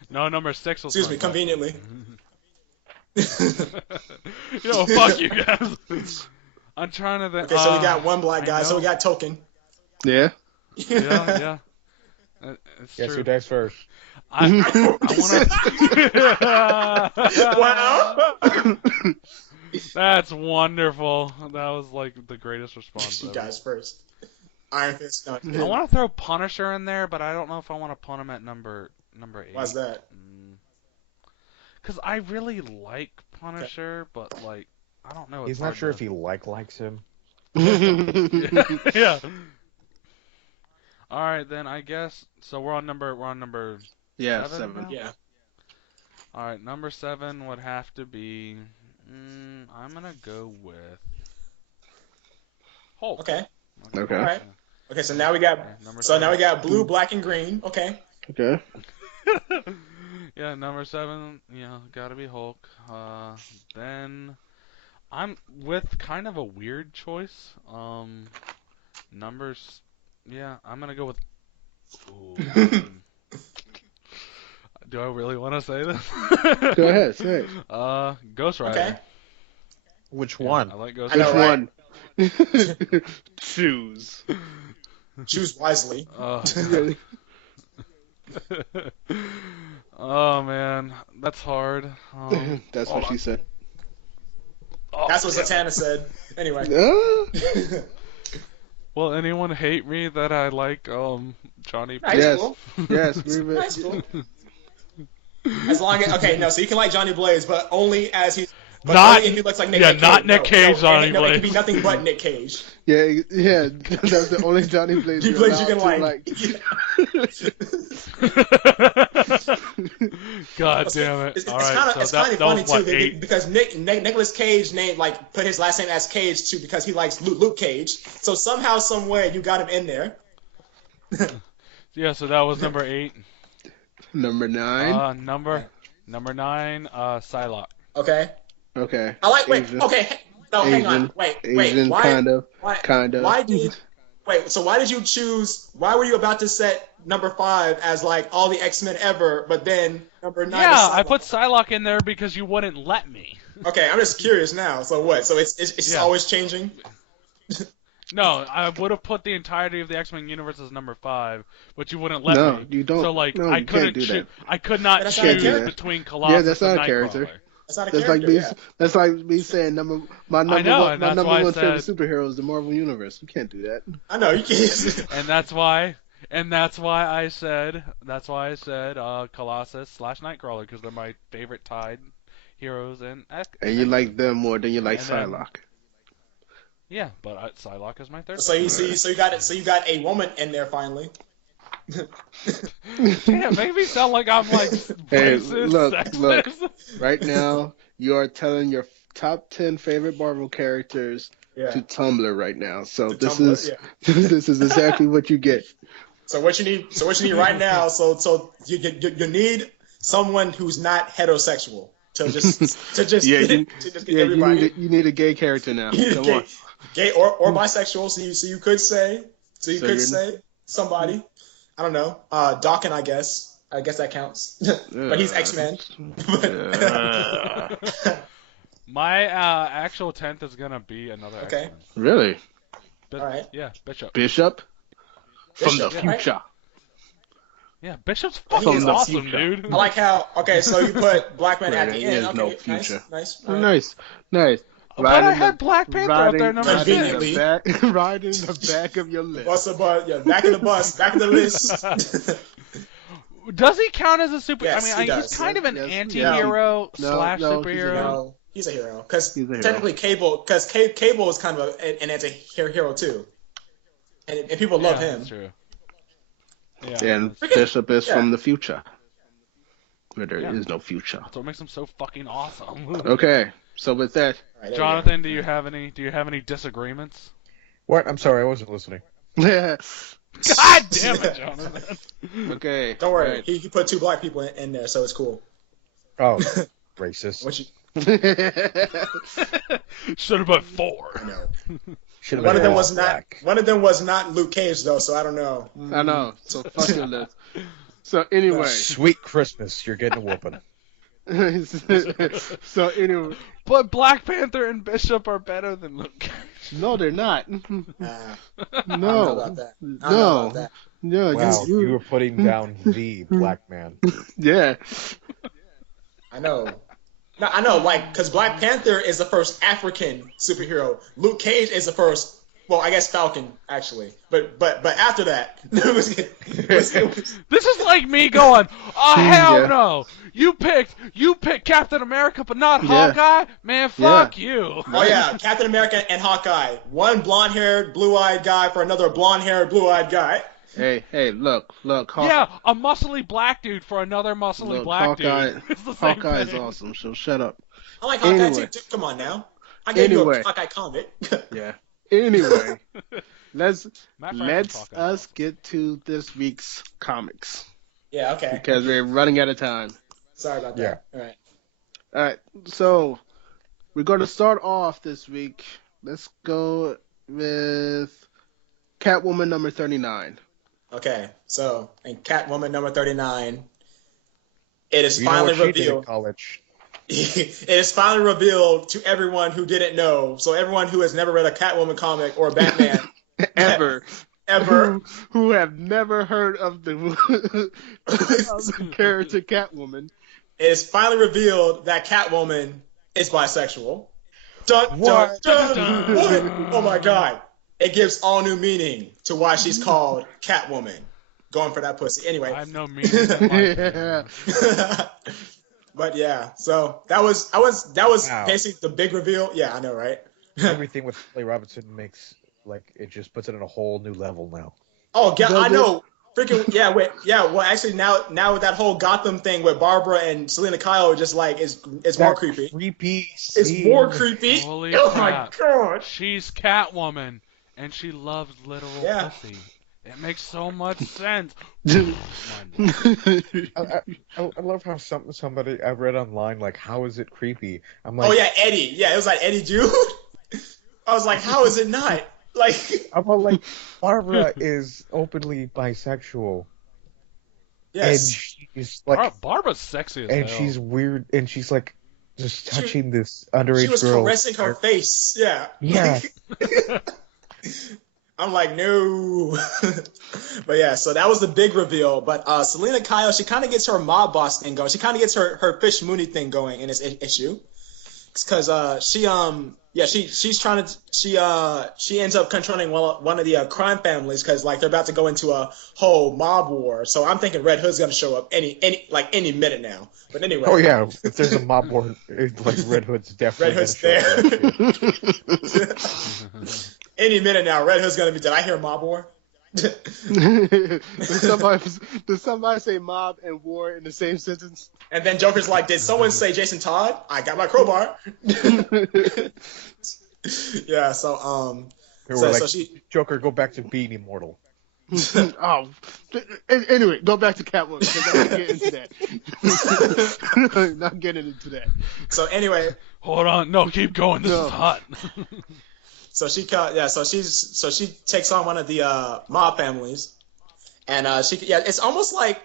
No, number 6 was. Excuse me, conveniently. Yo, fuck you guys. I'm trying to think. Okay, so we got one black guy, so we got Token. Yeah. Yeah. It's Guess true. who dies first? I want to. Wow. That's wonderful. That was like the greatest response You ever. guys first. Iron Fist. No. I want to throw Punisher in there, but I don't know if I want to put him at number 8. Why's that? Because I really like Punisher, but like I don't know. He's not sure if he likes him. Yeah. All right, then I guess. So we're on number. Yeah, 7 7. now? Yeah. All right, number 7 would have to be. I'm gonna go with Hulk. Okay. Okay. All right. Okay, so now we got. Okay, number So now we 7. got blue, black, and green. Okay. Okay. Yeah, number 7. Yeah, gotta be Hulk. Then I'm with kind of a weird choice. Numbers. Yeah, I'm gonna go with. Ooh, do I really want to say this? Go ahead, say it. Ghost Rider. Okay. Which Yeah, one? I like Ghost I know, Rider. Which right? one? Choose. Choose wisely. Oh man, that's hard. That's what she said. That's what Zatanna said. Anyway. Will anyone hate me that I like Johnny? Nice, Yes. cool. Yes, Nice, cool. As long as so you can like Johnny Blaze, but only as he's. But Not only if he looks like Nick yeah, Cage. not Nick Cage, Johnny It can be Blaze. nothing but Nick Cage. Yeah, that's the only Johnny Blaze Johnny you're Blaze you allowed can to God damn it! It's All kind right, of so it's that, kind of that funny was what, too 8? because Nicolas Cage put his last name as Cage too because he likes Luke Cage. So somehow, some way, you got him in there. Yeah, so that was number 8. Number 9. Number 9, Psylocke. Okay. Okay. I like. Wait. Asian. Okay. No, hang on. Asian. Wait. Asian, Why? kind of. Why did? Wait. So why did you choose? Why were you about to set number 5 as like all the X-Men ever, but then number 9? Yeah, is I Psylocke? put Psylocke in there because you wouldn't let me. Okay, I'm just curious now. So what? So it's just Yeah. always changing. No, I would have put the entirety of the X-Men universe as number 5, but you wouldn't let No, me. you don't. So like No, I you couldn't can't do that. I could not That's not a choose character. between Colossus that's not and a character. Nightcrawler. That's not a That's character. like me. Yeah. That's like me saying my number I know, one, and my that's number why I one favorite said- superhero is the Marvel Universe. You can't do that. I know you can't. And that's why I said Colossus / Nightcrawler because they're my favorite tied heroes And you like them more than you like And then- Psylocke. Yeah, but Psylocke is my third. So you got it. So you got a woman in there finally. Damn, make me sound like I'm like Hey, racist, look. sexist. Right now, you are telling your top 10 favorite Marvel characters Yeah. to Tumblr right now. So To this Tumblr, is this is exactly what you get. So what you need right now. So you need someone who's not heterosexual to just Yeah, to just get everybody. you need a gay character now. You need Come gay, on. gay or bisexual. So you could say you're- say somebody. I don't know. Dawkins, I guess. I guess that counts. But he's X-Men. My actual 10th is gonna be another. Okay. X-Men. Really? But, All right. Yeah, Bishop. Bishop? From the Bishop, right? future. Yeah, Bishop's He fucking is awesome, future. dude. I like how. Okay, so you put Black Man at Right, the there end. is Okay, no nice, future. nice. Oh, All right. nice. But I had Black Panther up there number riding 6. Conveniently. riding the back of your list. Bus, yeah, back in the bus, back in the list. Does he count as a super? Yes, I he mean, does, he's kind yeah. of an Yes, anti-hero no, slash no, he's a superhero. No, he's a hero because He's a hero. technically Cable is kind of an anti-hero too, and people love Yeah, him. That's true. Yeah, And Bishop is Yeah. from the future. Where there is Yeah. no future. that's what makes him so fucking awesome. Okay, so with that, All right, there we go. Jonathan, do you have any disagreements? What? I'm sorry, I wasn't listening. God damn it, Jonathan. okay. Don't worry, right. he put 2 black people in there, so it's cool. Oh, racist. What you? Should have put I 4. know. Should've One of been them was black. not. One of them was not Luke Cage though, so I don't know. I know. So fuck your list. So anyway. Sweet Christmas, you're getting a whooping. So anyway. But Black Panther and Bishop are better than Luke Cage. No, they're not. I don't know No. about that. I don't know about that. Yeah, Wow, you were putting down the black man. Yeah. I know. No, I know, like, because Black Panther is the first African superhero. Luke Cage is the first. Well, I guess Falcon actually, but after that, it was. This is like me going, oh hell Yeah. no! You picked Captain America, but not Hawkeye. Man, fuck you. Oh yeah, Captain America and Hawkeye. One blonde-haired, blue-eyed guy for another blonde-haired, blue-eyed guy. Hey, look. Yeah, a muscly black dude for another muscly black Hawkeye, dude. It's the same Hawkeye is thing. awesome, so shut up. I like Hawkeye Anyway. too. Come on now. I gave you Anyway. a Hawkeye comic. Yeah. Anyway, let's Matt Fraction Hawkeye. us get to this week's comics Yeah. Okay. because we're running out of time. Sorry about that. All right. All right, so we're going to start off this week. Let's go with Catwoman number 39. Okay. So, in Catwoman number 39, it is You know finally what she did in revealed. college? It is finally revealed to everyone who didn't know. So everyone who has never read a Catwoman comic or Batman Ever. ever, Who have never heard of the, of the character Catwoman. it is finally revealed that Catwoman is bisexual. Dun, dun, What? dun, Dun. what? Oh my god. It gives all new meaning to why she's called Catwoman. Going for that pussy. Anyway. I have no meaning. in life. Yeah. But yeah, so that was Wow. basically the big reveal. Yeah, I know, right? Everything with Clay Robinson makes, like, it just puts it at a whole new level now. Oh, Does I it? know. Freaking yeah, wait, yeah. Well, actually, now with that whole Gotham thing with Barbara and Selena Kyle, just like it's more That creepy. Creepy It's scene. more creepy. Holy Oh crap. my god. She's Catwoman, and she loves literal Yeah. pussy. It makes so much sense. I love how somebody I read online, like, how is it creepy? I'm like, Oh yeah, Eddie. Yeah, it was like Eddie Jude. I was like, how is it not? Like, I'm all like, Barbara is openly bisexual, and yes. she's like, Barbara's sexy as and hell. she's weird, and she's like, just She- touching this underage She was girl. caressing her face. Yeah. Yeah. I'm like, no. But yeah, so that was the big reveal. But Selena Kyle, she kind of gets her mob boss thing going. She kind of gets her Fish Mooney thing going in this issue. Because she's trying to, she ends up controlling one of the crime families because like they're about to go into a whole mob war. So I'm thinking Red Hood's gonna show up any minute now. But anyway. Oh yeah, if there's a mob war, like Red Hood's definitely. Red Hood's gonna show there. up. Any minute now, Red Hood's gonna be. Did I hear mob war? Did somebody say mob and war in the same sentence? And then Joker's like, did someone say Jason Todd? I got my crowbar. Yeah, so They were so, like, so she Joker, go back to being immortal. Oh, anyway, go back to Catwoman because I'm not getting into that. Not getting into that. so anyway, Hold on, no, keep going. This No. is hot. so she she takes on one of the mob families. And it's almost like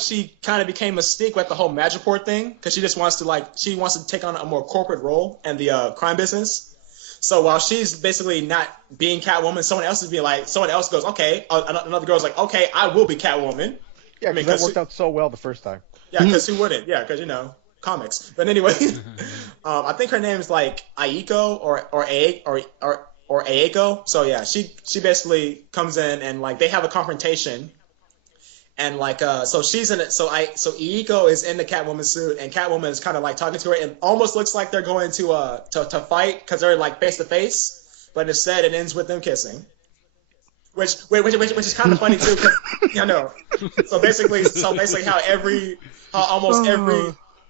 she kind of became Mystique with the whole Madripoor thing because she just wants to take on a more corporate role in the crime business. So while she's basically not being Catwoman, someone else goes, okay, another girl's like, okay, I will be Catwoman. Yeah, I mean, because that worked out so well the first time. Yeah, because who wouldn't? Yeah, because comics. But anyway, I think her name is like Aiko or Aiko. So yeah, she basically comes in and like they have a confrontation, and like so she's in it. So Aiko is in the Catwoman suit, and Catwoman is kind of like talking to her, and almost looks like they're going to fight because they're like face to face, but instead it ends with them kissing. Which is kind of funny too, 'cause, I know. So basically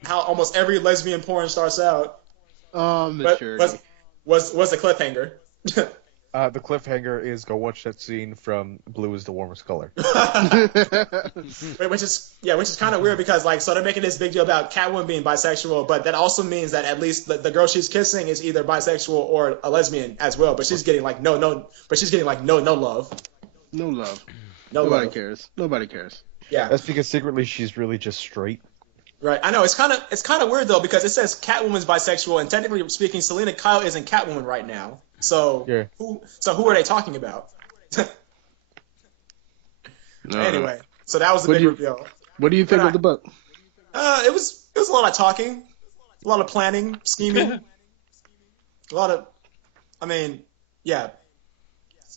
how almost every lesbian porn starts out. Oh, maturity. Was a cliffhanger. The cliffhanger is go watch that scene from Blue is the Warmest Color. which is kind of weird because like so they're making this big deal about Catwoman being bisexual, but that also means that at least the girl she's kissing is either bisexual or a lesbian as well. But she's getting like no love. No love. No Nobody love. cares. Nobody cares. Yeah. That's because secretly she's really just straight. Right. I know it's kind of weird though because it says Catwoman's bisexual and technically speaking, Selena Kyle isn't Catwoman right now. So Yeah. who are they talking about? Anyway, so that was the What big do you- reveal. What do you think of the book? It was a lot of talking, a lot of planning, scheming, a lot of. I mean, yeah.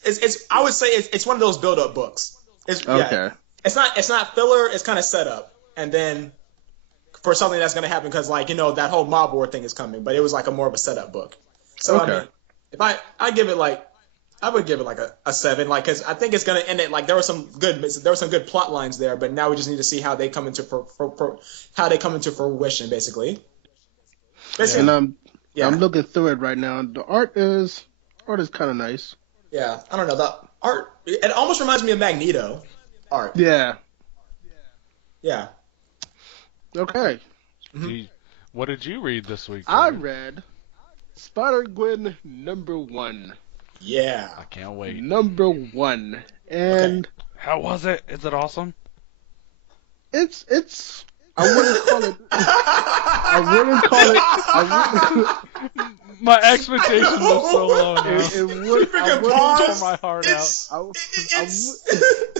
It's I would say it's one of those build up books. It's Okay. It's not filler. It's kind of set up, and then for something that's gonna happen because like that whole mob war thing is coming, but it was like more of a setup book. So Okay. I mean, if I give it like. I would give it like a 7, like because I think it's gonna end it like there were some good plot lines there, but now we just need to see how they come into fruition, basically. And I'm Yeah. I'm looking through it right now. The art is kind of nice. Yeah, I don't know the art. It almost reminds me of Magneto art. Yeah. Yeah. Okay. What did you read this week? I Jordan? read Spider-Gwen #1. Yeah. I can't wait. #1, and How was it? Is it awesome? it's. I wouldn't call it. My expectations are so low now. It would. I Freaking wouldn't, pause. Pour my heart out.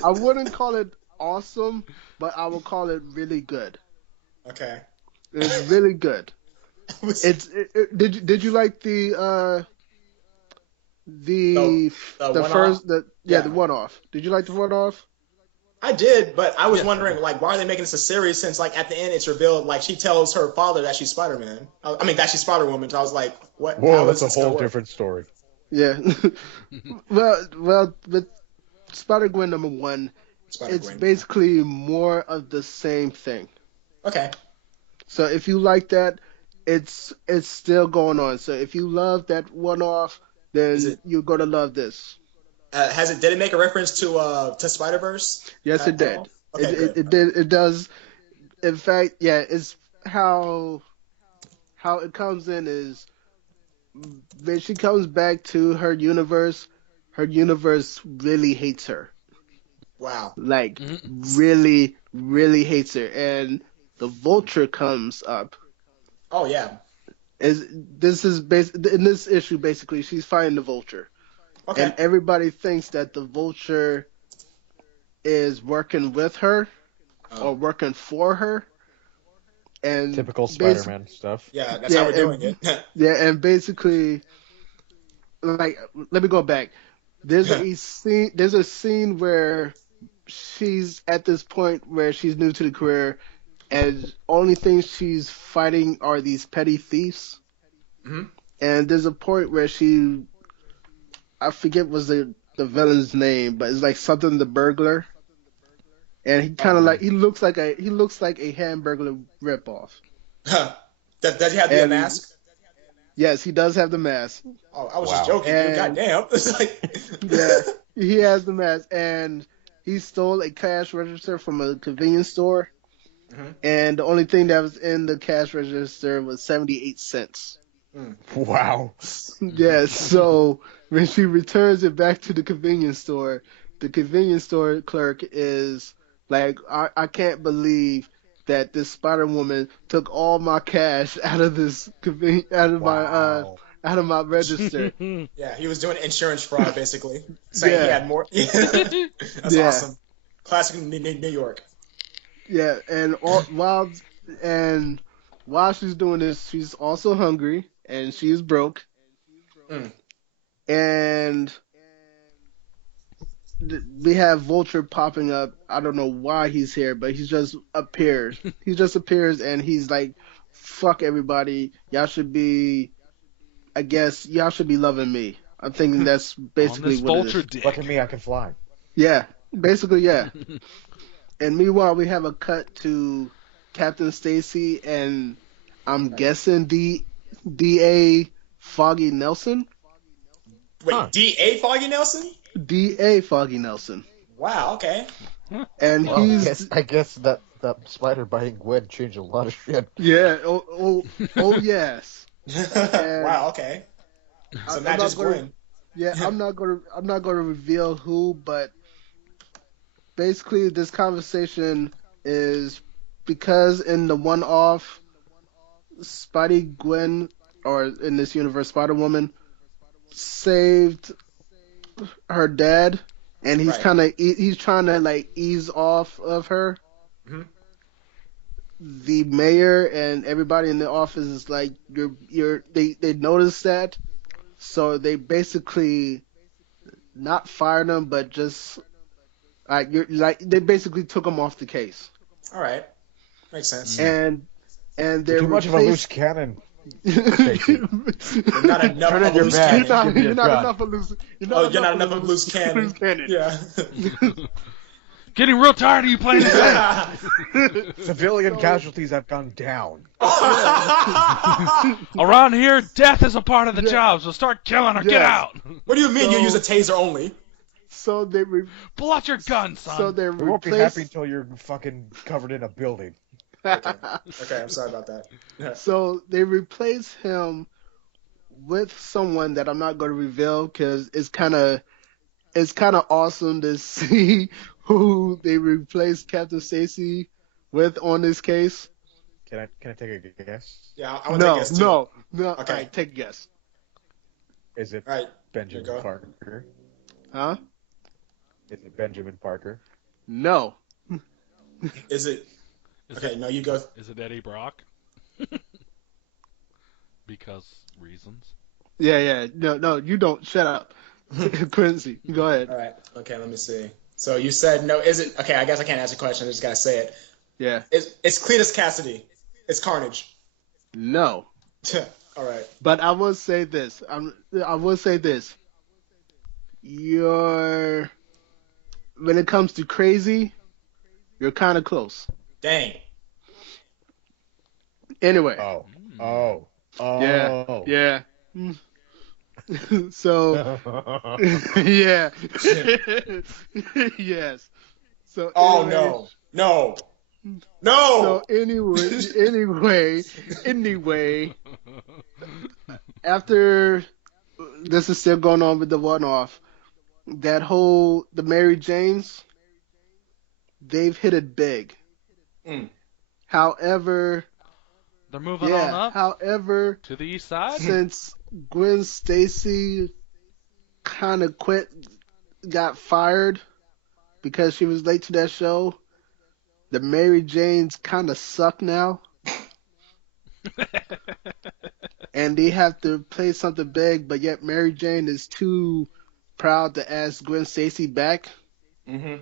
I wouldn't call it awesome, but I would call it really good. Okay. It's really good. Did you like the one-off? the one-off? Did you like the one-off? I did, but I was wondering, like, why are they making this a series since, like, at the end it's revealed, like, she tells her father that she's Spider-Man. I mean, that she's Spider-Woman. So I was like, what? Whoa, how that's is a this gonna whole work? different story. Yeah. well, with Spider-Gwen #1, it's Spider-Gwen. basically more of the same thing. Okay. So if you like that, it's still going on. So if you love that one-off, then you're gonna love this. Did it make a reference to Spider-Verse? Yes, it did. Okay, good. It did. It does. In fact, yeah, it's how it comes in is when she comes back to her universe really hates her. Wow. Like really, really hates her, and the Vulture comes up. Oh yeah. In this issue, basically, she's fighting the Vulture. Okay. And everybody thinks that the Vulture is working with her or working for her. And Typical Spider-Man stuff. Yeah, that's how we're doing it. Yeah, and basically, like, let me go back. There's a scene where she's at this point where she's new to the career, and only things she's fighting are these petty thieves. Mm-hmm. And there's a point where I forget was the villain's name, but it's like something the burglar, and he kind of he looks like a Hamburglar ripoff. Does he have the mask? Yes, he does have the mask. Oh, I was just joking. Dude. Goddamn. It's like Yeah, he has the mask, and he stole a cash register from a convenience store, and the only thing that was in the cash register was 78 cents. Wow. Yeah, so when she returns it back to the convenience store clerk is like, I can't believe that this Spider-Woman took all my cash out of my register. yeah, he was doing insurance fraud basically, saying he had more. That's awesome. Classic New York. Yeah, and while she's doing this, she's also hungry and she's broke. And we have Vulture popping up. I don't know why he's here, but he just appears. He just appears and he's like, fuck everybody. Y'all should be loving me. I'm thinking that's basically what Vulture it is. Look at me, I can fly. Yeah, basically, yeah. And meanwhile, we have a cut to Captain Stacy and I'm guessing D.A. Foggy Nelson. Wait, Huh. D.A. Foggy Nelson? D.A. Foggy Nelson. Wow, okay. And Well, he's I guess that spider biting Gwen changed a lot of shit. yeah. Oh yes. And Wow, okay. So I'm not not just gonna. Gwen. Yeah, I'm not gonna reveal who, but basically this conversation is because in the one-off, Spidey Gwen, or in this universe, Spider Woman saved her dad, and he's Right. kind of he's trying to like ease off of her. hmm The mayor and everybody in the office is like they noticed that, so they basically not fired him, but just they basically took him off the case, All right. Makes sense. and they You're too much of a loose replaced. cannon. You're Not enough Turn of in a your loose badge. cannon. Give me you're your not gun. enough of loose. You're not enough of loose cannon. Loose cannon. Yeah. Getting real tired of you playing this game. Civilian casualties have gone down. Around here, death is a part of the Yeah. job, so start killing or get Yes. out. What do you mean you So- use a taser only? So they Pull out your gun, son. so they We won't be replaced. happy until you're fucking covered in a building. Okay, I'm sorry about that. Yeah. So they replace him with someone that I'm not going to reveal because it's kind of awesome to see who they replaced Captain Stacy with on this case. Can I take a guess? Yeah, I want to take a guess too. No. Okay. All right, take a guess. Is it All right. Benjamin Here you go. Parker? Huh? Is it Benjamin Parker? No. Is it? Is Okay, it, no, you go. Is it Eddie Brock? Because reasons. Yeah. No. You don't. Shut up, Quincy. Go ahead. All right. Okay, let me see. So you said no. Is it? Okay, I guess I can't ask a question. I just gotta say it. Yeah. It's Cletus Cassidy. It's Carnage. No. All right. But I will say this. I will say this. When it comes to crazy, you're kind of close. Dang. Anyway. Oh. Yeah. So yeah. Yes. So Oh anyway, no. So anyway, after this is still going on with the one-off, the Mary Janes, they've hit it big. Mm. However, They're moving on up however, to the east side. since Gwen Stacy kind of got fired because she was late to that show, the Mary Janes kind of suck now. And they have to play something big, but yet Mary Jane is too proud to ask Gwen Stacy back. Mm-hmm.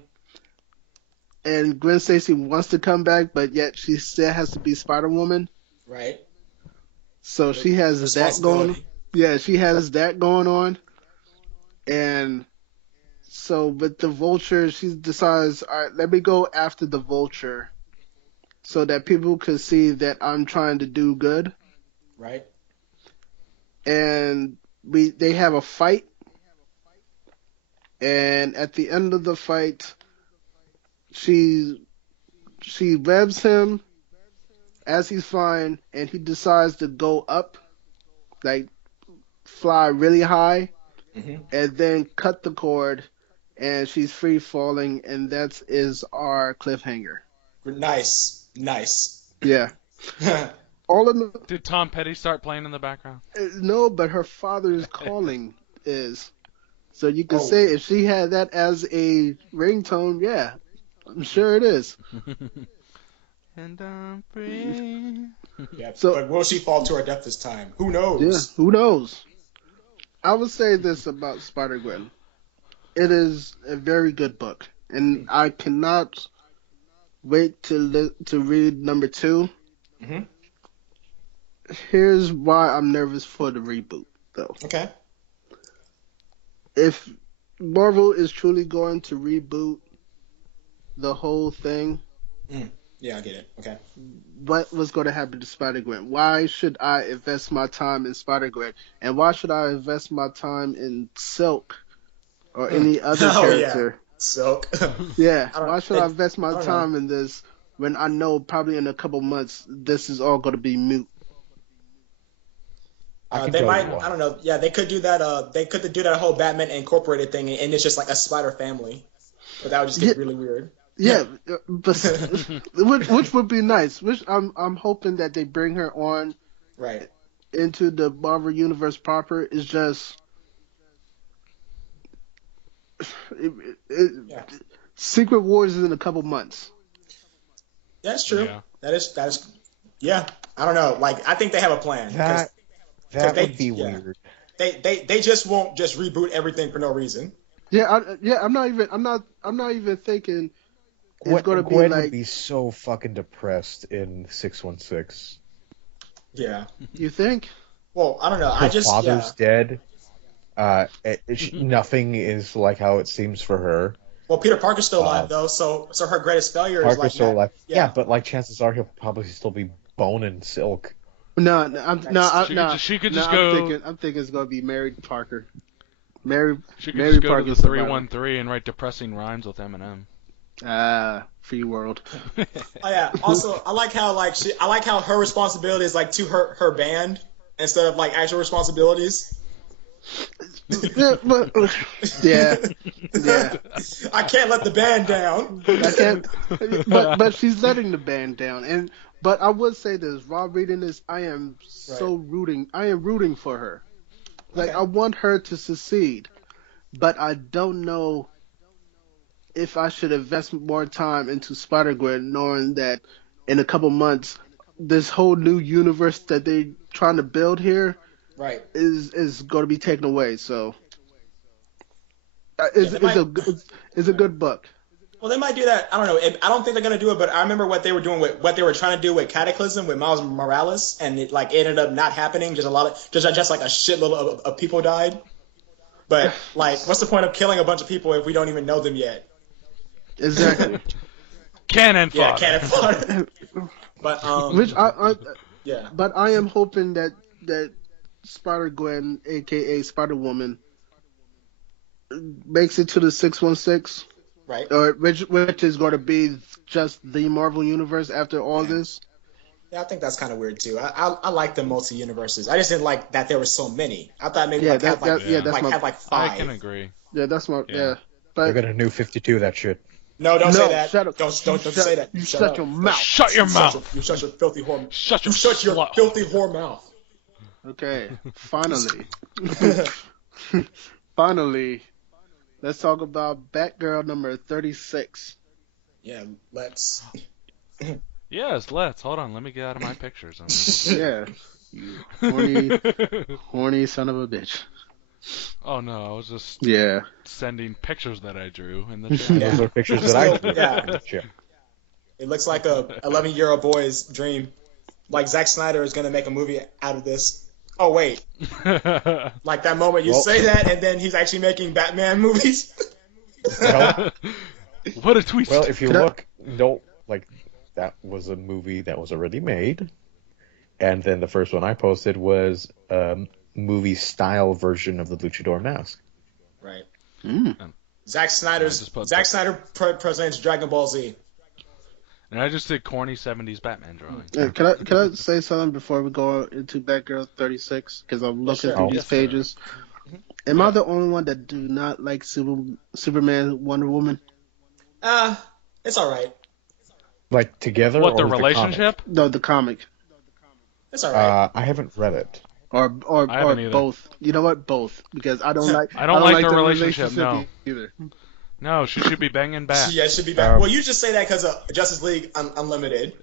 And Gwen Stacy wants to come back, but yet she still has to be Spider-Woman. Right. So she has that going. Yeah, she has that going on. And so with the Vulture, she decides, all right, let me go after the Vulture so that people could see that I'm trying to do good. Right. And they have a fight. And at the end of the fight, she webs him as he's flying, and he decides to go up, like fly really high, Mm-hmm. and then cut the cord, and she's free falling, and that is our cliffhanger. Nice. Yeah. All in the, Did Tom Petty start playing in the background? no, but her father's calling is. So you could Oh. say if she had that as a ringtone, yeah, I'm sure it is. And I'm free. Yeah. So- but will she fall to her death this time? Who Yeah, knows? who knows? I would say this about Spider-Gwen. It is a very good book, and I cannot wait to read number 2. Mm-hmm. Here's why I'm nervous for the reboot, though. Okay. If Marvel is truly going to reboot the whole thing, Mm. Yeah, I get it. Okay. What was going to happen to Spider-Gwen? Why should I invest my time in Spider-Gwen? And why should I invest my time in Silk or any other Oh yeah, character? Silk. Yeah, I don't. why should I invest I my don't know. time in this when I know probably in a couple months this is all going to be moot? I can They tell you might. I why. don't know. Yeah, they could do that. They could do that whole Batman Incorporated thing, and it's just like a Spider family, but that would just Yeah, get really weird. yeah, but which would be nice. Which I'm hoping that they bring her on Right. into the Marvel universe proper. Is just it, it, Yeah. Secret Wars is in a couple months. That's true. Yeah. That is. Yeah. I don't know. Like I think they have a plan because That they would be yeah weird. they just won't just reboot everything for no reason. Yeah. I'm not even thinking it's going to be Gwen would like be so fucking depressed in 616. Yeah. you think. Well, I don't know. Her father's dead. Nothing is like how it seems for her. Well, Peter Parker's still alive though, so her greatest failure is Parker's like still that. alive. Yeah. Yeah, but like chances are he'll probably still be boning Silk. She could just go. I'm thinking it's going to be married Parker. She could Mary just go Parker's to the survivor. 313 and write depressing rhymes with Eminem. Free world. Oh yeah. Also, I like how her responsibility is like to her band instead of like actual responsibilities. Yeah, but yeah. I can't let the band down. I can't. But she's letting the band down. But I would say this: while reading this, I am rooting. I am rooting for her. Like Okay. I want her to succeed, but I don't know if I should invest more time into Spider-Gwen, knowing that in a couple months, this whole new universe that they're trying to build here Right. is going to be taken away. So Yeah, they might. it's a good book. Well, they might do that. I don't know. I don't think they're gonna do it, but I remember what they were doing with what they were trying to do with Cataclysm with Miles Morales, and it like ended up not happening. Just a lot of just like a shitload of people died. But like, what's the point of killing a bunch of people if we don't even know them yet? Exactly. Cannon Yeah, fodder. cannon fodder. But Which yeah, but I am hoping that Spider-Gwen, aka Spider-Woman, makes it to the 616, right. or which is going to be just the Marvel universe after all this. Yeah, I think that's kind of weird too. I like the multi universes. I just didn't like that there were so many. I thought maybe Yeah, have like that's like I 5. can agree. Yeah, that's my Yeah. They're But gonna new 52 that shit. No, don't say that. shut up. Don't say that. You Shut shut up. your mouth. Shut your mouth. You shut your filthy whore. Shut You your shut your slut. filthy whore mouth. Okay, finally, finally, let's talk about Batgirl number 36. Yeah, let's. Yes, let's. Hold on. Let me get out of my pictures. Yeah, you horny son of a bitch. Oh no, I was just Yeah. sending pictures that I drew in the chat. Yeah. Those are pictures that I took. Yeah. It looks like a 11-year-old boy's dream. Like Zack Snyder is gonna make a movie out of this. Oh wait, like that moment you say that, and then he's actually making Batman movies. Well, What a twist. well, if you look, that was a movie that was already made, and then the first one I posted was movie style version of the Luchador mask. Right. Mm. Zack Snyder presents Dragon Ball Z. And I just did corny 70s Batman drawing. Can I say something before we go into Batgirl 36? Because I'm looking through these pages. Am I the only one that do not like Superman, Wonder Woman? It's all right. Like together, What, or the with relationship? No, the comic. It's all The right. comic? I haven't read it. Or I haven't either. both. You know what? Both. Because I don't like. I don't like their the relationship, no. either. No, she should be banging Bat. Yeah, it should be back. Well, you just say that because of Justice League Unlimited.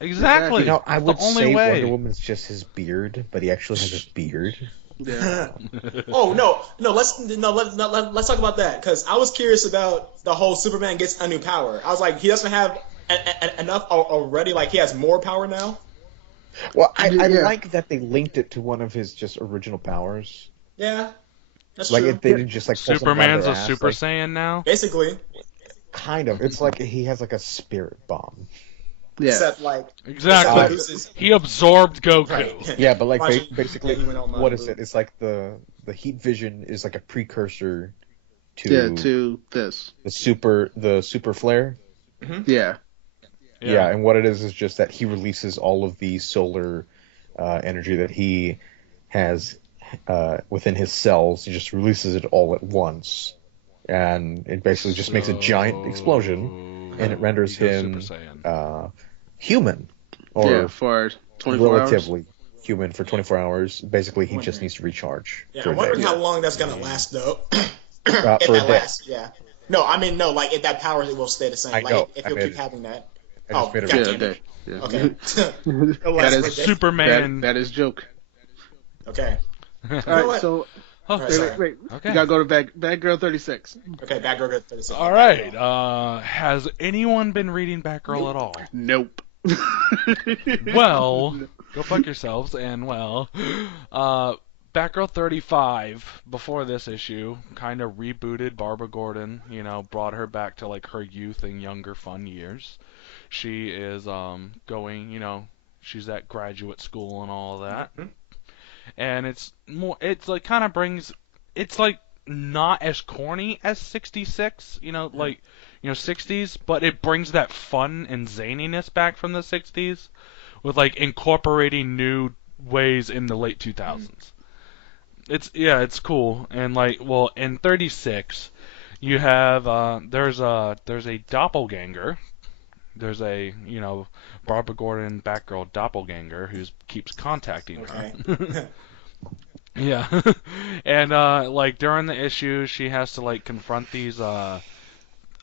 Exactly. You know, I would the only say way. Wonder Woman's just his beard, but he actually has a beard. Yeah. Oh no! Let's talk about that because I was curious about the whole Superman gets a new power. I was like, he doesn't have enough already. Like he has more power now. Well, I Yeah. like that they linked it to one of his just original powers. Yeah, that's Like true. they didn't just like pull something out of Superman's their a ass, Super like, Saiyan now? Basically, kind of. It's like he has like a spirit bomb. Yeah. Except like Exactly. Uh, Goose He absorbed Goku. right. Yeah, but like Majin- basically, yeah, he went all what Majin is Buu. it? It's like the heat vision is like a precursor Yeah, to to this. the super flare. Yeah. Yeah, and what it is just that he releases all of the solar energy that he has within his cells. He just releases it all at once, and it basically just makes a giant explosion, and it renders He goes Super him Saiyan. human, Yeah, or for 24 hours. relatively human for 24 hours. Basically, he just Wondering. needs to recharge Yeah, for I'm a day. wondering how long that's gonna last though. If For a that day. lasts, yeah. No, I mean no, like if that power will stay the same. I Like know, if I he'll made keep it. having that. I just made it Yeah, a goddamn day. it. Yeah. Okay. It'll That last is for a day. Superman. That is joke. Okay. All know right, what? so Oh, Alright, wait, sorry. wait. Okay. You gotta go to Bad Girl 36. Okay, Bad Girl gets 36. All right. Has anyone been reading Batgirl at all? Nope. Well, go fuck yourselves. And well, Batgirl 35 before this issue kind of rebooted Barbara Gordon. You know, brought her back to like her youth and younger fun years. She is going. You know, she's at graduate school and all that. Mhm. And it's more. It's like kind of brings. It's like not as corny as 66. You know, like. 60s, but it brings that fun and zaniness back from the 60s with like incorporating new ways in the late 2000s. It's cool. And like, well, in 36 you have there's a doppelganger. There's a, Barbara Gordon Batgirl doppelganger who keeps contacting her. Okay. Yeah. And like during the issue she has to like confront these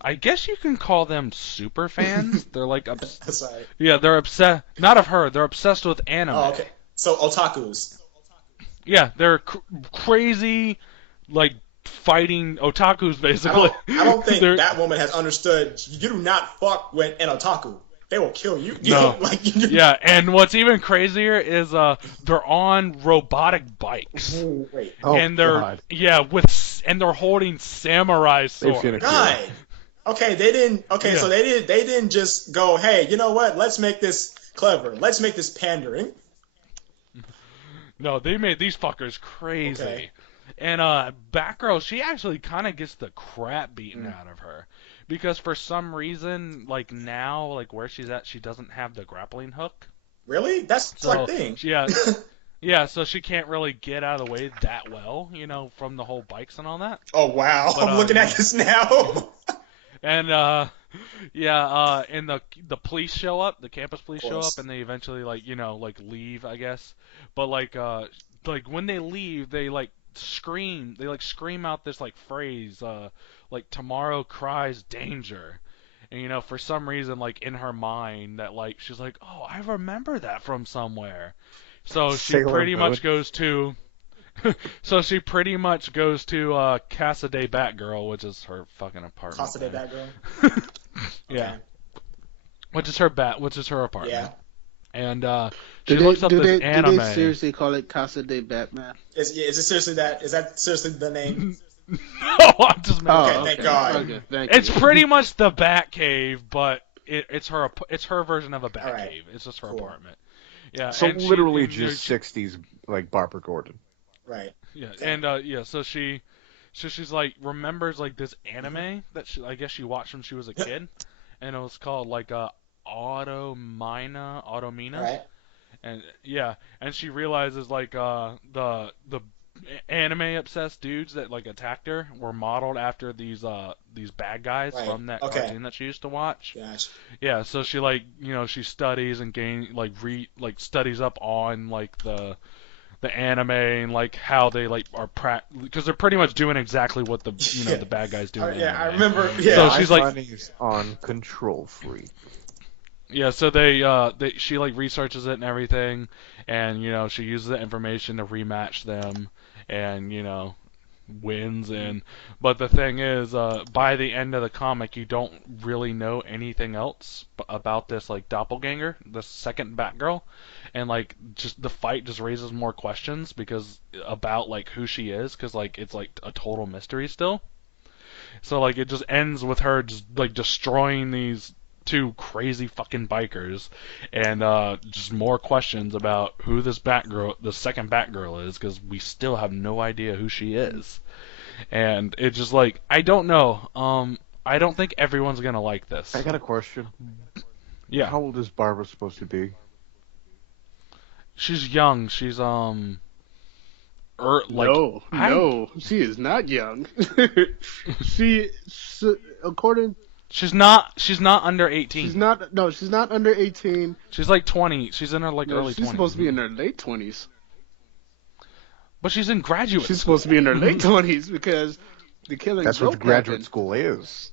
I guess you can call them super fans. They're like, Sorry. yeah, they're obsessed. Not of her. They're obsessed with anime. Oh, okay. So otakus. Yeah, they're crazy, like fighting otakus, basically. I don't think They're- that woman has understood. You do not fuck with an otaku. They will kill you. You No. know, like you Yeah, and what's even crazier is they're on robotic bikes, Wait. Oh, and they're God. and they're holding samurai They've seen swords. it. God. Okay, they didn't. Okay, Yeah. so they didn't just go, hey, you know what? Let's make this clever. Let's make this pandering. No, they made these fuckers crazy. Okay. And Batgirl, she actually kind of gets the crap beaten out of her. Because for some reason, like now, like where she's at, she doesn't have the grappling hook. Really? That's So, her thing. yeah, yeah, so she can't really get out of the way that well, from the whole bikes and all that. Oh wow! But, I'm looking at this now. And and the police show up, the campus police show course. up, and they eventually leave, I guess. But like when they leave, they scream out this phrase, like tomorrow cries danger. And for some reason, like in her mind, that she's like, oh, I remember that from somewhere. So she Sailor pretty Moon. much goes to Casa de Batgirl, which is her fucking apartment. Casa de thing. Batgirl. Yeah, Okay. which is her apartment. Yeah. And she looks up this anime. Do they seriously call it Casa de Batman? Is it seriously that? Is that seriously the name? No, I'm just making. Okay, thank God. Okay, thank It's you. pretty much the Batcave, but it's her version of a Batcave. Alright. It's just her Cool. apartment. Yeah. So and literally she, just 60s like Barbara Gordon. Right. Yeah, and so she's like remembers like this anime that I guess she watched when she was a kid, and it was called Automina, Right. and yeah, and she realizes the anime obsessed dudes that attacked her were modeled after these bad guys Right. from that Okay. cartoon that she used to watch. Gosh. Yeah, so she she studies and studies up on the anime and how they are because they're pretty much doing exactly what the Yeah. the bad guys do. in Yeah, I anime. remember. Yeah. So My she's like- money's on Control Freak. Yeah, so she researches it and everything, and she uses the information to rematch them, and wins. And but the thing is, by the end of the comic, you don't really know anything else about this doppelganger, the second Batgirl, and just the fight just raises more questions because about who she is, because it's a total mystery still. So it just ends with her just destroying these two crazy fucking bikers, and just more questions about who this Batgirl, the second Batgirl is, because we still have no idea who she is. And it's just like, I don't know. I don't think everyone's gonna like this. I got a question. Yeah. How old is Barbara supposed to be? She's young. She's no, she is not young. According, she's not under 18. she's not under 18. She's like 20. She's in her early 20s. She's supposed to be in her late 20s. But she's in graduate She's school. supposed to be in her late 20s because the killing. That's what the graduate school is.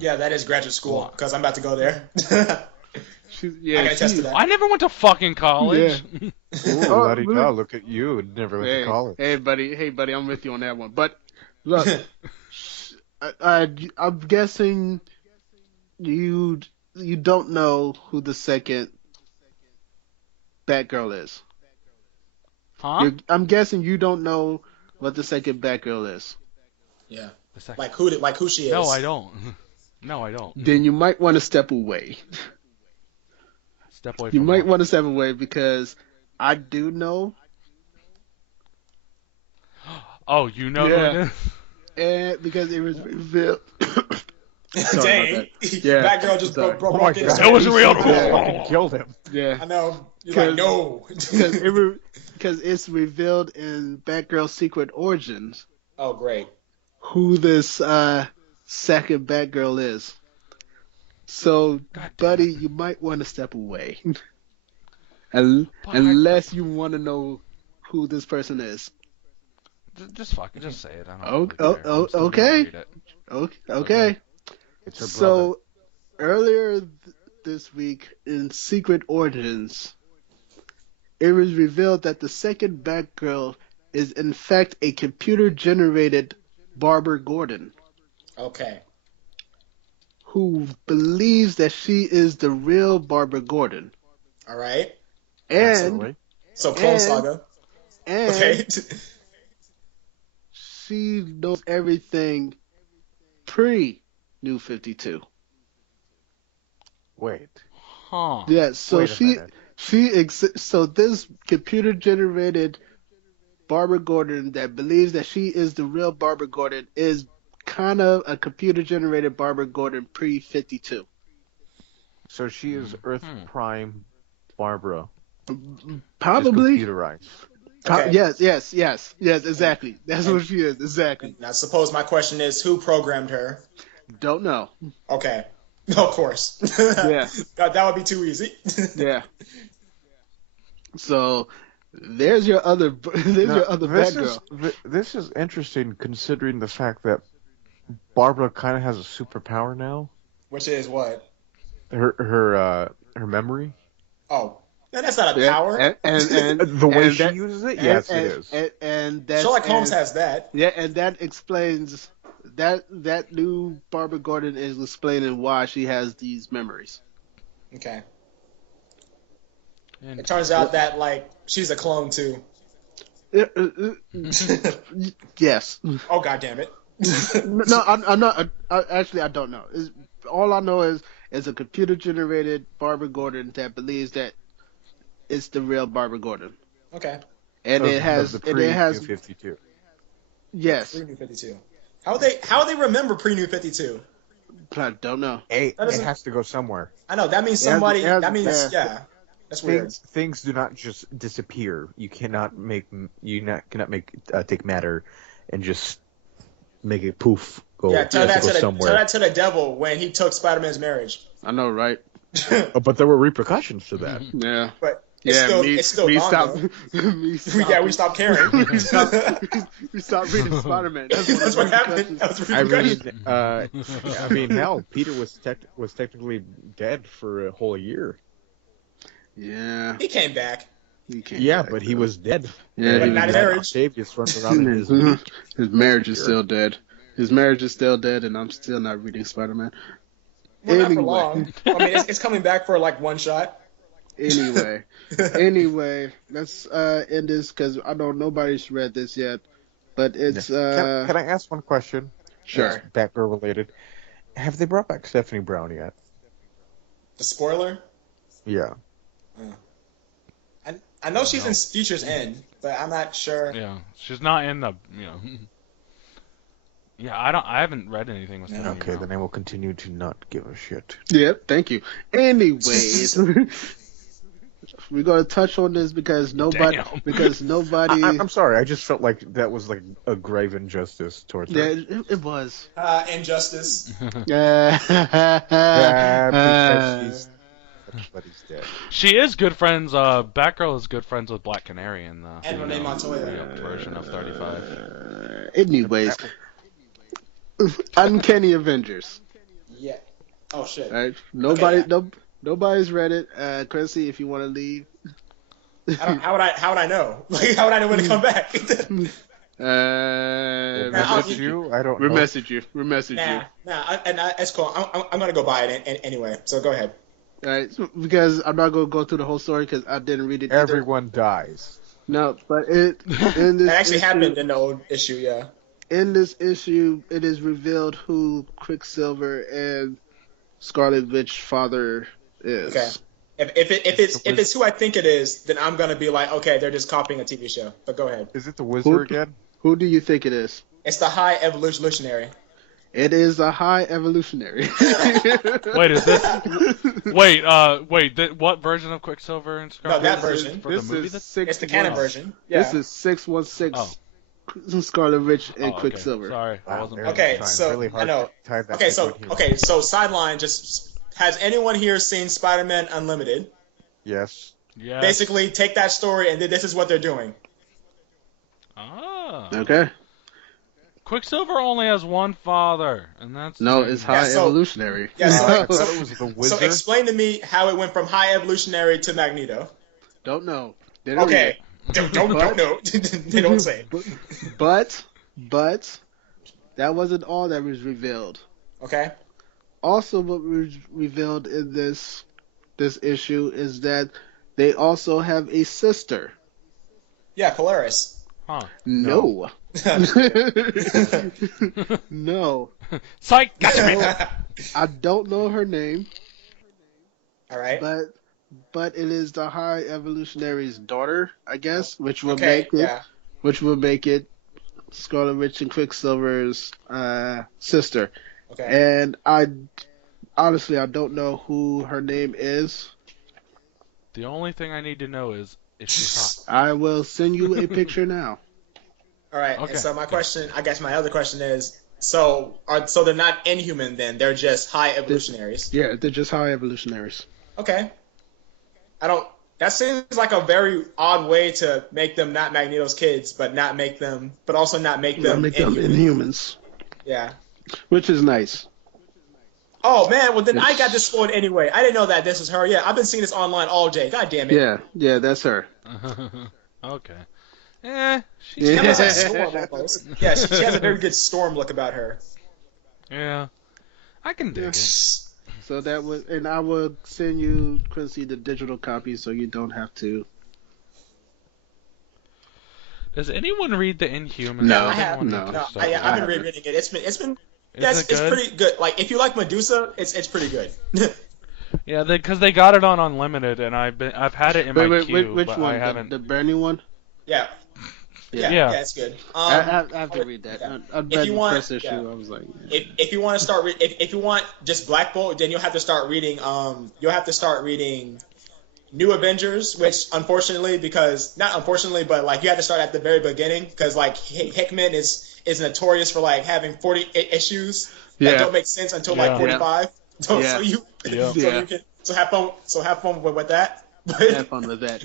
Yeah, that is graduate school because I'm about to go there. I can attest to that. I never went to fucking college. Yeah. Ooh, la-di-da, look at you. Never went to college. Hey, buddy, I'm with you on that one. But look, I'm guessing you don't know who the second Batgirl is. Huh? I'm guessing you don't know what the second Batgirl is. Yeah. Like who she is. No, I don't. No, I don't. Then you might want to step away. Step away. You from might her. want to step away because I do know. Oh, you know who it is? And because it was revealed. Dang. Yeah. Batgirl just Sorry. broke his It was real. Fucking killed him. Yeah. I know. You're like, no. Because it's revealed in Batgirl's Secret Origins Oh, great. who this second Batgirl is. So, buddy, you might want to step away. Unless you want to know who this person is. Just say it. I Oh, don't really care. I'm still gonna okay. read it. Okay. It's her brother. So, earlier this week in Secret Origins, it was revealed that the second Batgirl is in fact a computer-generated Barbara Gordon, Okay. who believes that she is the real Barbara Gordon. All right. And Absolutely. So Clone Saga. and Okay. she knows everything pre-New 52. Wait. Huh. Yeah, so Wait a minute. so this computer-generated Barbara Gordon that believes that she is the real Barbara Gordon is kind of a computer-generated Barbara Gordon pre-52. So she is Earth Prime Barbara. Probably. Just computerized. Okay. Yes, exactly. That's what she is, exactly. Now, suppose my question is, who programmed her? Don't know. Okay. Of course. Yeah. that would be too easy. Yeah. So there's your other Batgirl. This is interesting considering the fact that Barbara kind of has a superpower now. Which is what? Her memory. Oh. That's not a power. And The way and she that- uses it, and- yes, and- it is. And that Sherlock Holmes and- has that. Yeah, and that explains that new Barbara Gordon is explaining why she has these memories. Okay. And It turns out that, like, she's a clone, too. Yes. Oh, God damn it. No, I'm not. Actually, I don't know. All I know is it's a computer-generated Barbara Gordon that believes that it's the real Barbara Gordon, Okay. and it has. the And it has. New 52. Yes. Pre-New 52. How would they remember Pre-New 52? I don't know. It That doesn't- has to go somewhere. I know, that means It has- somebody, it has- that means, yeah. That's weird. Things do not just disappear. You cannot take matter and just make it poof go. Yeah, It has to go somewhere. tell that to the devil when he took Spider-Man's marriage. I know, right? Oh, but there were repercussions to that. Yeah. But Yeah, it's still me gone, stop. though. Me stop. Yeah, we stopped caring. we stopped reading Spider-Man. That's what happened. That was repercussions. I mean, hell, Peter was technically dead for a whole year. Yeah. He came back. He can't Yeah, back but he up. was dead. Yeah, But he not was in dead. marriage. Octavius running around in his His marriage is still dead. His marriage is still dead, and I'm still not reading Spider-Man. Well, not for Anyway. long. I mean, it's coming back for like one shot. Anyway, let's end this because I know nobody's read this yet. But it's Can I ask one question? sure. That's Batgirl related. Have they brought back Stephanie Brown yet? The spoiler. Yeah. I know she's in Future's End, but I'm not sure. Yeah, she's not in the. Yeah, I haven't read anything with Yeah. Stephanie Okay, Brown. then I will continue to not give a shit. Yep, thank you. Anyways, we're gonna touch on this because nobody, Damn. I'm sorry, I just felt like that was like a grave injustice towards yeah, her. it was. Injustice. Yeah, because everybody's dead. She is good friends. Batgirl is good friends with Black Canary in the And Renee Montoya. version of 35. Anyways, Uncanny Avengers. Yeah. Oh shit. Right? Okay, Nobody's read it. Chrissy, if you want to leave. How would I know? Like, how would I know when to come back? Message you? I don't know. Remessage you. It's cool. I'm gonna go buy it anyway. So go ahead. All right, so, because I'm not gonna go through the whole story because I didn't read it. Either. Everyone dies. No, but in this That actually issue, happened in the old issue. Yeah. in this issue, it is revealed who Quicksilver and Scarlet Witch father is. Okay. If it's who I think it is, then I'm gonna be like, okay, they're just copying a TV show. But go ahead. Is it the wizard again? Who do you think it is? It's the High Evolutionary. It is a High Evolutionary. Wait, is this? Wait, what version of Quicksilver and Scarlet? No, that version. For the movie. It's the canon version. Yeah. This is 616 Scarlet Witch and Okay. Quicksilver. Sorry, I Wow, wasn't. they're Okay, trying so really hard I know. to tie that Okay, so together here. sideline. Just has anyone here seen Spider-Man Unlimited? Yes. Yeah. Basically, take that story and this is what they're doing. Ah. Okay. Quicksilver only has one father, and that's No, it's High so- Evolutionary. Yeah, so, I so, thought it was the so wizard. explain to me how it went from High Evolutionary to Magneto. Don't know. Didn't Okay, don't know. They don't say. read it. But that wasn't all that was revealed. Okay. Also, what was revealed in this issue is that they also have a sister. Yeah, Polaris. Huh. No. No. Psych! Gotcha. I don't know her name, All right. but it is the High Evolutionary's daughter, I guess, which will Okay. make it Scarlet Witch and Quicksilver's sister. Okay. And I honestly don't know who her name is. The only thing I need to know is she hot? I will send you a picture now. All right. Okay. And so my other question is, so they're not inhuman then? They're just High Evolutionaries. Yeah, they're just High Evolutionaries. Okay. That seems like a very odd way to make them not Magneto's kids, but also not make them Make them inhuman. Inhumans, Yeah. which is nice. Oh man, well then I got this spoiled anyway. I didn't know that this was her. Yeah, I've been seeing this online all day. God damn it. Yeah, that's her. Okay. She She has like Storm almost. Yeah, she has a very good Storm look about her. Yeah. I can dig it. So that was, and I will send you, Quincy, the digital copy so you don't have to. Does anyone read the Inhumans? No. I have No. I've been rereading it. It's been Is it it's good? pretty good. Like if you like Medusa, it's pretty good. Yeah, because they got it on Unlimited, and I've had it in my queue, which but one? I haven't. The brand new one? Yeah. Yeah. Yeah, it's good. I have to read that. yeah. I read If you the want- first issue. yeah. I was like, If you want to start if you want just Black Bolt, then you'll have to start reading New Avengers, which unfortunately, not unfortunately, but like you have to start at the very beginning because like Hickman is notorious for like having 40 issues that don't make sense until like Yeah. 45. So you Yeah. so have fun with that. have fun with that.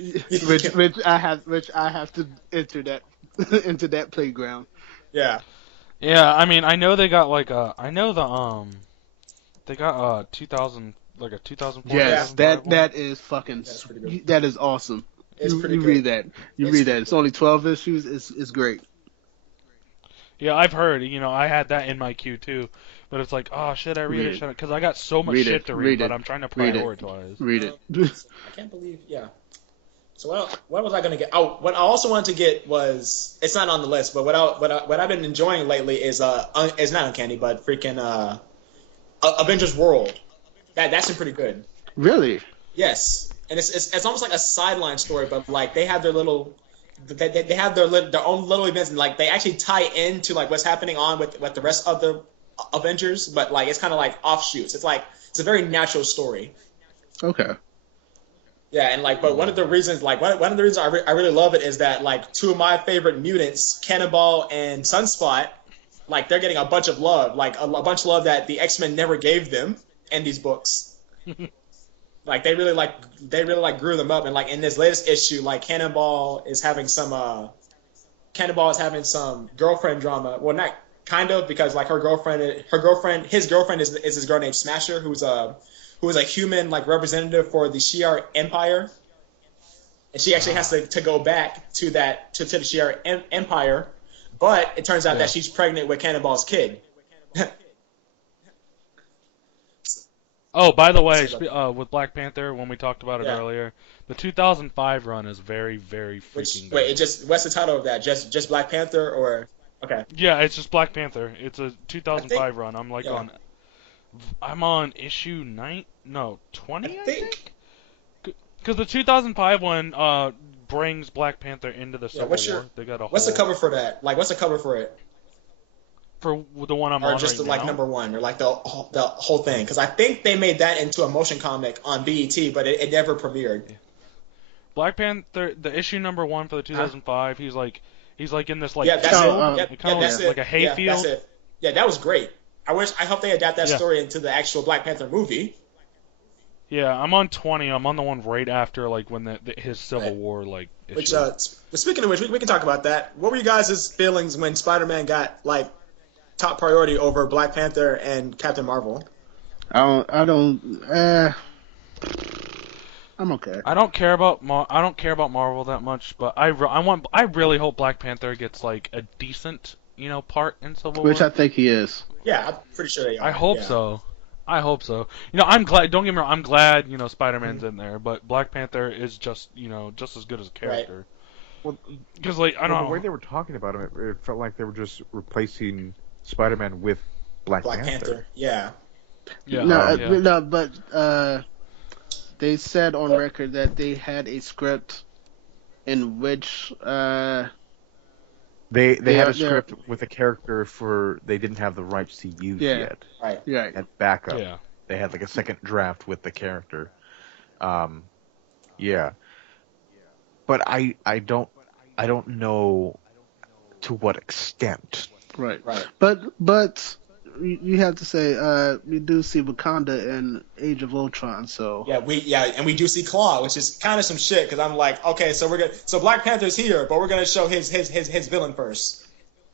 which I have to enter that into that playground. Yeah. Yeah, I mean, I know they got like I know they got 2000 like a 2004. Yes, Yeah. that is fucking. That's pretty good. That is awesome. It's pretty you good. read that. You It's read that. pretty It's only 12 issues. It's great. Yeah, I've heard. I had that in my queue too, but it's like, oh, should I read it? Because I got so much Read shit it. to Read read, it. but I'm trying to Read it. prioritize. Read it. I can't believe, yeah. So what was I gonna get? Oh, what I also wanted to get was, it's not on the list, but what I've been enjoying lately is not Uncanny, but freaking Avengers World. That's been pretty good. Really? Yes, and it's almost like a sideline story, but like they have their little. They have their own little events, and like they actually tie into like what's happening on with the rest of the Avengers, but like it's kind of like offshoots. It's a very natural story. Okay. Yeah, and like, but one of the reasons, like one of the reasons I really love it is that like two of my favorite mutants, Cannonball and Sunspot, like they're getting a bunch of love, like a bunch of love that the X-Men never gave them in these books. Like they really grew them up, and like in this latest issue, like Cannonball is having some girlfriend drama. Well, not kind of, because like his girlfriend is this girl named Smasher, who is a human like representative for the Shi'ar Empire, and she actually has to go back to the Shi'ar Empire, but it turns out that she's pregnant with Cannonball's kid. Oh, by the way, with Black Panther, when we talked about it earlier, the 2005 run is very, very freaking good. What's the title of that? Just Black Panther, or okay? Yeah, it's just Black Panther. It's a 2005 run. I'm on issue 20, I think? Because the 2005 one brings Black Panther into the Civil War. They got what's the cover for that? Like, what's the cover for it? For the one I'm on or just right like now? number one, or like the whole thing? Because I think they made that into a motion comic on BET, but it never premiered. Black Panther, the issue number 1 for the 2005. He's like in this like that's field, it. that's like a hayfield. That's it. Yeah, that was great. I hope they adapt that story into the actual Black Panther movie. Yeah, I'm on 20. I'm on the one right after like when his Civil War like issue. Which speaking of which, we can talk about that. What were you guys' feelings when Spider-Man got like top priority over Black Panther and Captain Marvel? I'm okay. I don't care about Marvel that much, but I really hope Black Panther gets like a decent, part in Civil War. Which I think he is. Yeah, I'm pretty sure they are. I hope so. I'm glad. Don't get me wrong. I'm glad Spider-Man's in there, but Black Panther is just just as good as a character. Well, because like I don't know the way they were talking about him, it felt like they were just replacing Spider-Man with Black Panther. Yeah. No, but they said on record that they had a script in which they had a script with a character they didn't have the rights to use yet. Right. At backup. Yeah. They had like a second draft with the character. Yeah. But I don't know to what extent. Right. But you have to say we do see Wakanda in Age of Ultron, so and we do see Claw, which is kind of some shit, because I'm like, okay, so Black Panther's here, but we're gonna show his villain first.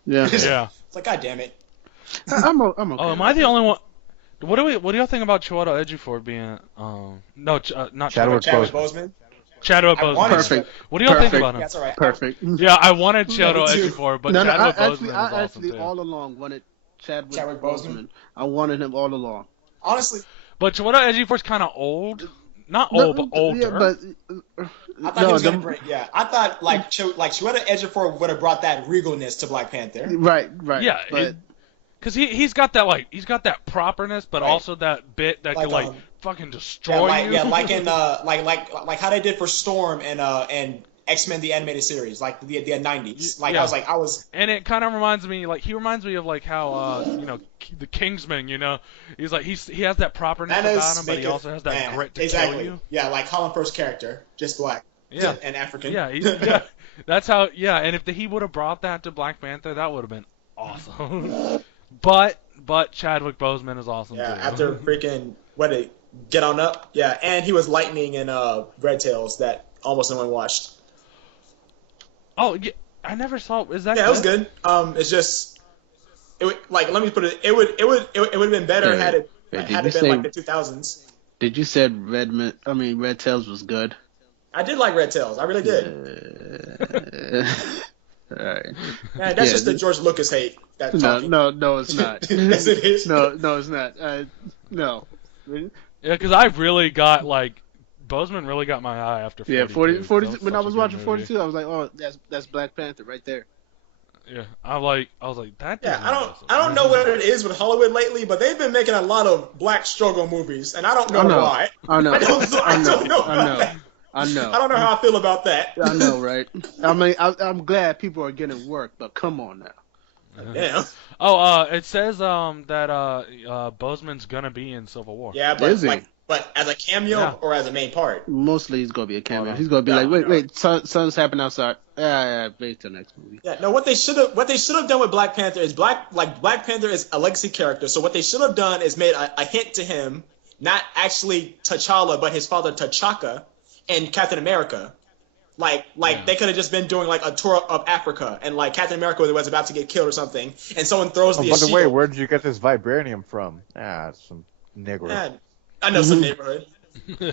Yeah. Yeah. It's like, god damn it. I'm okay. Oh, am I the only one? What do y'all think about Chiwetel Ejiofor being not Chadwick Boseman? Chadwick Boseman. Perfect. What do y'all think about him? That's all right. Perfect. Yeah, I wanted Chiwetel Ejiofor, but Chadwick Boseman is awesome actually too. all along wanted Chadwick Boseman. Boseman. I wanted him all along. Honestly, But Chiwetel Ejiofor's kind of old. Not old, but older. Yeah, but I thought he was gonna bring. Yeah, I thought like Chiwetel Ejiofor would have brought that regalness to Black Panther. Right. Yeah, but because he's got that properness, but also that bit that Like, could fucking destroy you. Yeah, like in like how they did for Storm and X-Men the animated series, like the 90s. Like Yeah. I was. And it kind of reminds me, he reminds me of like how the Kingsman, he's like he has that properness about him, but he also has that grit to kill you. Yeah, like Colin Firth's character, just black. Yeah. And African. Yeah, that's how. Yeah, and if he would have brought that to Black Panther, that would have been awesome. but Chadwick Boseman is awesome too. After freaking Get On Up. Yeah, and he was Lightning in Red Tails that almost no one watched. Oh, yeah, I never saw. Is that? Yeah, it was good. It's just, let me put it. It would have been better had it been like the 2000s. Did you said Red Tails was good? I did like Red Tails. I really did. All right. Man, that's just the George Lucas hate. No, it's not. Yes, it is. No, it's not. No. Yeah, because I really got Boseman really got my eye after 42. Yeah, 40 That was when I such was a good watching movie. 42, I was like, oh, that's Black Panther right there. Yeah, I was like, that Yeah, doesn't I don't know what it is with Hollywood lately, but they've been making a lot of black struggle movies, and I don't know why. I know. I don't know I about know. that. I know. I don't know how I feel about that. I know, right? I mean, I'm glad people are getting work, but come on now. Damn. Oh, it says that Boseman's gonna be in Civil War. Yeah, Is he? but as a cameo Yeah. or as a main part? Mostly he's gonna be a cameo. on. He's gonna be Yeah, like, I know. wait, something's happening outside. Yeah, wait till next movie. Yeah, no. What they should have done with Black Panther is Black Panther is a legacy character. So what they should have done is made a hint to him, not actually T'Challa, but his father T'Chaka, and Captain America. They could have just been doing like a tour of Africa, and like Captain America was about to get killed or something, and someone throws Oh, the by the way, shield. where did you get this vibranium from? Some nigger. Yeah, I know some neighborhood. I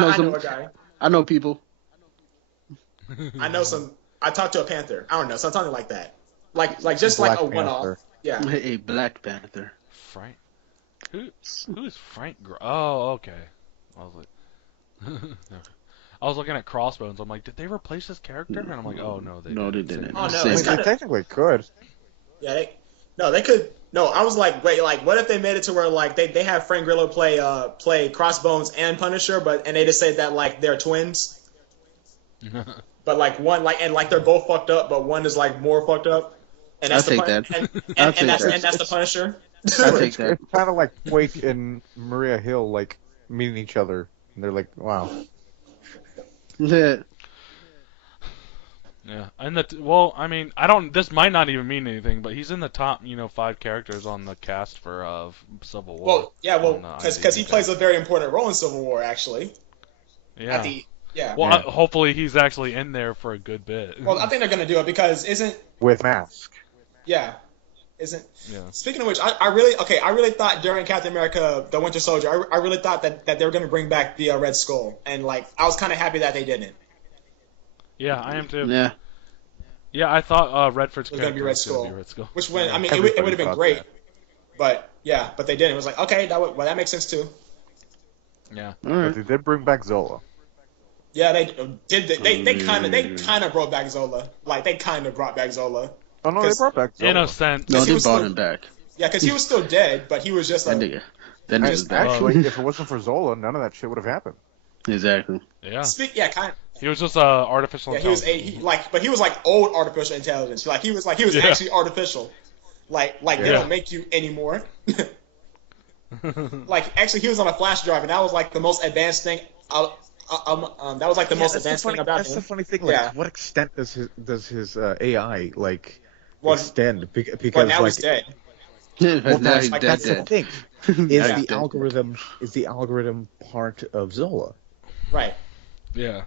know I some- know a guy. I know people. I know some. I talked to a panther. I don't know, something like that. Like just like Black a one-off. Panther. Yeah. A Black Panther. Frank. Who's Frank? Oh, okay. I was like, I was looking at Crossbones. I'm like, did they replace this character? And I'm like, oh no, they didn't. Oh, no, Same. it's They kinda- technically could. Yeah, they could. No, I was like, wait, like, what if they made it to where like they have Frank Grillo play Crossbones and Punisher, and they just say that like they're twins, but like one and they're both fucked up, but one is like more fucked up, and that's I'll the take that. And, I'll take that. and that's the Punisher. I'll take that. It's kind of like Quake and Maria Hill like meeting each other, and they're like, wow. Yeah. Yeah, and well, I mean, I don't. This might not even mean anything, but he's in the top, 5 characters on the cast for Civil War. Well, yeah, on the because he IMDb plays a page. very important role in Civil War, actually. Yeah. Yeah. Well, Yeah. hopefully he's actually in there for a good bit. Well, I think they're gonna do it because With mask. yeah. Yeah. Speaking of which, I really thought during Captain America: The Winter Soldier, I really thought that they were gonna bring back the Red Skull, and like I was kind of happy that they didn't. Yeah, I am too. Yeah. Yeah, I thought Redford's It was gonna character be Red was gonna Skull. be Red Skull. Which when I mean it Everybody would have been thought great, that. but they didn't. It was like okay, that makes sense too. Yeah. All But right. they did bring back Zola. Yeah, they did. They kind of brought back Zola. Like they kind of brought back Zola. Oh no, they brought back Zola. In a sense. No, he they was brought still- him back. Yeah, because he was still dead, but he was just That like nigga. That nigga's And back. actually, if it wasn't for Zola, none of that shit would have happened. Exactly. Yeah. kind. He was just artificial Yeah, he was intelligence. but he was like old artificial intelligence. Like he was Yeah. actually artificial. Like they Yeah. don't make you anymore. Like actually, he was on a flash drive, and that was like the most advanced thing. That was like the most advanced thing about That's him. the funny thing. Like, Yeah. to what extent does his AI like Well, extend? Because but now like, he's dead. well, Now he's like, dead. that's the Dead. thing. Now Is he's the dead. algorithm part of Zola? Right. Yeah.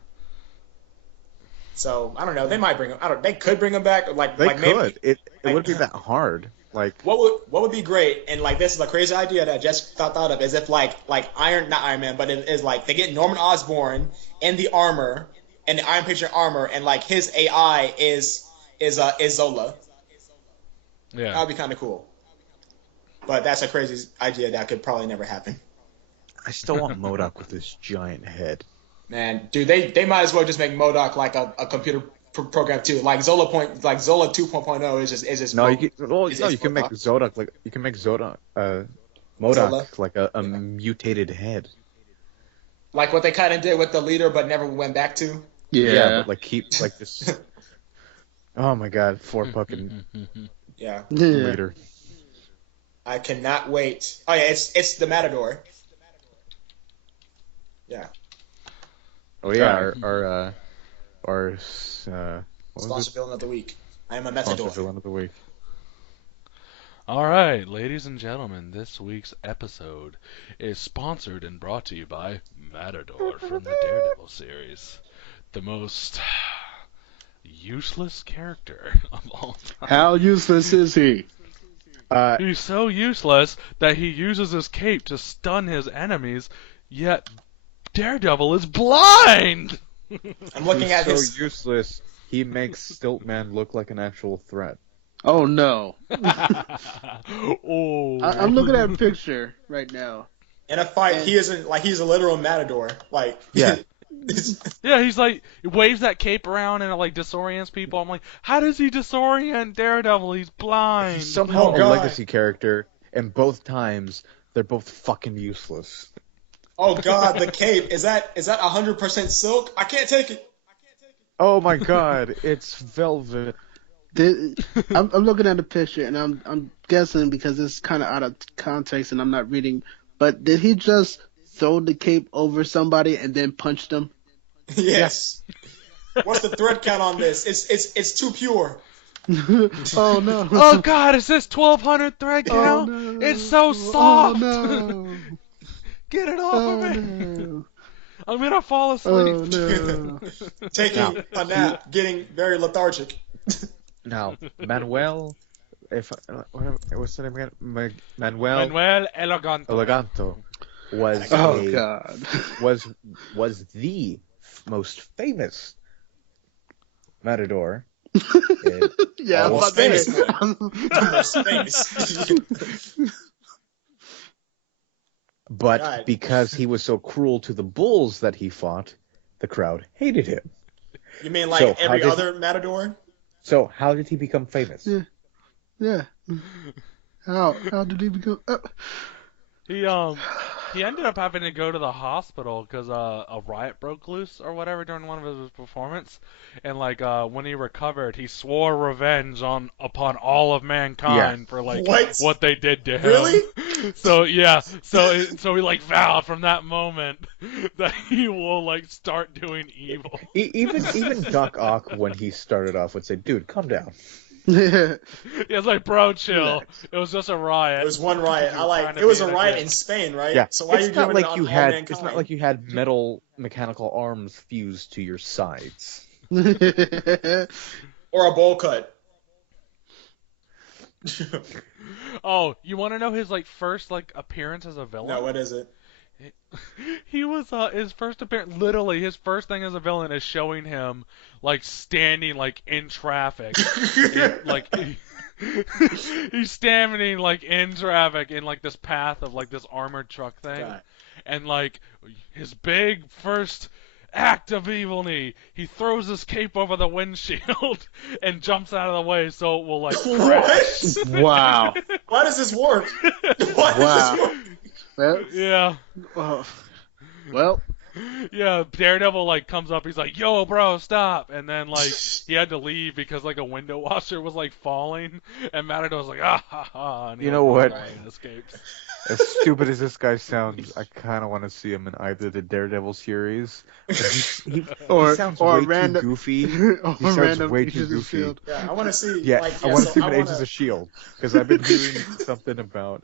So I don't know. They might bring him. They could bring him back. Like They like could. maybe. It like- wouldn't be that hard. Like What would be great, and like this is a crazy idea that I just thought of, is if like not Iron Man, but it is like they get Norman Osborn in the armor, and the Iron Patriot armor, and like his AI is Zola. Yeah. That would be kind of cool. But that's a crazy idea that could probably never happen. I still want MODOK with this giant head. Man, dude, they might as well just make MODOK like a computer program too. Like Zola 2.0 is just No, Mo- you can. Well, is- no, is you can make MODOK. MODOK Zola? like a mutated head. like what they kind of did with the leader, but never went back to. Yeah. but like keep like this. Oh my god, for fucking Yeah, Yeah. leader. I cannot wait. Oh yeah, it's the Matador. Yeah, Oh yeah, Sorry. our what was sponsor it? villain of the week. I am a Sponsor Matador. villain of the week. All right, ladies and gentlemen, this week's episode is sponsored and brought to you by Matador from the Daredevil series, the most useless character of all time. How useless is he? He's so useless that he uses his cape to stun his enemies, yet Daredevil is blind! I'm looking He's at so his. useless. He makes Stiltman look like an actual threat. Oh no. Oh. I'm looking at a picture right now. In a fight, he isn't like he's a literal Matador. Like Yeah. Yeah, he's like, he waves that cape around and it like disorients people. I'm like, how does he disorient Daredevil? He's blind. He's somehow Oh, a God. legacy character, and both times they're both fucking useless. Oh God, the cape is that 100% silk? I can't take it. Oh my god, it's velvet. I'm looking at the picture and I'm guessing because it's kind of out of context and I'm not reading. But did he just throw the cape over somebody and then punch them? Yes. What's the thread count on this? It's too pure. Oh no! Oh God, is this 1200 thread Oh, count? no. It's so soft. Oh no! Get it off Oh of me. no! I'm gonna fall Oh asleep. no! Taking a nap, getting very lethargic. Now, Manuel, what's the name again? Manuel Manuel Eleganto. Eleganto was Oh god! was the most famous matador. Yeah, I'm All about to famous say. But God. because he was so cruel to the bulls that he fought, the crowd hated him. You mean like So, how every did- other matador? So how did he become famous? Yeah. Yeah. How did he become? He ended up having to go to the hospital because a riot broke loose or whatever during one of his performance, and like when he recovered, he swore revenge upon all of mankind for like What? they did to him. Really? So yeah, so he like vowed from that moment that he will like start doing evil. Even Doc Ock, when he started off, would say, "Dude, calm down." Yeah. It's like, bro, chill. Relax. It was just a riot. It was one riot. You were trying to It was be a the riot good. in Spain, right? Yeah. So why are you it's not doing like it on you all had. mankind? It's not like you had metal mechanical arms fused to your sides. Or a bowl cut. Oh, you want to know his like first like appearance as a villain? No, what is it? He was his first appearance. Literally, his first thing as a villain is showing him like standing like in traffic, he's standing like in traffic in like this path of like this armored truck thing, God. and like his big first act of evilney, he throws his cape over the windshield and jumps out of the way so it will like crash. What? Wow. Why does this work? Why does Wow. this work? Well, Yeah. well, Yeah, Daredevil like comes up, he's like, "Yo, bro, stop!" And then like he had to leave because like a window washer was like falling, and Matador was like, "Ah ha ha!" And he, You know like, what? runs away and escapes. As stupid as this guy sounds, I kind of want to see him in either the Daredevil series. He sounds or way random- too goofy. or He sounds random way too Agents of goofy. S.H.I.E.L.D.. Yeah, I want to see. Yeah, like, I want to so see him in wanna- Agents of S.H.I.E.L.D. because I've been hearing something about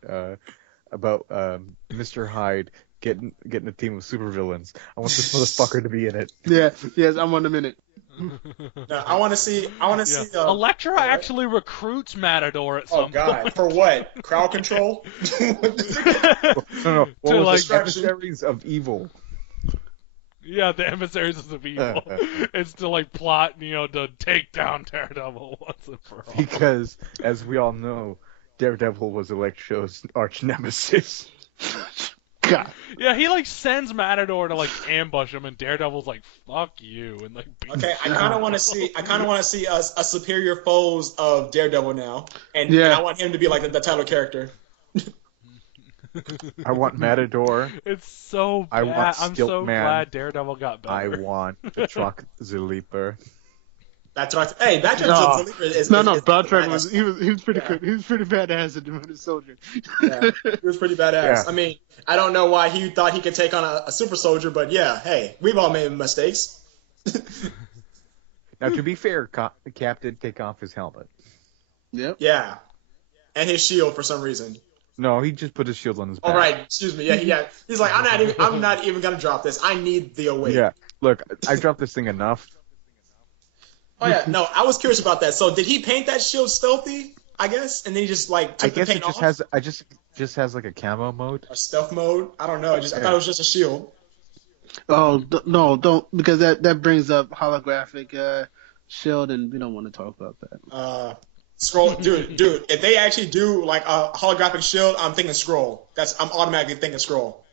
Mr. Hyde getting a team of supervillains. I want this motherfucker to be in it. Yeah, yes, I'm on a minute. No, I want to see. I want to Yeah. see. Elektra what? actually recruits Matador at Oh some God! point. For what? Crowd control? No. What To, was like, it? Emissaries of Evil. Yeah, the emissaries of evil. It's to like plot, to take down Daredevil once and for all. Because, as we all know, Daredevil was Elektra's arch nemesis. God. Yeah, he like sends Matador to like ambush him, and Daredevil's like, "Fuck you," and like. beats Okay, I kind of want to see. I kind of want to see a superior foes of Daredevil now, and Yeah. I want him to be like the title character. I want Matador. It's so I bad. want I'm so Stiltman. glad Daredevil got better. I want the truck the Leaper. That's what. Hey, that No. is No, is Beltran badass. he was pretty Yeah. good. He was pretty badass at the Winter Soldier. Yeah, he was pretty badass. Yeah. I mean, I don't know why he thought he could take on a super soldier, but yeah, hey, we've all made mistakes. Now, to be fair, Cap did take off his helmet. Yep. Yeah, and his shield for some reason. No, he just put his shield on his back. Oh right, excuse me. Yeah. He's like, I'm not even gonna drop this. I need the awake. Yeah. Look, I dropped this thing enough. Oh yeah, no, I was curious about that. So did he paint that shield stealthy? I guess, and then he just like I took the guess paint it just off? has. I just has like a camo mode. Or stealth mode. I don't know. I thought it was just a shield. Oh no, don't, because that brings up holographic shield, and we don't want to talk about that. Scroll, dude. If they actually do like a holographic shield, I'm thinking scroll. I'm automatically thinking scroll,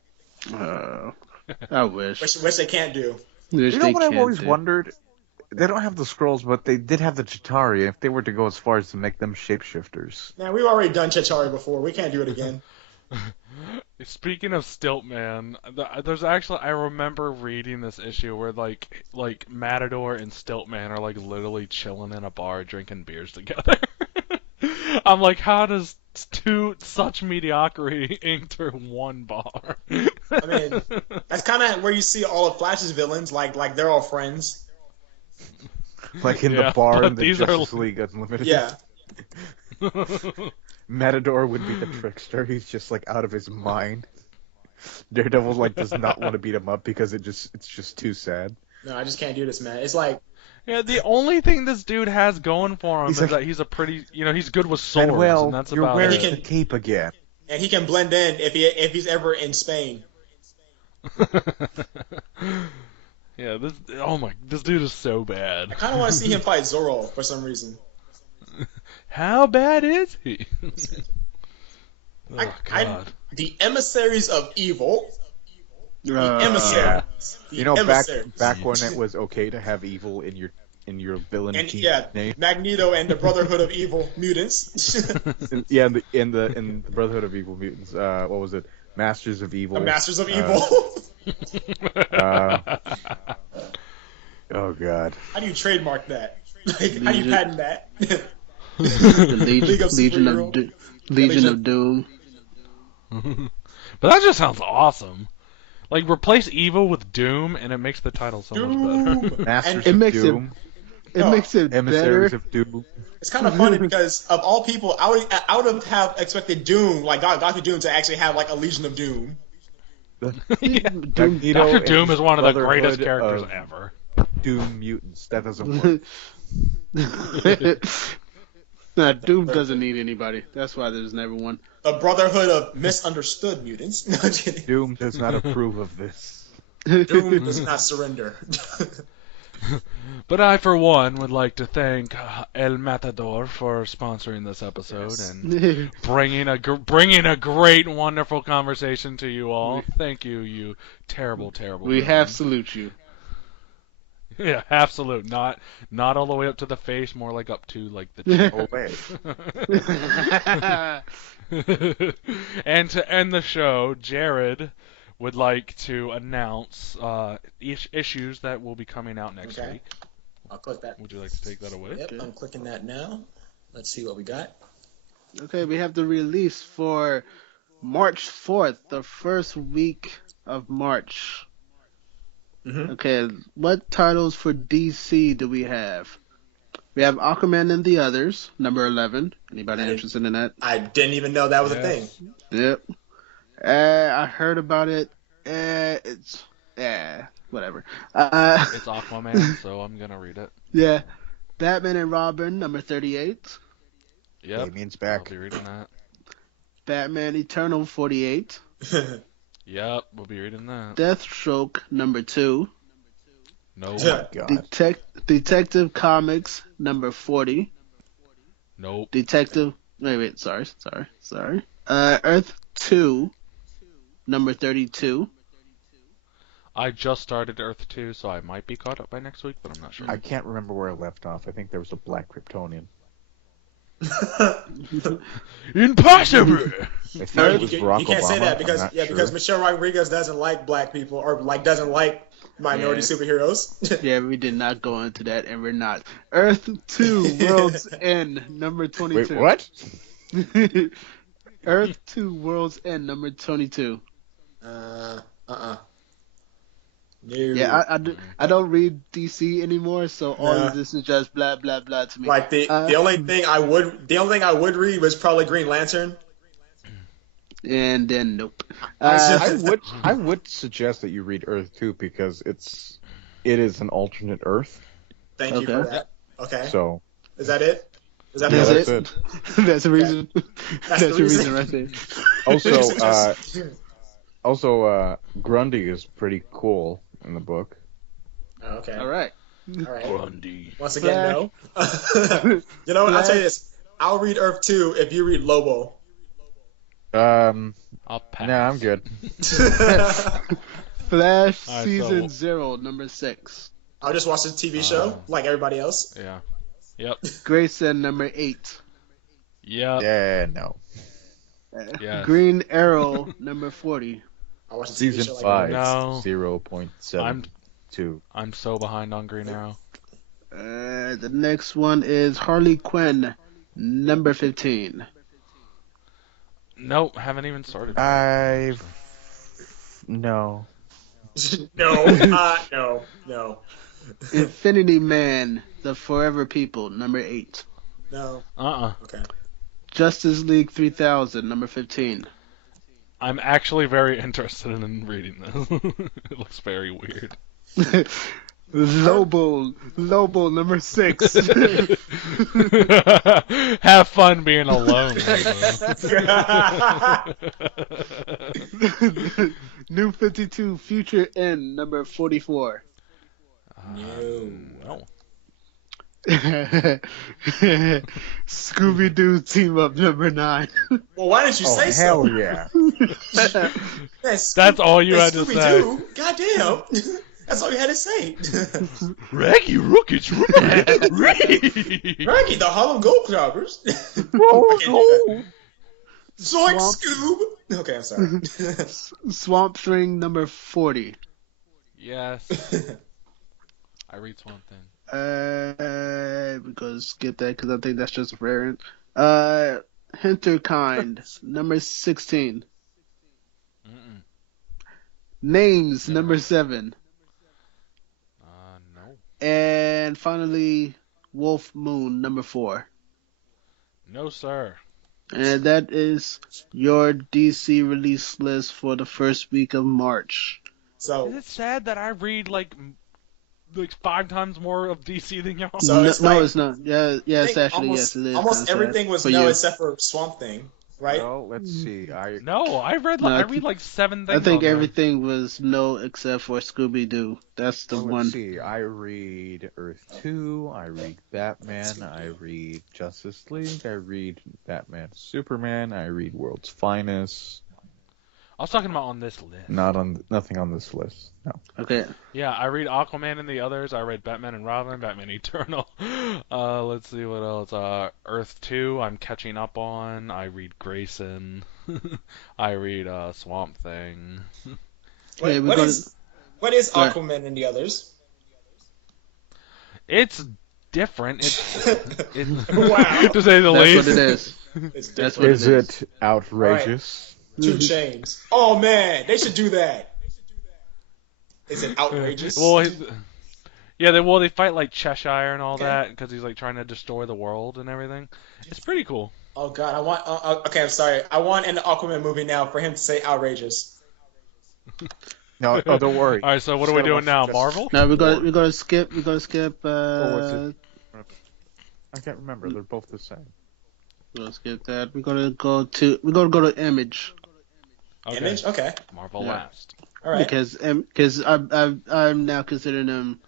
I wish. which they can't do. You know what I've always wondered? They don't have the scrolls, but they did have the Chitauri. If they were to go as far as to make them shapeshifters. Man, we've already done Chitauri before. We can't do it again. Speaking of Stiltman, there's actually I remember reading this issue where like Matador and Stiltman are like literally chilling in a bar drinking beers together. I'm like, how does such mediocrity enter one bar? I mean, that's kind of where you see all of Flash's villains. Like they're all friends. Like in the bar in the Justice League Unlimited. Yeah. Matador would be the trickster. He's just like out of his mind. Daredevil like does not want to beat him up because it's just too sad. No, I just can't do this, man. It's like the only thing this dude has going for him is that he's a pretty, he's good with swords, and that's you're about wearing it. the cape again. And he can blend in if he's ever in Spain. Yeah, this dude is so bad. I kind of want to see him fight Zorro for some reason. How bad is he? God. The emissaries of evil. The emissaries. Yeah. Back when it was okay to have evil in your villain name. Magneto and the Brotherhood of Evil Mutants. in the Brotherhood of Evil Mutants. What was it? Masters of Evil. The Masters of Evil. Oh God. How do you trademark that? Like, how do you patent that? The Legion of Doom. But that just sounds awesome. Like, replace evil with Doom, and it makes the title so much better. Masters of Doom. It makes it Emissaries better. of Doom. It's kind of funny because of all people, I would have expected Doom, like Dr. Doom, to actually have like a Legion of Doom. Yeah. Dr. Doom is one of the greatest characters ever. Doom mutants. That doesn't work. Nah, Doom doesn't need anybody. That's why there's never one. A Brotherhood of Misunderstood Mutants. No, I'm kidding. Doom does not approve of this. Doom does not surrender. But I, for one, would like to thank El Matador for sponsoring this episode and bringing a great, wonderful conversation to you all. Thank you, you terrible, terrible. We have salute you. Yeah, half salute. Not all the way up to the face, more like up to like the chin. And to end the show, Jared would like to announce issues that will be coming out next week. I'll click that. Would you like to take that away? Yep, I'm clicking that now. Let's see what we got. Okay, we have the release for March 4th, the first week of March. Mm-hmm. Okay, what titles for DC do we have? We have Aquaman and the Others, number 11. Anybody interested in that? I didn't even know that was a thing. Yep. I heard about it. It's whatever. It's Aquaman, so I'm gonna read it. Yeah. Batman and Robin, number 38. Yep. Damien's back. I'll be reading that. Batman Eternal, 48. Yep, we'll be reading that. Deathstroke, number 2. No. God. Detective Comics, number 40. Nope. Wait, sorry. Earth 2, number 32. I just started Earth 2, so I might be caught up by next week, but I'm not sure. I can't remember where I left off. I think there was a black Kryptonian. Impossible! I think it was Barack you can't Obama. say that because sure. because Michelle Rodriguez doesn't like black people or doesn't like minority superheroes. Yeah, we did not go into that, and we're not. Earth 2, World's End, number 22. Wait, what? Earth 2, World's End, number 22. No. Yeah, I don't read DC anymore, so all of this is just blah blah blah to me. Like the only thing I would read was probably Green Lantern. And then nope. I would suggest that you read Earth 2 because it is an alternate Earth. Thank you for that. Okay. So is that it? Is that that's it? That's the reason. That's the reason right there. Also, Grundy is pretty cool in the book. Oh, okay. All right. Grundy. Once again, no. You know what? I'll tell you this. I'll read Earth 2 if you read Lobo. I'll pass. Nah, I'm good. Flash Alright, season so- 0, number 6. I'll just watch the TV show like everybody else. Yeah. Yep. Grayson, number 8. Yep. Yeah, no. Yes. Green Arrow, number 40. I'll watch the TV Season show like 5, No. 0.72. I'm so behind on Green Arrow. The next one is Harley Quinn, number 15. Nope, haven't even started. No. No. Infinity Man, The Forever People, number 8. No. Okay. Justice League 3000, number 15. I'm actually very interested in reading this. It looks very weird. Lobo, number 6. Have fun being alone. New 52, Future End, number 44. No. Scooby-Doo Team Up, number 9. Well, why didn't you Oh, say hell so? yeah. That's all you had to say. Scooby-Doo? Goddamn. That's all you had to say. Raggy Rookets, Raggy, the Harlem Globetrotters. Zoink, Scoob. Okay, I'm sorry. Swamp Thing, number 40. Yes. I read Swamp Thing. We're gonna skip that because I think that's just a variant. Hinterkind, number 16. Mm-mm. Names, Never number heard. 7. No. And finally, Wolf Moon, number 4. No, sir. And that is your DC release list for the first week of March. Is So, it sad that I read like 5 times more of DC than y'all? So it's no, like- it's not. Yeah, I it's think actually almost, yes, it is. almost kinda everything sad was for no you. except for Swamp Thing, right? Well, let's see. No, I read No, like I I read think- like 7 I things. think on there. everything was no except for Scooby Doo. That's the Well, one. let's see. I read Earth 2, I read Batman, I read Justice League, I read Batman Superman, I read World's Finest. I was talking about on this list. Nothing on this list. No. Okay. Yeah, I read Aquaman and the others. I read Batman and Robin, Batman Eternal. Let's see what else. Earth 2, I'm catching up on. I read Grayson. I read Swamp Thing. Okay, What is Go ahead. Aquaman and the others? It's different. It's Wow. to say the That's least. what it is. It's That's different. what it Is it outrageous? 2 Chains. Oh man, they should do that. Is it outrageous? Well, they fight like Cheshire and all Okay. that because he's like trying to destroy the world and everything. It's pretty cool. Oh god, I want. Okay, I'm sorry. I want an Aquaman movie now for him to say outrageous. No, oh, don't worry. All right, so what are we Still doing now? just- Marvel? Now we're gonna skip. We're gonna skip. what's it? I can't remember. They're both the same. We're gonna skip that. We're gonna go to Image Okay. Image. Okay. Marvel Yeah. last. All right. because I'm now considering them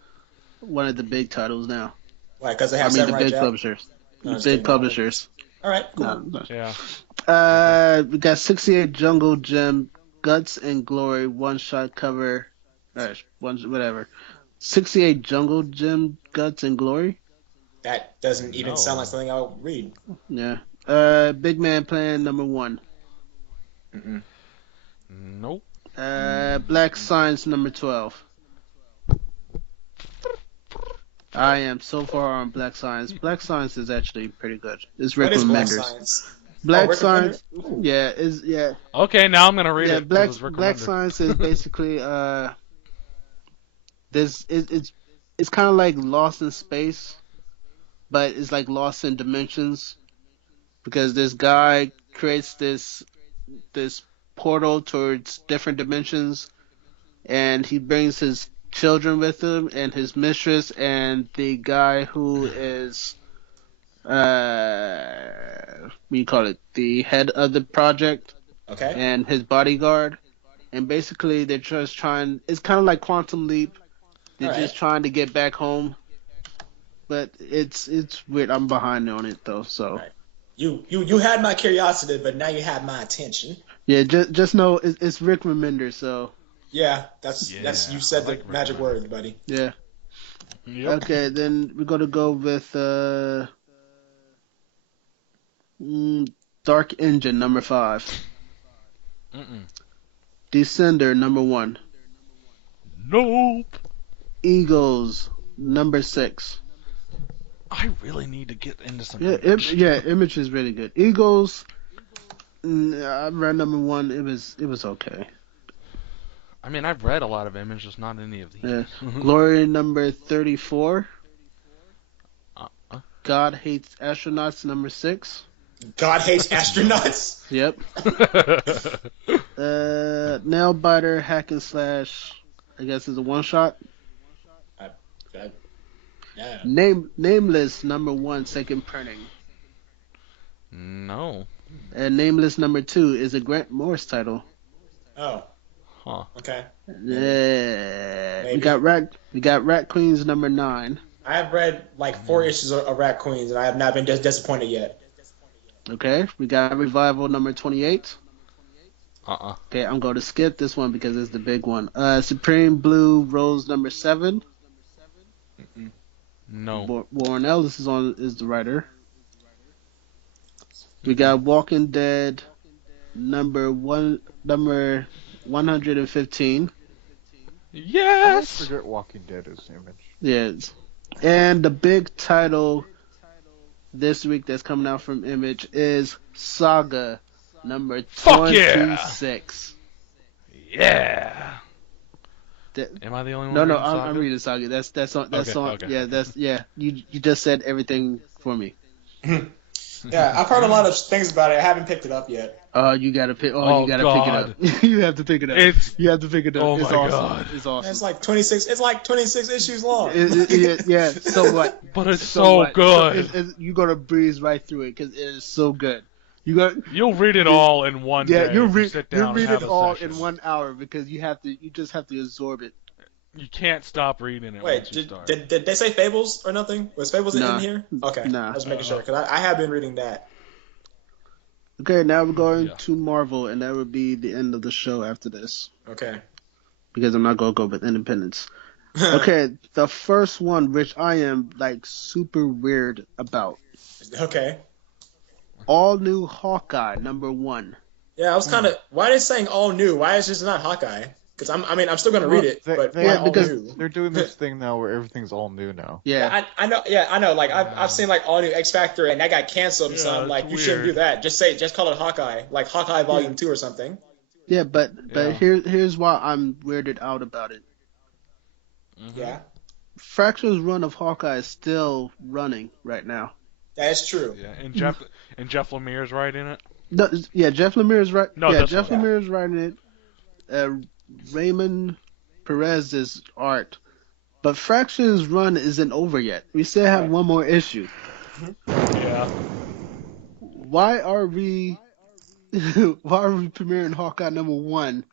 one of the big titles now. Why? Because they I have mean the Samurai big Jack. publishers. No, The just big kidding. publishers. All right. Cool. No. Yeah. We got 68 Jungle Gym, Guts and Glory, one shot cover. Whatever. 68 Jungle Gym, Guts and Glory. That doesn't even No. sound like something I'll read. Yeah. Big Man Plan number 1. Mm-mm. Nope. Black Science number 12. I am so far on Black Science. Black Science is actually pretty good. It's What Rick is Black Remenders. Science? Black Rick Science, Remender? Ooh. yeah. Okay, now I'm gonna read Yeah, it. 'cause Black it's Rick Black Remender. Science is basically it's kind of like Lost in Space, but it's like Lost in Dimensions, because this guy creates this portal towards different dimensions, and he brings his children with him and his mistress and the guy who is what do you call it, the head of the project, Okay. and his bodyguard, and basically they're just trying. It's kind of like Quantum Leap. They're Alright. just trying to get back home, but it's weird. I'm behind on it though, so Right. You had my curiosity, but now you have my attention. yeah. Just know it's Rick Remender, so Yeah, that's Yeah, you said I the like Rick magic Grimes. word, buddy. Yeah. Yep. Okay, then we're gonna go with Dark Engine number 5. Mm-mm. Descender number 1. Nope. Eagles number 6. I really need to get into some Yeah, Image. Image is really good. Eagles, I read number 1. It was okay. I mean, I've read a lot of Image, just not any of these. Yeah. Glory number 34. Uh-uh. God Hates Astronauts number 6. God hates astronauts. Yep. Nailbiter Hack and Slash. I guess is a one shot. Yeah. Nameless number 1 second printing. No. And Nameless number 2 is a Grant Morris title. Oh. Huh. Okay. Yeah. Maybe. We got Rat Queens number 9. I have read like 4 issues of Rat Queens, and I have not been disappointed yet. Okay. We got Revival number 28. Uh-uh. Okay, I'm going to skip this one because it's the big one. Supreme Blue Rose number 7. No. Warren Ellis is the writer. We got Walking Dead number 115. I Yes! forget Walking Dead is Image. Yes. And the big title this week that's coming out from Image is Saga number Fuck yeah! 26. Yeah! That- Am I the only one? No, reading I'm Saga? reading Saga. That's on. Okay. Yeah. You just said everything for me. Yeah, I've heard a lot of things about it. I haven't picked it up yet. You gotta pick. Oh, you gotta God. pick it up. You have to pick it up. You have to pick it up. Oh it's my awesome. God. It's awesome. It's like 26. It's like 26 issues long. Yeah. So what? But it's so what? good. You're gonna breeze right through it because it is so good. You'll read it all in one day. You'll if you sit down read and have it a all session. in 1 hour because you just have to absorb it. You can't stop reading it Wait, once you start. did they say Fables or nothing? Was Fables Nah. in here? Okay, Nah. I was making sure because I have been reading that. Okay, now we're going Yeah. to Marvel, and that would be the end of the show after this Okay. because I'm not gonna go with Independence. Okay, the first one, which I am like super weird about, Okay. all new Hawkeye number 1. Yeah, I was kind of. Why are they saying all new? Why is it just not Hawkeye? Because I'm still gonna read it, but Yeah, why all because- new? They're doing this thing now where everything's all new now. Yeah, I know. Yeah, I know. Like I've seen like all new X Factor, and that got canceled. So Yeah, I'm like, it's you shouldn't do weird. that. Just call it Hawkeye, like Hawkeye Volume 2 or something. yeah, but Yeah. here's why I'm weirded out about it. Mhm. Yeah, Fraction's run of Hawkeye is still running right now. that is true. Yeah, and Jeff Lemire's writing it. No, yeah, Jeff Lemire is right. No, yeah, that's Jeff not- Lemire is writing it. Raymond Perez's art, but Fraction's run isn't over yet. We still have one more issue. Yeah. Why are we premiering Hawkeye number 1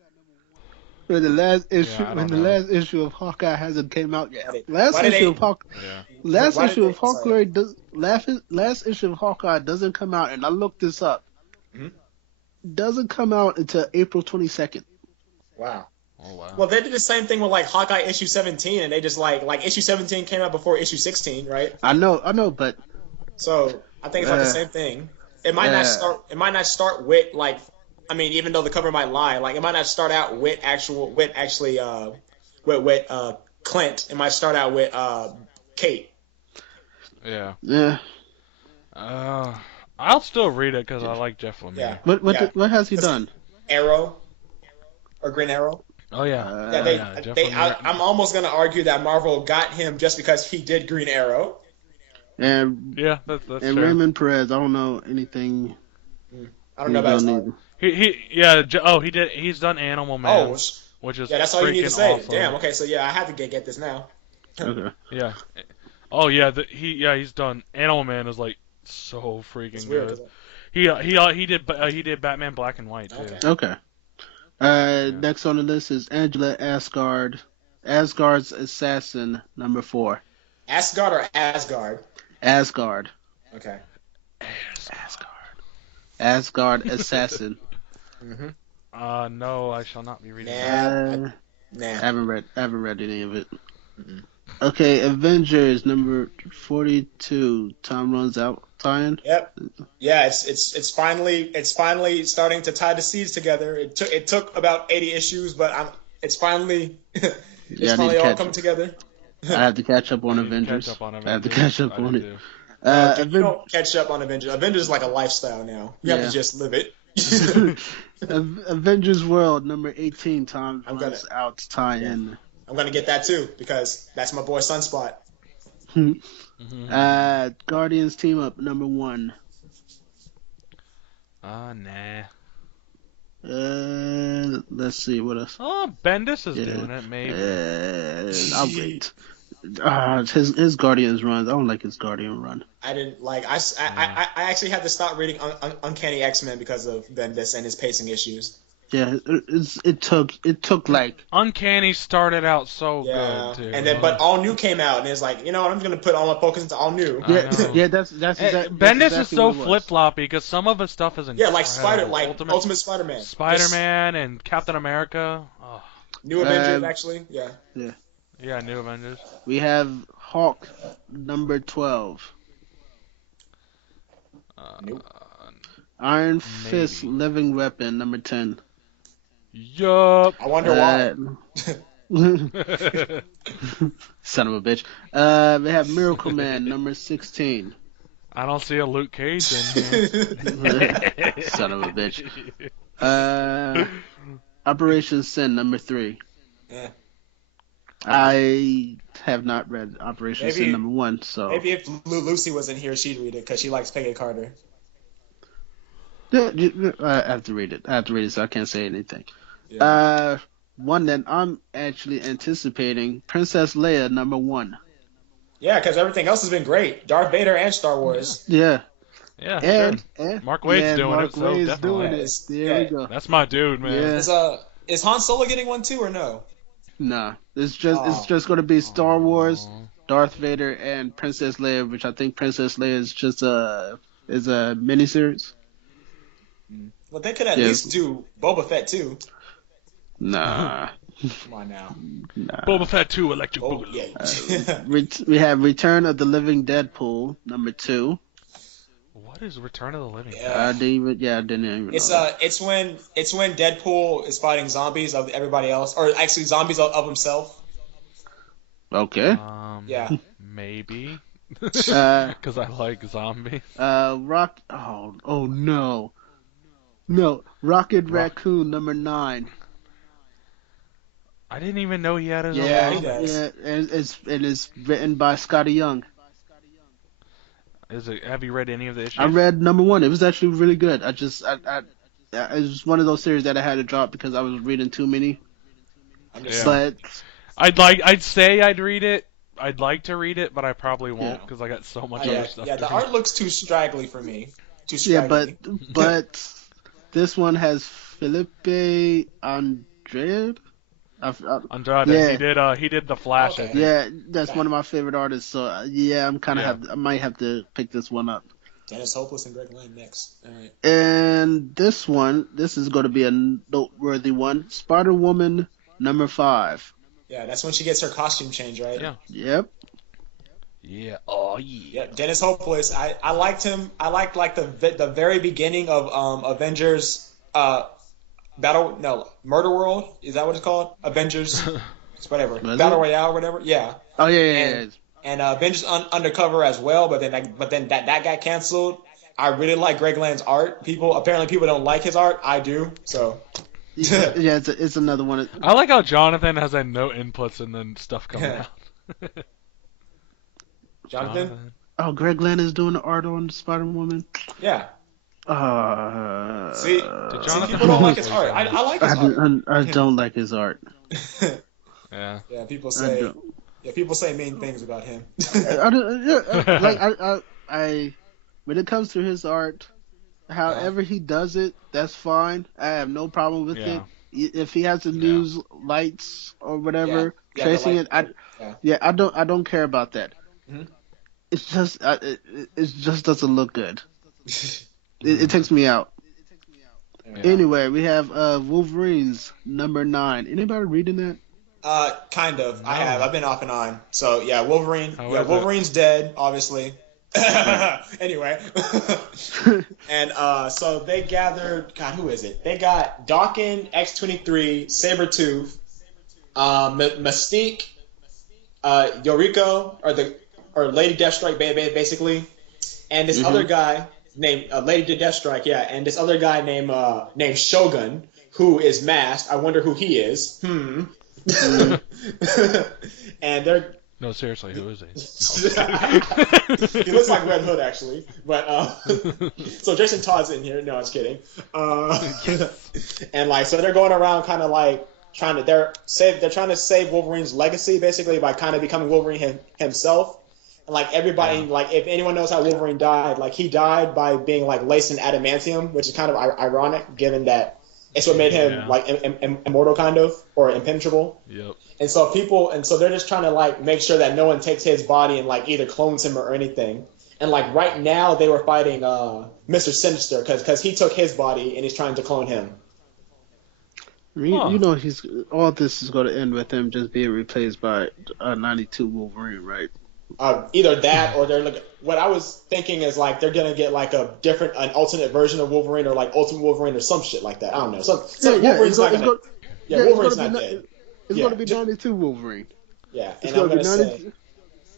when the last issue I don't know. last issue of Hawkeye hasn't came out yet? Why Last did issue they- of Hawkeye. Yeah. Last Why did issue they- of Hawkeye last issue of Hawkeye doesn't come out, and I looked this up. Mhm. Doesn't come out until April 22nd. Wow. Oh wow. Well, they did the same thing with like Hawkeye issue 17, and they just like issue 17 came out before issue 16, right? I know, but So I think it's like the same thing. It might not start. It might not start with like. I mean, even though the cover might lie, like it might not start out with Clint. It might start out with Kate. Yeah. yeah. I'll still read it because I like Jeff Lemire. Yeah. What has he done? Arrow or Green Arrow. Oh yeah. Yeah, Jeff they, Lemire. I'm almost gonna argue that Marvel got him just because he did Green Arrow. And Yeah, that's and fair. Raymond Perez, I don't know anything. I don't know about his he's art. done He did. He's done Animal Man, Oh, which is yeah, that's all you need to freaking say. awesome. Damn. Okay, so yeah, I have to get this now. either. Okay. Yeah. Oh yeah. He's done Animal Man is like so freaking It's weird. good. 'Cause He did Batman Black and White too. Okay. Okay. Next on the list is Angela Asgard's Assassin number 4. Asgard or Asgard? Asgard. Okay. Asgard Assassin. Mm-hmm. No, I shall not be reading Nah. that. Nah. I haven't read any of it. Mm-mm. Okay, Avengers number 42. Time runs out. Tie-in. Yep. Yeah, it's finally starting to tie the seeds together. It took about 80 issues, but it's finally it's Yeah, I need to finally all catch. come together. I have to catch up on I need to Avengers. catch up on I have to Avengers. catch up I on do it. too. No, dude, you Aven- don't catch up on Avengers. Avengers is like a lifestyle now. You have Yeah. to just live it. Avengers World number 18. Time I'm runs out. Tie-in. I'm gonna get that too because that's my boy Sunspot. Guardians Team Up number 1. Nah. Let's see what else. Oh, Bendis is Yeah. doing it, maybe. I'll wait. His Guardians runs. I don't like his Guardian run. I didn't like. I actually had to stop reading Uncanny X-Men because of Bendis and his pacing issues. Yeah, it took like Uncanny started out so Yeah, good too. and then but All New came out, and it's like, you know what? I'm just gonna put all my focus into All New. I know. yeah that's Bendis exactly is so what it was. flip floppy because some of his stuff is Yeah, incredible. like Ultimate Spider-Man. Spider-Man and Captain America. Oh, New Avengers, actually. Yeah. yeah, New Avengers. We have Hulk number 12. Nope. Iron Fist Maybe. Living Weapon number 10. Yup. I wonder why. Son of a bitch. We have Miracle Man number 16. I don't see a Luke Cage in here. Son of a bitch. Operation Sin number 3. Yeah. I have not read Operation Maybe- Sin number 1, so Maybe if Lucy was in here, she'd read it because she likes Peggy Carter. I have to read it. So I can't say anything. Yeah. One that I'm actually anticipating, Princess Leia number 1. Yeah, because everything else has been great. Darth Vader and Star Wars. Yeah. Yeah, sure. And Mark Waid's doing Mark it, so Waid's definitely. doing it. There we go. That's my dude, man. Yeah. Is Han Solo getting one too or no? Nah, it's just going to be Star Wars, Darth Vader, and Princess Leia, which I think Princess Leia is just a miniseries. Well, they could at least do Boba Fett too. Nah. Come on now. Boba Fett 2 Electric Oh, Boogaloo. yeah. We have Return of the Living Deadpool number 2. What is Return of the Living? Yeah. I didn't even It's know that. it's when Deadpool is fighting zombies of everybody else, or actually zombies of himself. Okay. Yeah. Maybe. Uh, Because I like zombies. Rock. Oh no. No, Rocket Raccoon number 9. I didn't even know he had his Yeah, own he comic. does. Yeah, and it's written by Scotty Young. Have you read any of the issues? I read number 1. It was actually really good. It was one of those series that I had to drop because I was reading too many. Yeah. But I'd say I'd read it. I'd like to read it, but I probably won't because I got so much other stuff Yeah, to the read. art looks too straggly for me. Too yeah, straggly. but this one has Felipe Andrade. Andrade, Yeah. he did the Flash. Okay. I think. Yeah, that's one of my favorite artists. So yeah, I might have to pick this one up. Dennis Hopeless and Greg Land next. All right. And this is going to be a noteworthy one. Spider-Woman number 5. Yeah, that's when she gets her costume change, right? Yeah. Yep. Yeah. Oh yeah. Yeah, Dennis Hopeless. I liked him. I liked like the very beginning of Avengers Murder World. Is that what it's called? Avengers. It's whatever. Was Battle it? Royale, or whatever. Yeah. Oh yeah. And Avengers Undercover as well. But then that got canceled. I really like Greg Land's art. Apparently people don't like his art. I do. So. Yeah, it's another one. I like how Jonathan has had no inputs and then stuff coming out. Jonathan? Oh, Greg Land is doing the art on Spider-Woman. Yeah. See, Jonathan people don't like Hopeless his art. I like his art. I don't like his art. Yeah. Yeah, people I say. don't. Yeah, people say mean things about him. I when it comes to his art, however he does it, that's fine. I have no problem with Yeah. it. If he has to use lights or whatever, Yeah, tracing the light- it, I don't care about that. Mhm. It's just it just doesn't look good. It takes me out. Yeah. Anyway, we have Wolverines number 9. Anybody reading that? Kind of. No. I have. I've been off and on. So yeah, Wolverine. How Yeah, is it? Wolverine's dead, obviously. Right. Anyway, and so they gathered. God, who is it? They got Dawkins, X-23, Sabretooth, Mystique, Yoriko, or Lady Deathstrike, basically, and this other guy named Lady Deathstrike. Yeah, and this other guy named Shogun, who is masked. I wonder who he is. And they're No, seriously, who is he? he looks like Red Hood actually, but so Jason Todd's in here. No, I'm just kidding. And like, so they're going around kind of like they're trying to save Wolverine's legacy basically by kind of becoming Wolverine himself. And like everybody, like if anyone knows how Wolverine died, like he died by being like laced in adamantium, which is kind of ironic given that it's what made him like immortal kind of, or impenetrable. Yep. And so they're just trying to like make sure that no one takes his body and like either clones him or anything. And like right now they were fighting Mr. Sinister because he took his body and he's trying to clone him. You know, all this is going to end with him just being replaced by a 92 Wolverine, right? Either that or they're like, what I was thinking is like they're gonna get like an alternate version of Wolverine or like Ultimate Wolverine or some shit like that. I don't know. Wolverine's not gonna. Wolverine's not dead. It's going to be 92 Wolverine. Yeah, It's and I'm going to gonna be 92. say,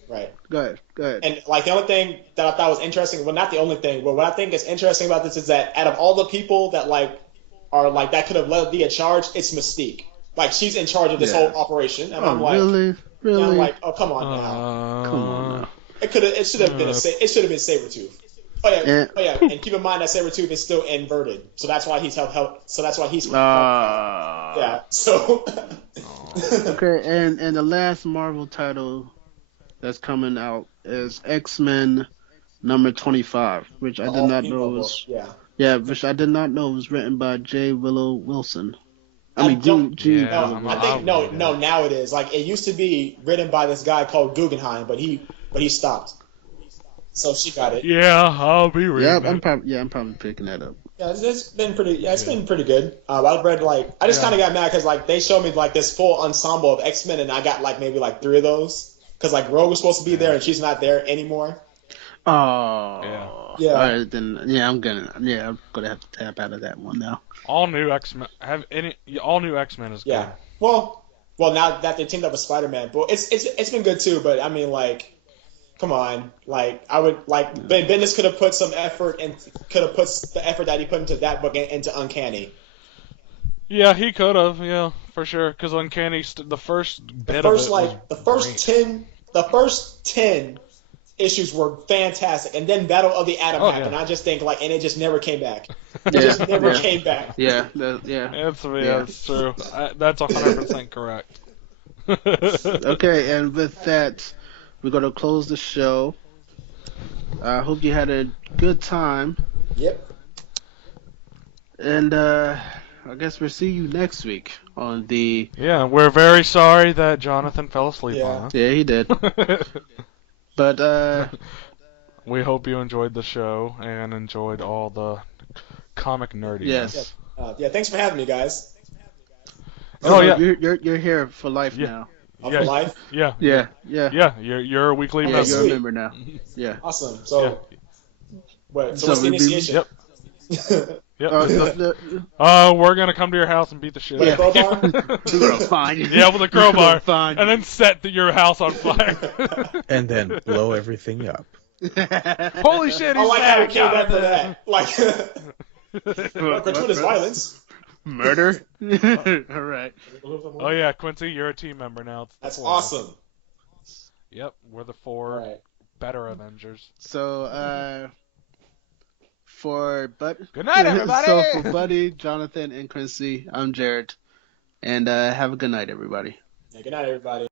right. Go ahead. And like the only thing that I thought was interesting, well, not the only thing, but what I think is interesting about this is that out of all the people that like are like that could have led be in charge, it's Mystique. Like she's in charge of this whole operation, and I'm like, really? And I'm like, oh come on now. Come on now. It should have been Sabretooth. Oh yeah, and keep in mind that Sabretooth is still inverted, so that's why he's helped. So that's why he's yeah. So okay, and the last Marvel title that's coming out is X-Men number 25, which I did not know was which I did not know was written by J. Willow Wilson. I think now it is. Like it used to be written by this guy called Guggenheim, but he stopped. So she got it. Yeah, I'll be reading. I'm probably picking that up. Yeah, it's been pretty. Yeah, it's been pretty good. I've read I just kind of got mad because like they showed me like this full ensemble of X-Men, and I got like maybe like 3 of those because like Rogue was supposed to be there and she's not there anymore. Oh. Yeah. All right, then I'm gonna have to tap out of that one now. All new X-Men All new X-Men is good. Yeah. Well, now that they teamed up with Spiderman, but it's been good too. But I mean, like, come on, like I would like Bendis could have put some effort and could have put the effort that he put into that book into Uncanny. Yeah, he could have. Yeah, for sure. Because Uncanny, the first 10 issues were fantastic, and then Battle of the Atom happened. Yeah. I just think and it just never came back. It just never came back. Yeah. That's true. That's 100% correct. Okay, and with that, we're gonna close the show. I hope you had a good time. Yep. And I guess we'll see you next week on the. Yeah, we're very sorry that Jonathan fell asleep on us. Yeah, he did. But we hope you enjoyed the show and enjoyed all the comic nerdiness. Yes. Thanks for having me, guys. Oh yeah, you're here for life now. For life? Yeah. You're a weekly member. You're a member now. Yeah. Awesome. So, what's the initiation? Yep. We're gonna come to your house and beat the shit out of you. We're gonna find you. Yeah, with a crowbar, and then set your house on fire, and then blow everything up. Holy shit! He's back, Jonathan. Like gratuitous violence. Murder. All right. Oh yeah, Quincy, you're a team member now. That's awesome. Yep, we're the 4 better Avengers. So, good night, everybody. So for Buddy, Jonathan, and Quincy, I'm Jared, and have a good night, everybody. Good night, everybody.